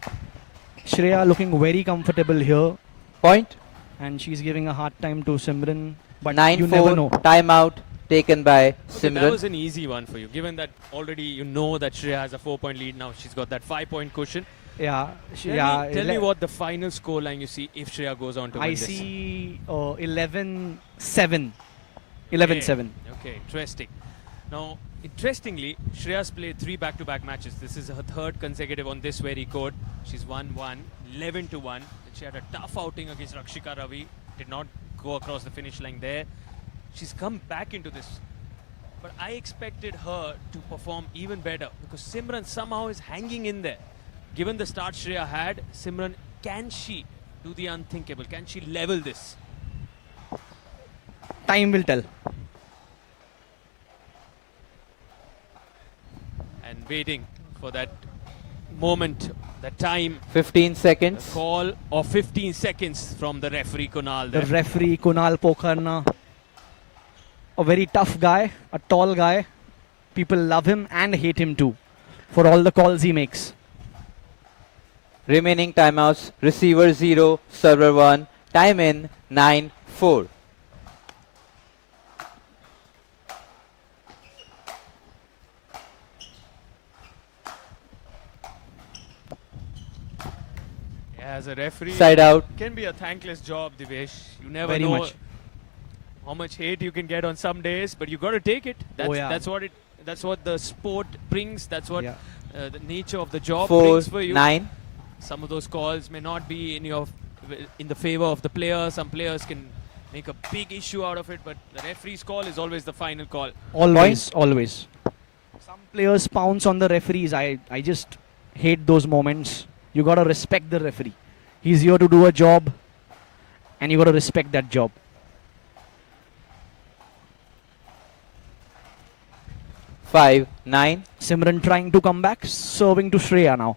Shreya looking very comfortable here. Point. And she's giving a hard time to Simran. But 9, you 4. never know. Timeout taken by Okay, Simran. that was an easy one for you, given that already you know that Shreya has a 4-point lead now. She's got that 5-point cushion. Yeah. Tell me what the final score line you see if Shreya goes on to win I this. see 11-7. 11-7. Okay, interesting. Now, interestingly, Shreya's played 3 back-to-back matches. This is her 3rd consecutive on this very court. She's won 1, 11-1. She had a tough outing against Rakshika Ravi. Did not go across the finish line there. She's come back into this. But I expected her to perform even better because Simran somehow is hanging in there. Given the start Shreya had, Simran, can she do the unthinkable? Can she level this? Time will tell. And waiting for that moment, that time. 15 seconds. The call of 15 seconds from the referee Kunal The there. referee Kunal Pokharna. A very tough guy, a tall guy. People love him and hate him too for all the calls he makes. Remaining timeouts. Receiver 0, server 1. Time in 9, 4. As a referee, Side out. can be a thankless job, Divyesh. You never Very know much. how much hate you can get on some days, but you got to take it. That's, yeah. That's what the sport brings. That's what Yeah. the nature of the job 4, brings for you. 9. Some of those calls may not be in the favor of the player. Some players can make a big issue out of it, but the referee's call is always the final call. Always, always. Some players pounce on the referees. I just hate those moments. You got to respect the referee. He's here to do a job, and you got to respect that job. 5, 9. Simran trying to come back, serving to Shreya now.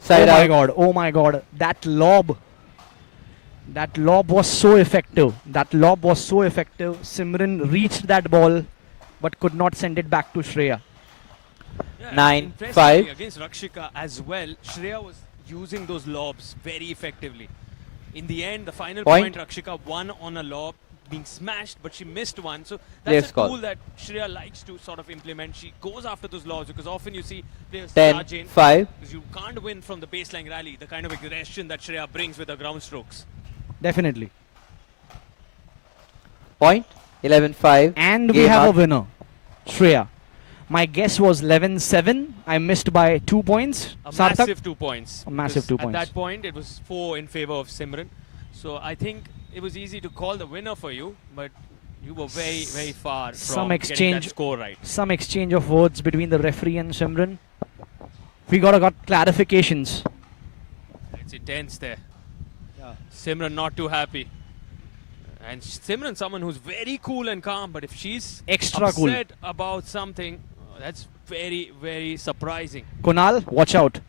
Side oh my out. god, oh my god. That lob was so effective. That lob was so effective. Simran reached that ball but could not send it back to Shreya. Yeah, 9, interestingly, 5. Against Rakshika as well, Shreya was using those lobs very effectively. In the end, the final Point. point Rakshika won on a lob, being smashed, but she missed one. So Players that's a call. tool that Shreya likes to sort of implement. She goes after those lows because often you see players 10, charge in 5. because you can't win from the baseline rally, the kind of aggression that Shreya brings with her ground strokes. Definitely. Point 11-5. And we Game have up. a winner, Shreya. My guess was 11-7. I missed by 2 points. A Sarthak? massive 2 points. A massive 2 At points. that point, it was 4 in favor of Simran. So I think it was easy to call the winner for you, but you were very, very far from getting that score right. Some exchange of words between the referee and Simran. We got clarifications. It's intense there. Simran not too happy. And Simran, someone who's very cool and calm, but if she's Extra cool. upset about something, that's very, very surprising. Kunal, watch out.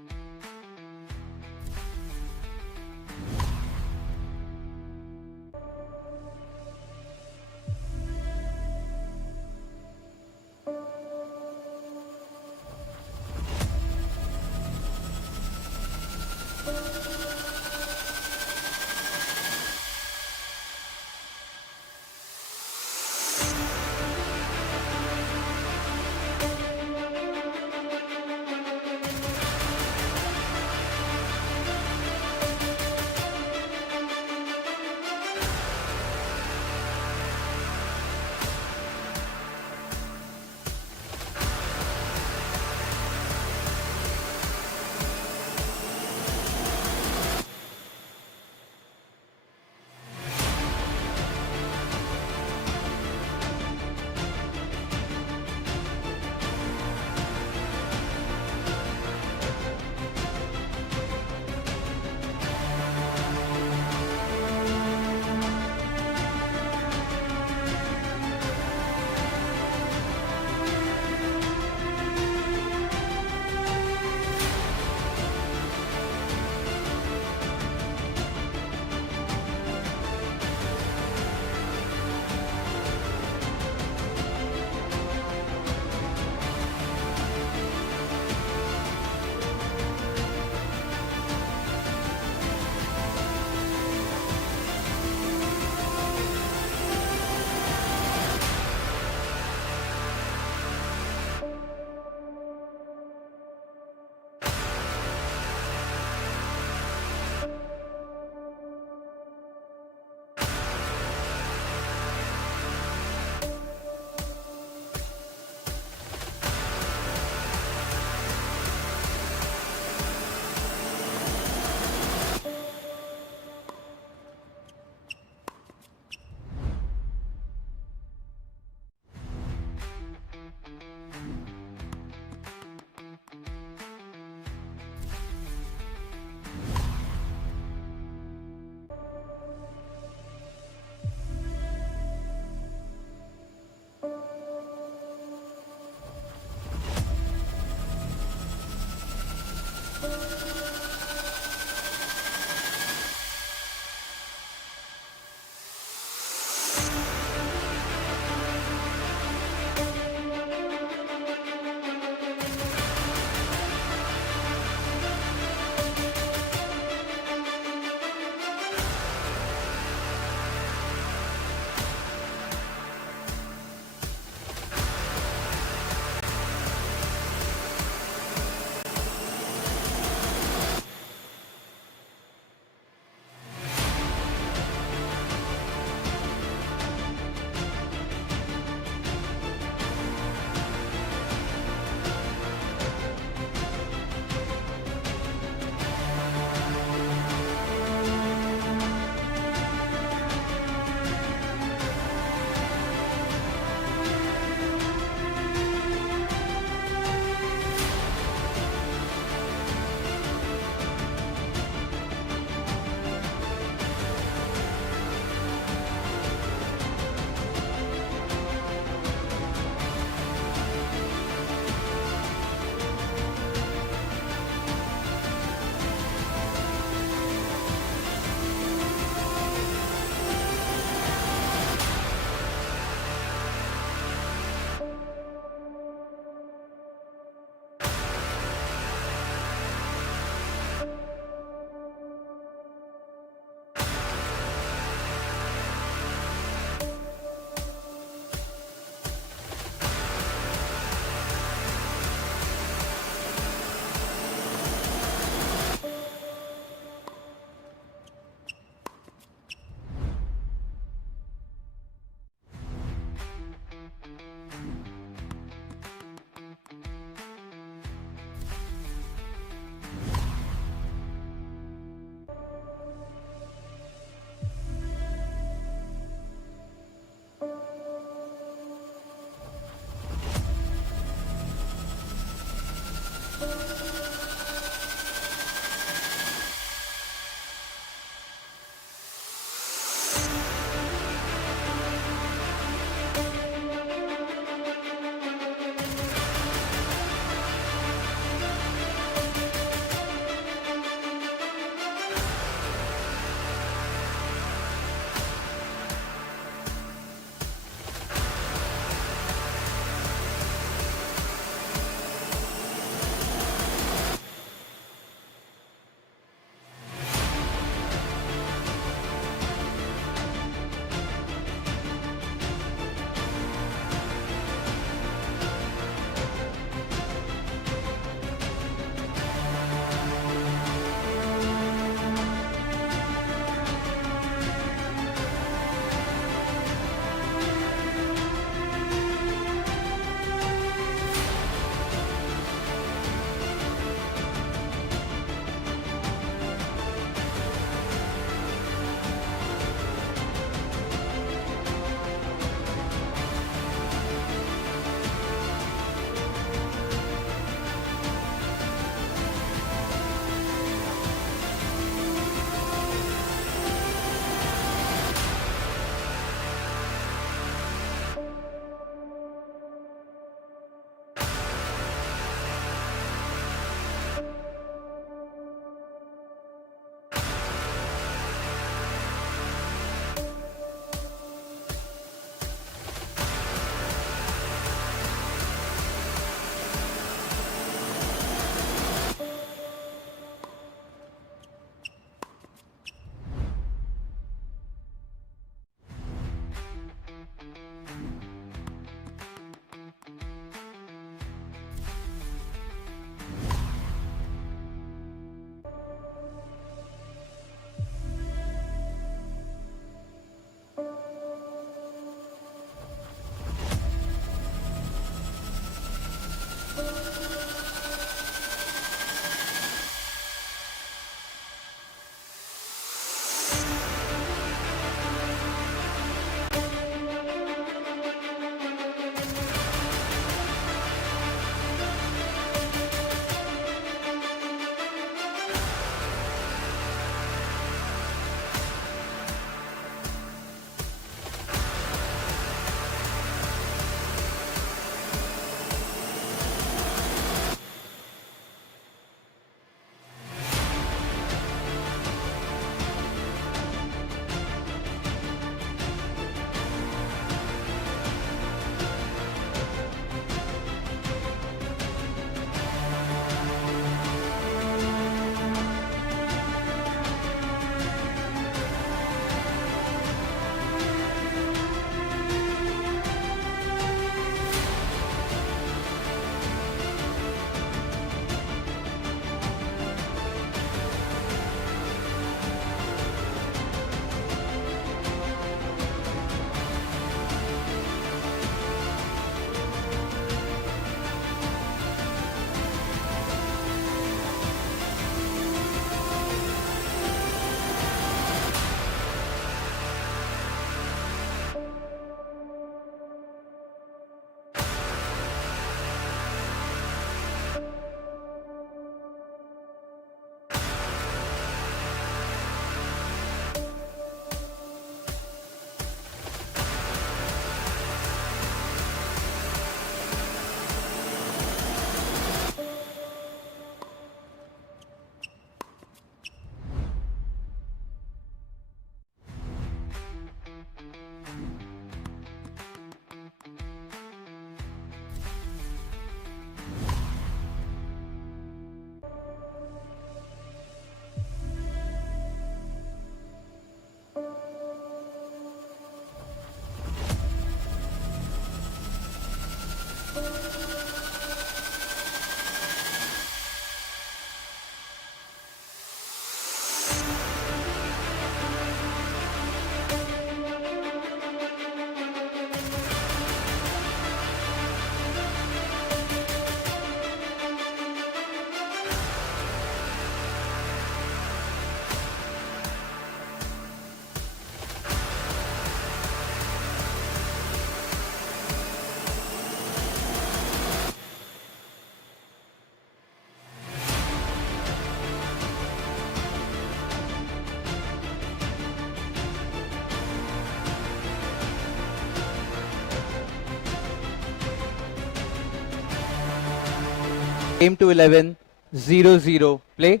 Game to 11, 0-0. Play.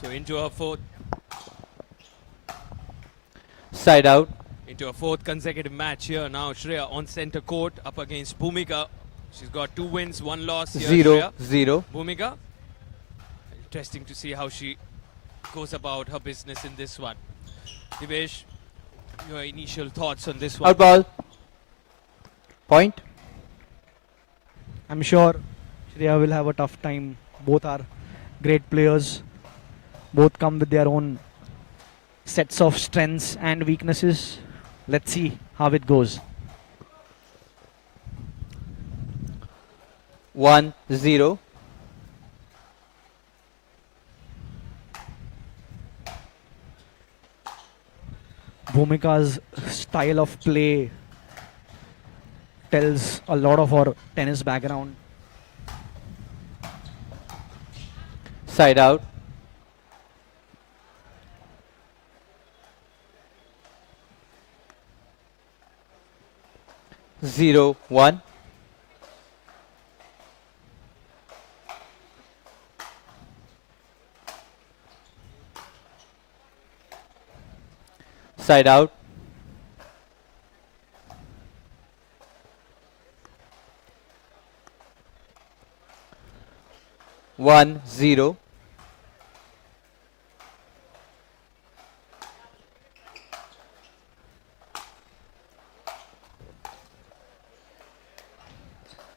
So into her fourth. Side out. Into a fourth consecutive match here now. Shreya on center court up against Bhumika. She's got 2 wins, 1 loss here. 0-0. Bhumika. Interesting to see how she goes about her business in this one. Divesh, your initial thoughts on this one? Out ball. Point. I'm sure Shreya will have a tough time. Both are great players. Both come with their own sets of strengths and weaknesses. Let's see how it goes. 1-0. Bhumika's style of play tells a lot of her tennis background. Side out. Zero, 1. Side out. One, 0.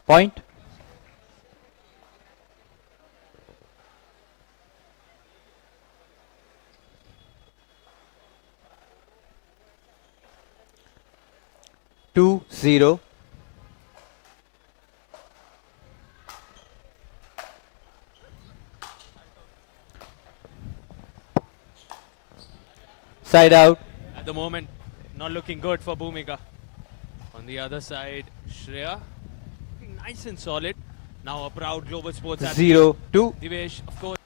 Point. Two, 0. Side out. At the moment, not looking good for Bhumika. On the other side, Shreya, looking nice and solid. Now a proud global sports athlete. 0-2. Divesh, of course.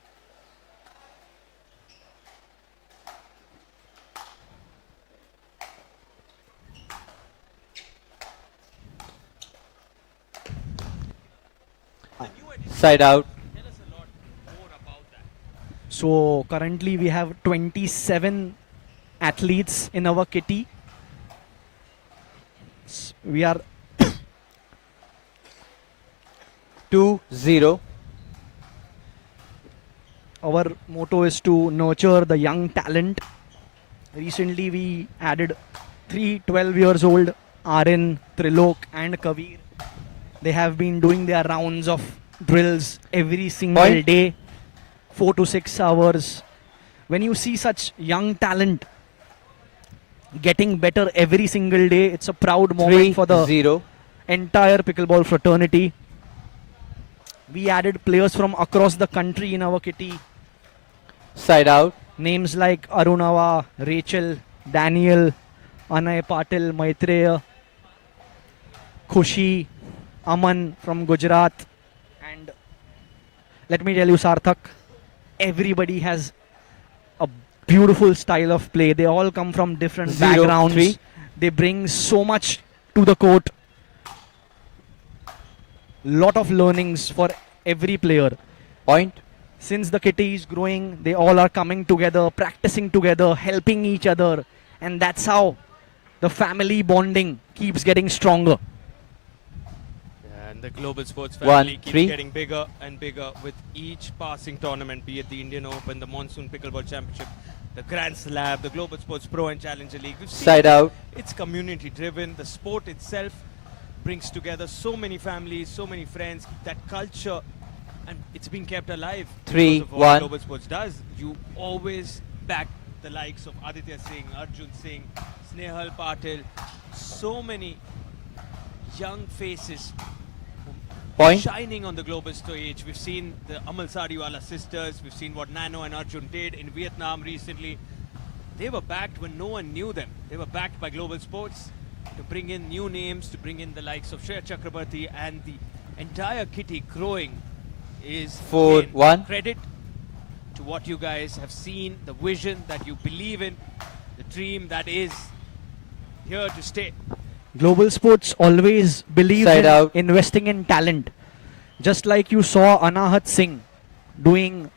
Side out. So currently we have 27 athletes in our kitty. We are 2-0. Our motto is to nurture the young talent. Recently we added 3 12 years old, Arin, Trilok and Kavir. They have been doing their rounds of drills every single Point. day, 4 to 6 hours. When you see such young talent getting better every single day, it's a proud moment for the 3-0. entire pickleball fraternity. We added players from across the country in our kitty. Side out. Names like Arunava, Rachel, Daniel, Anay Patil, Maitreya, Khushi, Aman from Gujarat. And let me tell you, Sarthak, everybody has a beautiful style of play. They all come from different 0-3. backgrounds. They bring so much to the court. Lot of learnings for every player. Point. Since the kitty is growing, they all are coming together, practicing together, helping each other. And that's how the family bonding keeps getting stronger. And the global sports 1-3. family keeps getting bigger and bigger with each passing tournament, be it the Indian Open, the Monsoon Pickleball Championship, the Grand Slam, the Global Sports Pro and Challenger League. We've seen Side out. It's community driven. The sport itself brings together so many families, so many friends, that culture, and it's been kept alive. 3-1. Because of what Global Sports does. You always back the likes of Aditya Singh, Arjun Singh, Snehal Patil, so many young faces Point. shining on the global stage. We've seen the Amal Sariwala sisters. We've seen what Nano and Arjun did in Vietnam recently. They were backed when no one knew them. They were backed by global sports to bring in new names, to bring in the likes of Shreya Chakrabarti, and the entire kitty growing is 4-1. again, credit to what you guys have seen, the vision that you believe in, the dream that is here to stay. Global Sports always believes Side in out. investing in talent. Just like you saw Anahat Singh doing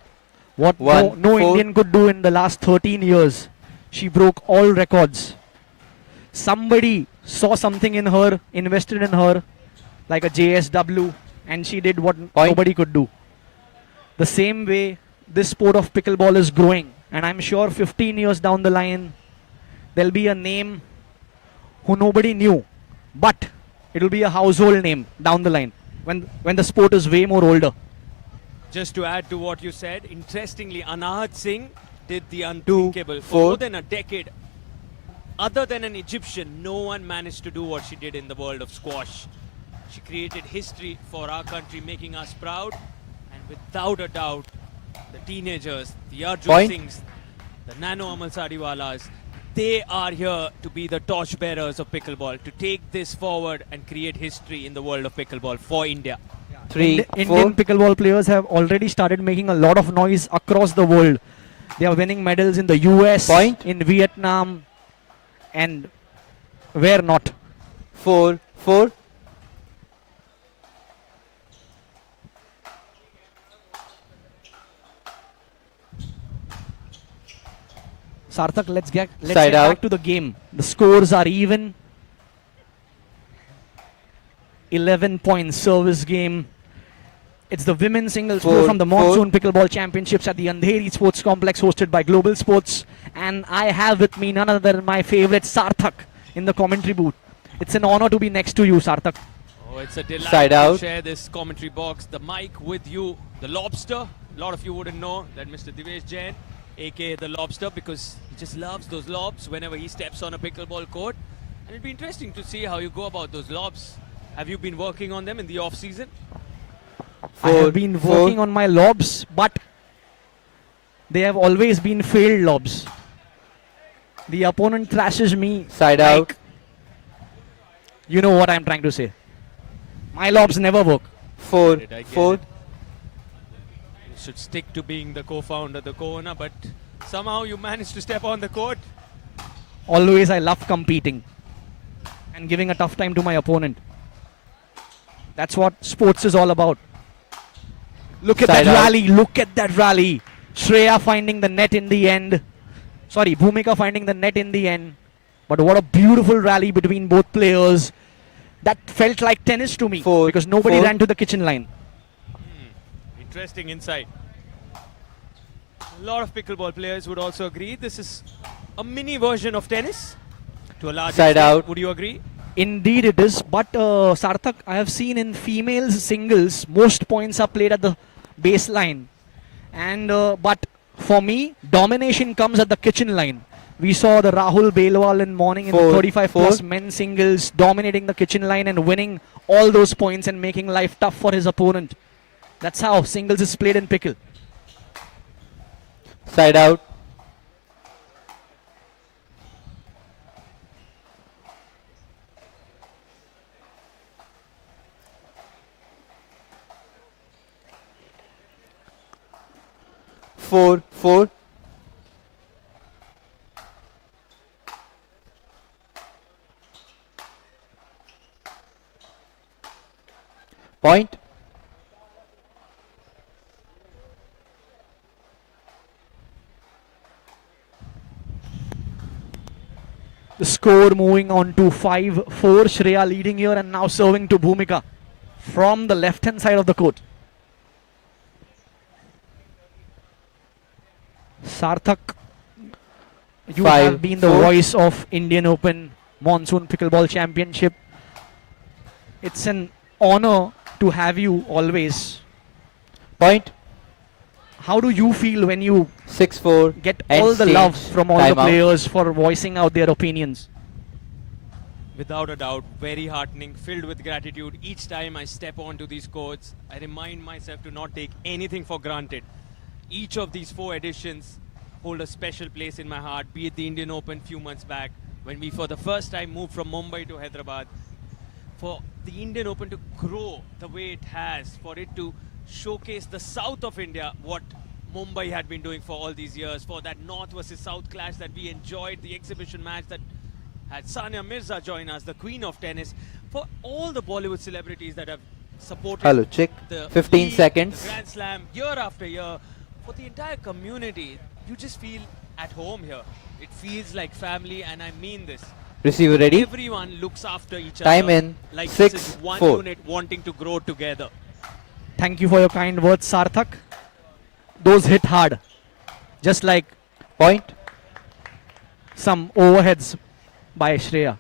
what no 4. Indian could do in the last 13 years. She broke all records. Somebody saw something in her, invested in her, like a JSW, and she did what nobody could do. The same way this sport of pickleball is growing, and I'm sure 15 years down the line, there'll be a name who nobody knew, but it'll be a household name down the line when the sport is way more older. Just to add to what you said, interestingly, Anahat Singh did the unthinkable. For 4. more than a decade, other than an Egyptian, no one managed to do what she did in the world of squash. She created history for our country, making us proud. And without a doubt, the teenagers, the Arjun Point. Singhs, the Nano Amal Sariwalas, they are here to be the torchbearers of pickleball, to take this forward and create history in the world of pickleball for India. 3, 4. Indian pickleball players have already started making a lot of noise across the world. They are winning medals in the US, in Vietnam, and where not. 4, 4. Sarthak, let's get Side out. back to the game. The scores are even. 11-point service game. It's the women's singles tour from the Monsoon Pickleball Championships at the Andheri Sports Complex, hosted by Global Sports. And I have with me none other than my favorite Sarthak in the commentary booth. It's an honor to be next to you, Sarthak. Oh, it's a delight Side to out. share this commentary box, the mic with you, the Lobster. A lot of you wouldn't know that Mr. Divesh Jain, aka the Lobster, because he just loves those lobs whenever he steps on a pickleball court. And it'd be interesting to see how you go about those lobs. Have you been working on them in the off season? I have been working on my lobs, but they have always been failed lobs. The opponent thrashes me. Side out. You know what I'm trying to say. My lobs never work. 4, Did I get 4. it? You should stick to being the co-founder, the co-owner, but somehow you managed to step on the court. Always I love competing and giving a tough time to my opponent. That's what sports is all about. Look at Side that out. rally. Look at that rally. Shreya finding the net in the end. Sorry, Bhumika finding the net in the end. But what a beautiful rally between both players. That felt like tennis to me because nobody 4. ran to the kitchen line. Interesting insight. A lot of pickleball players would also agree this is a mini version of tennis to a large Side extent. out. Would you agree? Indeed it is, but Sarthak, I have seen in females singles, most points are played at the baseline. And but for me, domination comes at the kitchen line. We saw the Rahul Belwal in morning in the 35 plus men's singles dominating the kitchen line and winning all those points and making life tough for his opponent. That's how singles is played in pickle. Side out. Four, 4. Point. The score moving on to 5-4. Shreya leading here and now serving to Bhumika from the left hand side of the court. Sarthak, you 5, have been the 4. voice of Indian Open Monsoon Pickleball Championship. It's an honor to have you always. Point. How do you feel when you 6-4. get End all the stage. love from all the Time out. players for voicing out their opinions? Without a doubt, very heartening, filled with gratitude. Each time I step onto these courts, I remind myself to not take anything for granted. Each of these 4 editions hold a special place in my heart, be it the Indian Open few months back, when we for the first time moved from Mumbai to Hyderabad. For the Indian Open to grow the way it has, for it to showcase the south of India, what Mumbai had been doing for all these years, for that north versus south clash that we enjoyed, the exhibition match that had Sania Mirza join us, the queen of tennis. For all the Bollywood celebrities that have supported Hello, check. the 15 league, seconds. the Grand Slam year after year, for the entire community, you just feel at home here. It feels like family, and I mean this. Receiver ready. Everyone looks after each Time other. in. Like 6, this is one 4. unit wanting to grow together. Thank you for your kind words, Sarthak. Those hit hard. Just like point. Some overheads by Shreya.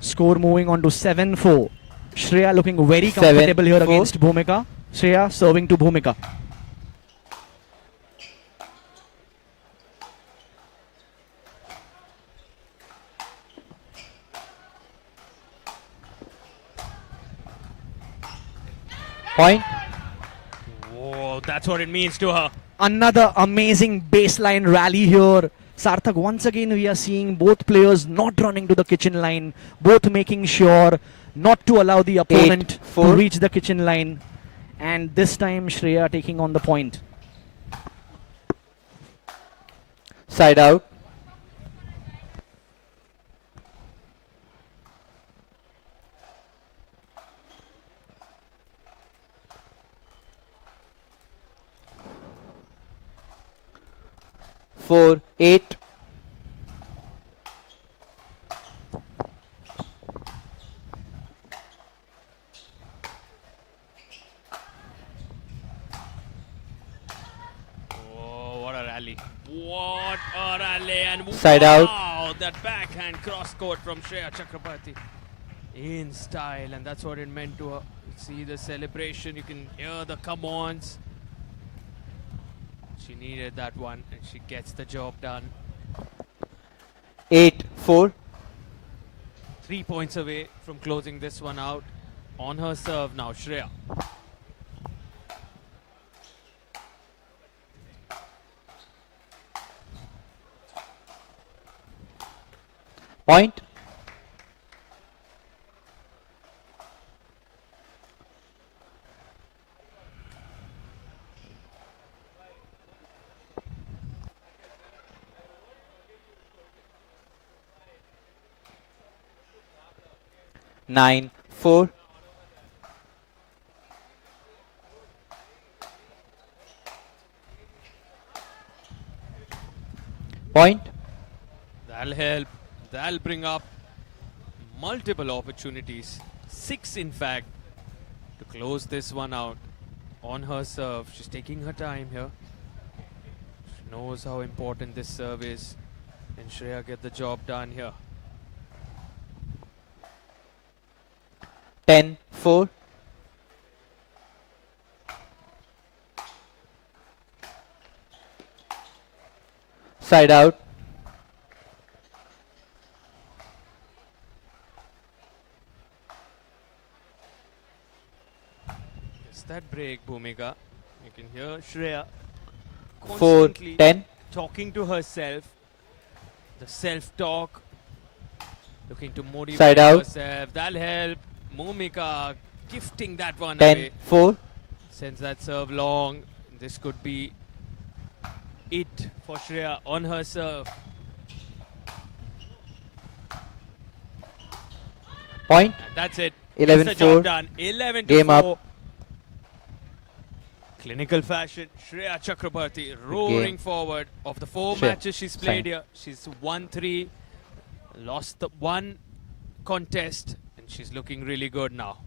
Score moving on to 7-4. Shreya looking very comfortable here 7-4. against Bhumika. Shreya serving to Bhumika. Point. Whoa, that's what it means to her. Another amazing baseline rally here. Sarthak, once again we are seeing both players not running to the kitchen line, both making sure not to allow the opponent to reach the kitchen line. And this time Shreya taking on the point. Side out. Four, 8. Oh, what a rally. What a rally. And Side wow, out. that backhand cross court from Shreya Chakrabarti. In style, and that's what it meant to her. See the celebration, you can hear the come-ons. She needed that one, and she gets the job done. 8-4. 3 points away from closing this one out. On her serve now, Shreya. Point. Nine, 4. Point. That'll help. That'll bring up multiple opportunities. 6, in fact, to close this one out. On her serve, she's taking her time here. She knows how important this serve is. And Shreya get the job done here. 10-4. Side out. It's that break, Bhumika. You can hear Shreya 4, constantly 10. talking to herself. The self-talk. Looking to motivate Side out. herself. That'll help. Bhumika gifting that one 10, away. 4. Sends that serve long. This could be it for Shreya on her serve. Point. And that's it. 11-4. Gets the job done. 11 to Game 4. up. Clinical fashion. Shreya Chakrabarti roaring Game. forward. Of the 4 Shreya, matches she's played fine. here, she's won 3, lost the 1 contest, and she's looking really good now.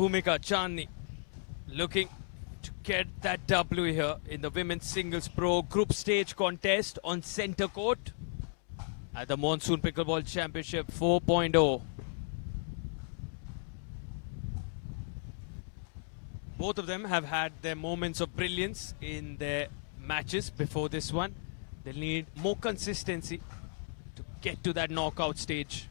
Bhumika Chandni looking to get that W here in the Women's Singles Pro Group Stage contest on center court at the Monsoon Pickleball Championship 4.0. Both of them have had their moments of brilliance in their matches before this one. They'll need more consistency to get to that knockout stage.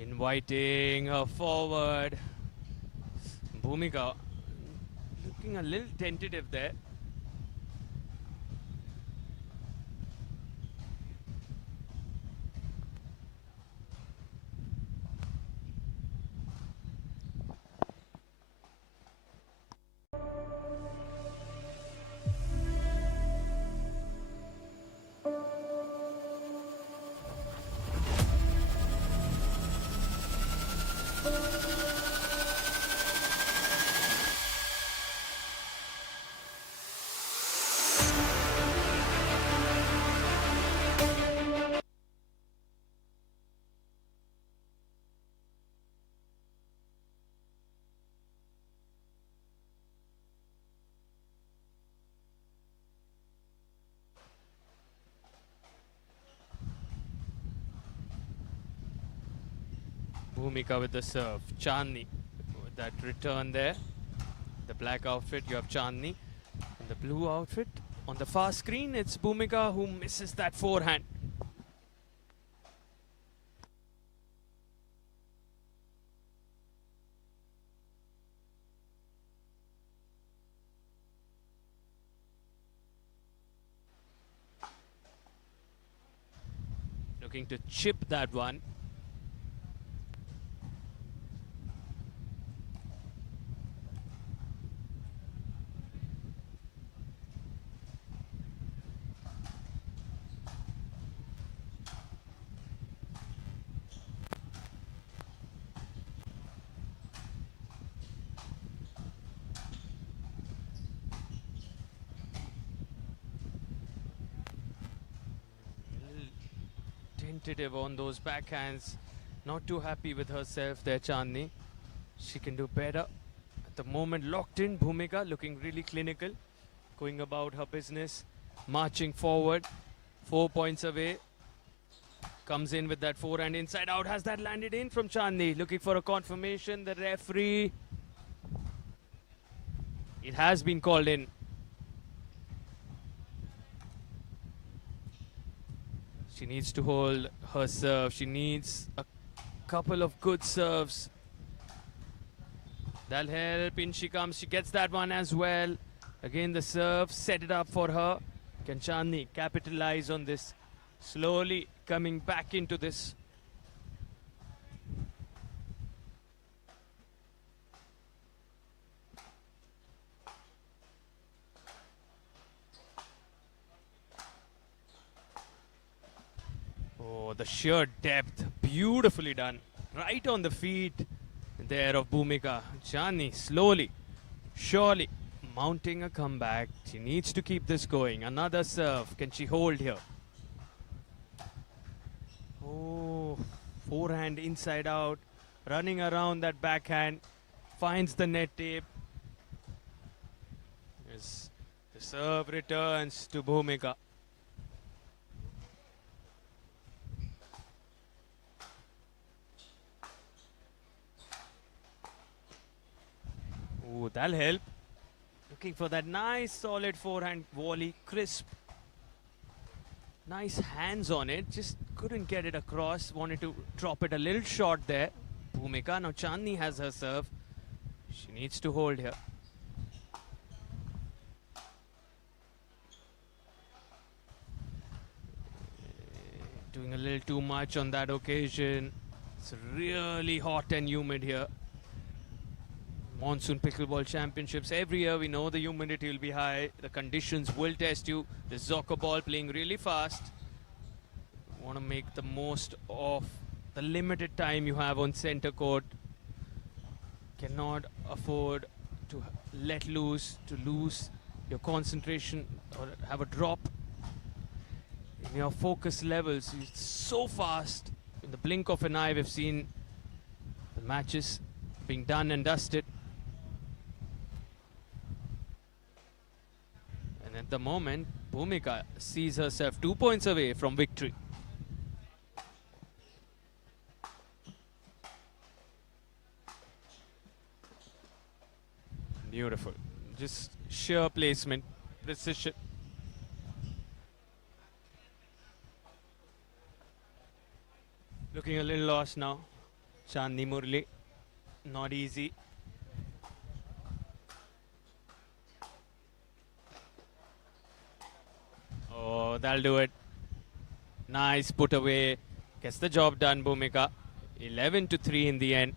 Inviting her forward. Bhumika looking a little tentative there. Bhumika with the serve. Chandni with that return there. The black outfit, you have Chandni. In the blue outfit, on the far screen, it's Bhumika who misses that forehand. Looking to chip that one. Tentative on those backhands. Not too happy with herself there, Chandni. She can do better. At the moment, locked in. Bhumika looking really clinical. Going about her business. Marching forward. 4 points away. Comes in with that forehand inside out. Has that landed in from Chandni? Looking for a confirmation. The referee. It has been called in. She needs to hold her serve. She needs a couple of good serves. That'll help. In she comes. She gets that one as well. Again, the serve. Set it up for her. Can Chandni capitalize on this? Slowly coming back into this. Oh, the sheer depth. Beautifully done. Right on the feet there of Bhumika. Chandni slowly, surely mounting a comeback. She needs to keep this going. Another serve. Can she hold here? Oh, forehand inside out. Running around that backhand. Finds the net tape. Yes, the serve returns to Bhumika. Ooh, that'll help. Looking for that nice solid forehand volley, crisp. Nice hands on it, just couldn't get it across. Wanted to drop it a little short there. Bhumika, now Chandni has her serve. She needs to hold here. Doing a little too much on that occasion. It's really hot and humid here. Monsoon Pickleball Championships. Every year we know the humidity will be high. The conditions will test you. The soccer ball playing really fast. Want to make the most of the limited time you have on center court. Cannot afford to let loose, to lose your concentration or have a drop in your focus levels. It's so fast. In the blink of an eye, we've seen the matches being done and dusted. And at the moment, Bhumika sees herself 2 points away from victory. Beautiful. Just sheer placement, precision. Looking a little lost now. Chandni Murli, not easy. Oh, that'll do it. Nice put away. Gets the job done, Bhumika. 11-3 in the end.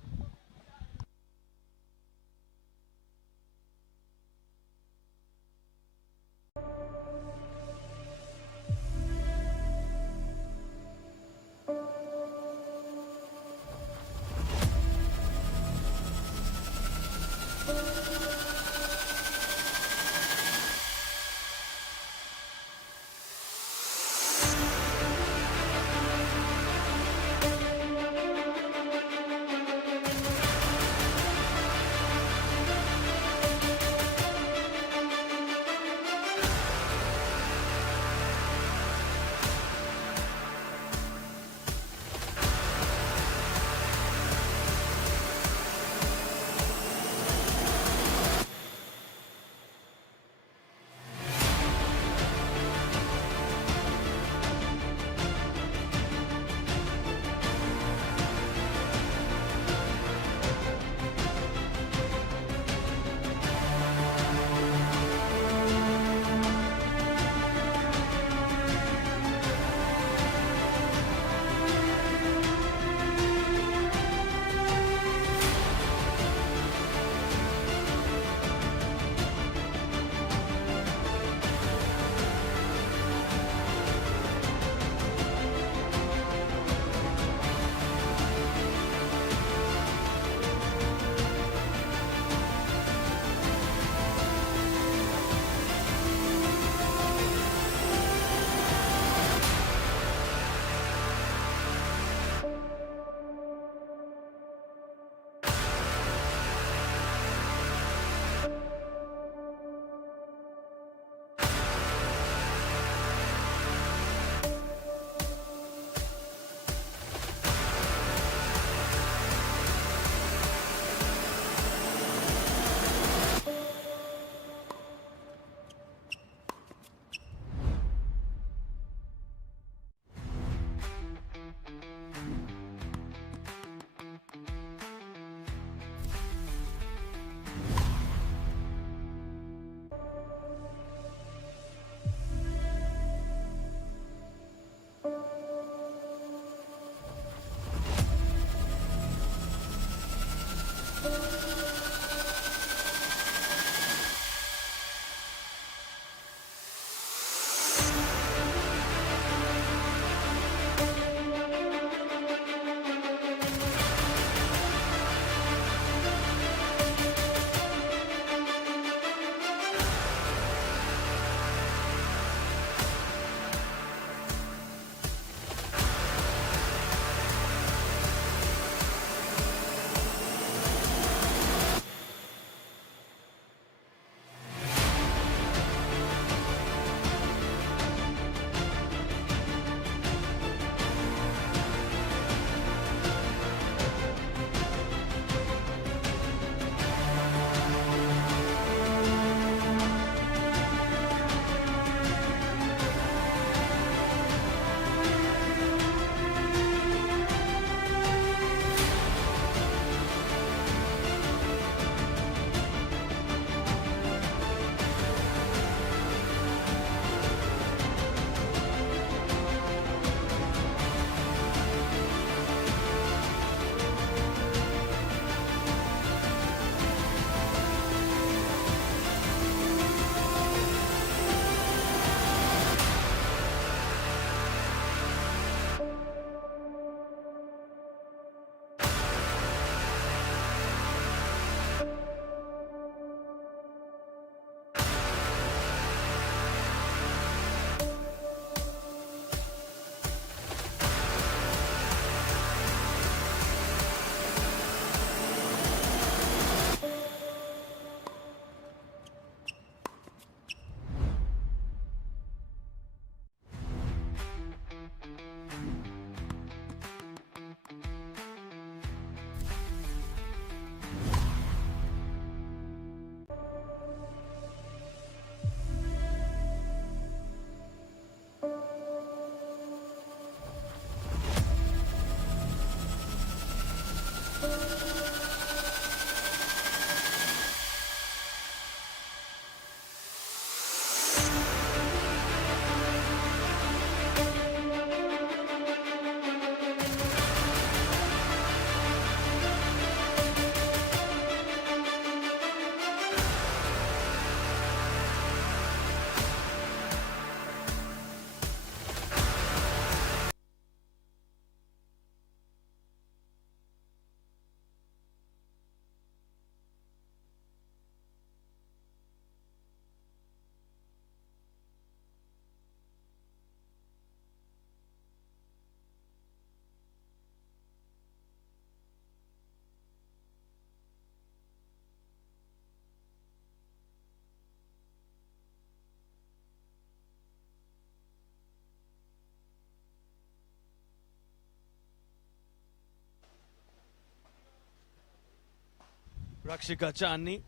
Rakshika Chandni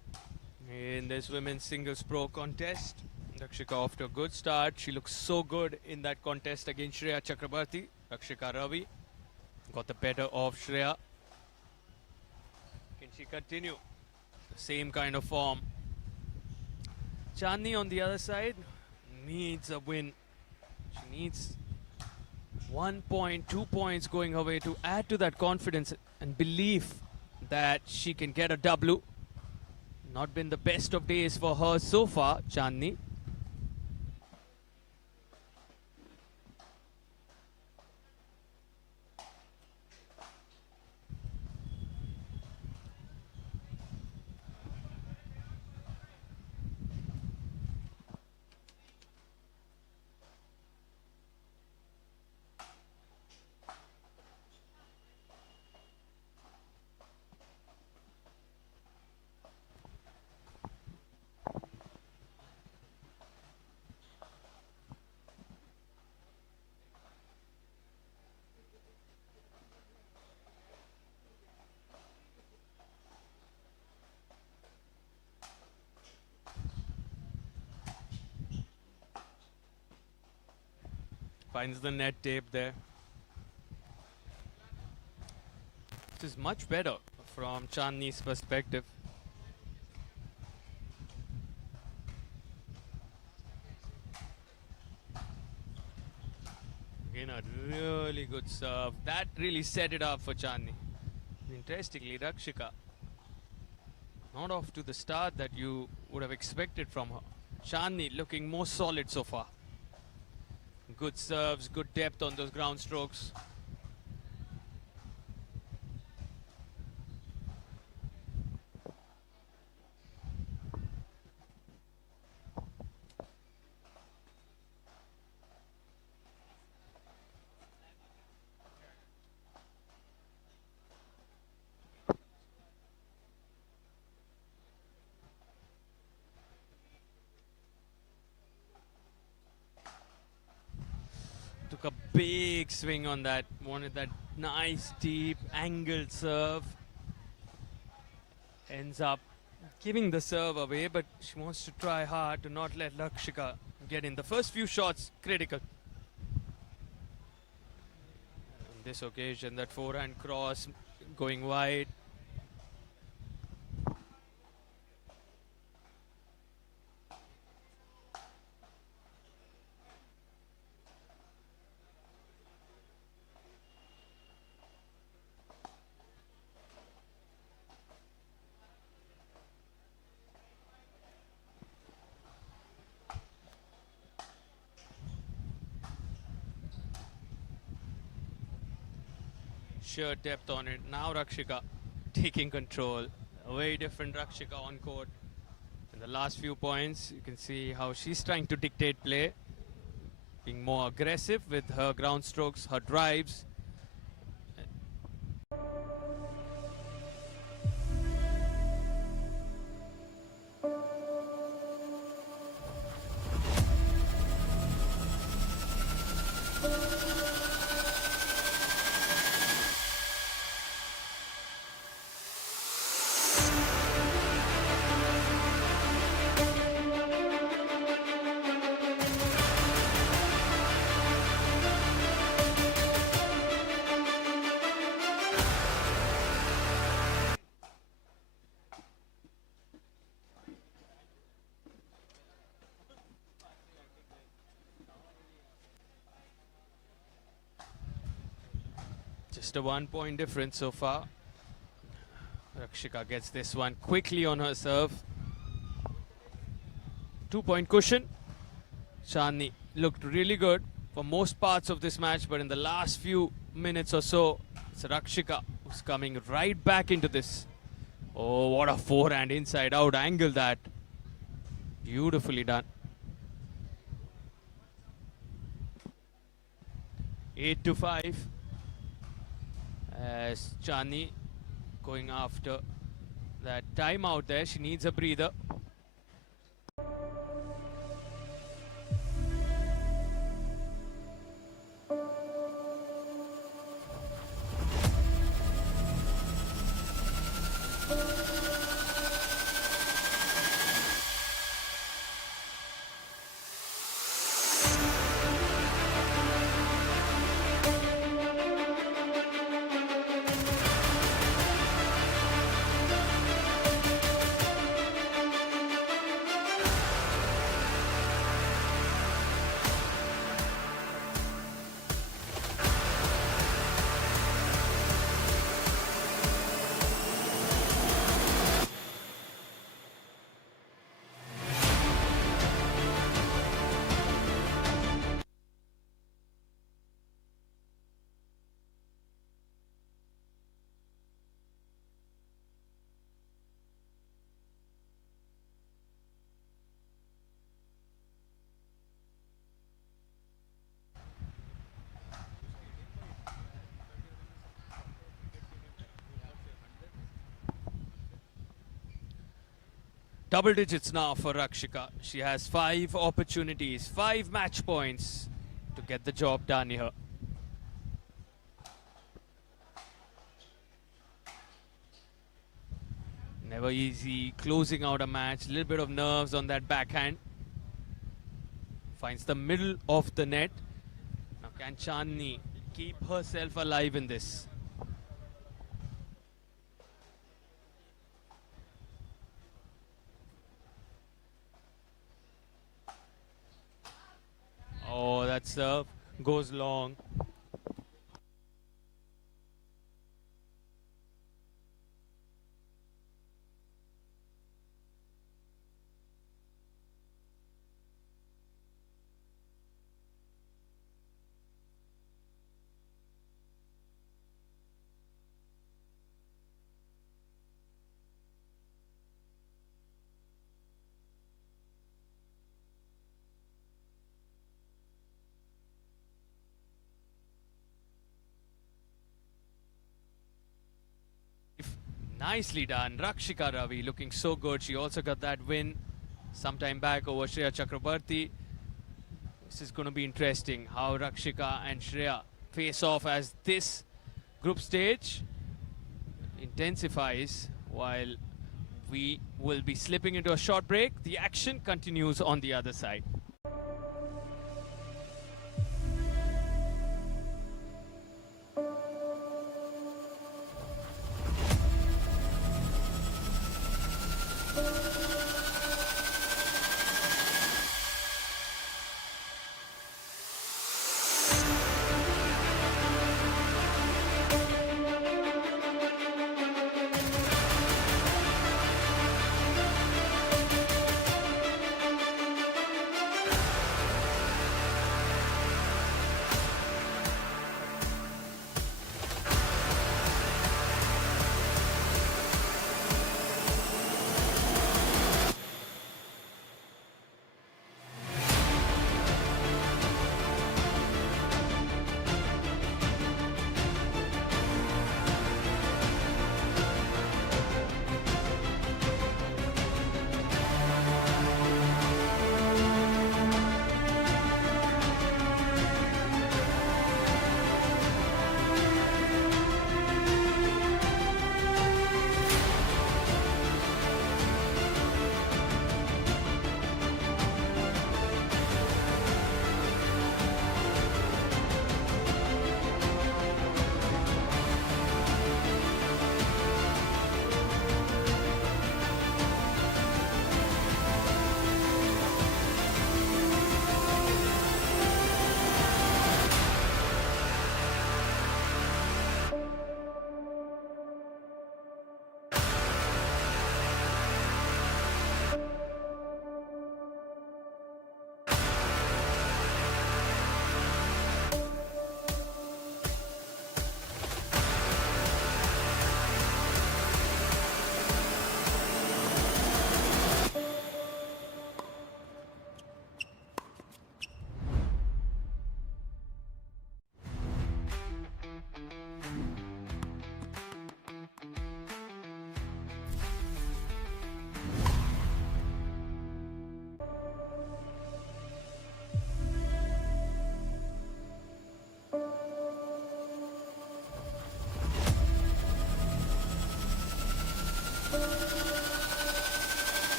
in this women's singles pro contest. Rakshika off to a good start. She looks so good in that contest against Shreya Chakrabarti. Rakshika Ravi got the better of Shreya. Can she continue the same kind of form? Chandni on the other side needs a win. She needs 1 point, 2 points going her way to add to that confidence and belief that she can get a W. Not been the best of days for her so far, Chandni. Finds the net tape there. This is much better from Chandni's perspective. Again, a really good serve. That really set it up for Chandni. Interestingly, Rakshika not off to the start that you would have expected from her. Chandni looking more solid so far. Good serves, good depth on those ground strokes. Took a big swing on that. Wanted that nice, deep, angled serve. Ends up giving the serve away, but she wants to try hard to not let Rakshika get in. The first few shots, critical. On this occasion, that forehand cross going wide. Sheer depth on it. Now Rakshika taking control. A very different Rakshika on court. In the last few points, you can see how she's trying to dictate play. Being more aggressive with her ground strokes, her drives. Just a 1 point difference so far. Rakshika gets this one quickly on her serve. 2 point cushion. Chandni looked really good for most parts of this match, but in the last few minutes or so, it's Rakshika who's coming right back into this. Oh, what a forehand inside out angle that. Beautifully done. 8-5. As Chandni going after that timeout there. She needs a breather. double digits now for Rakshika. She has 5 opportunities, 5 match points to get the job done here. Never easy closing out a match. A little bit of nerves on that backhand. Finds the middle of the net. Now can Chandni keep herself alive in this? Oh, that serve goes long. Nicely done. Rakshika Ravi looking so good. She also got that win sometime back over Shreya Chakrabarti. This is going to be interesting how Rakshika and Shreya face off as this group stage intensifies while we will be slipping into a short break. The action continues on the other side.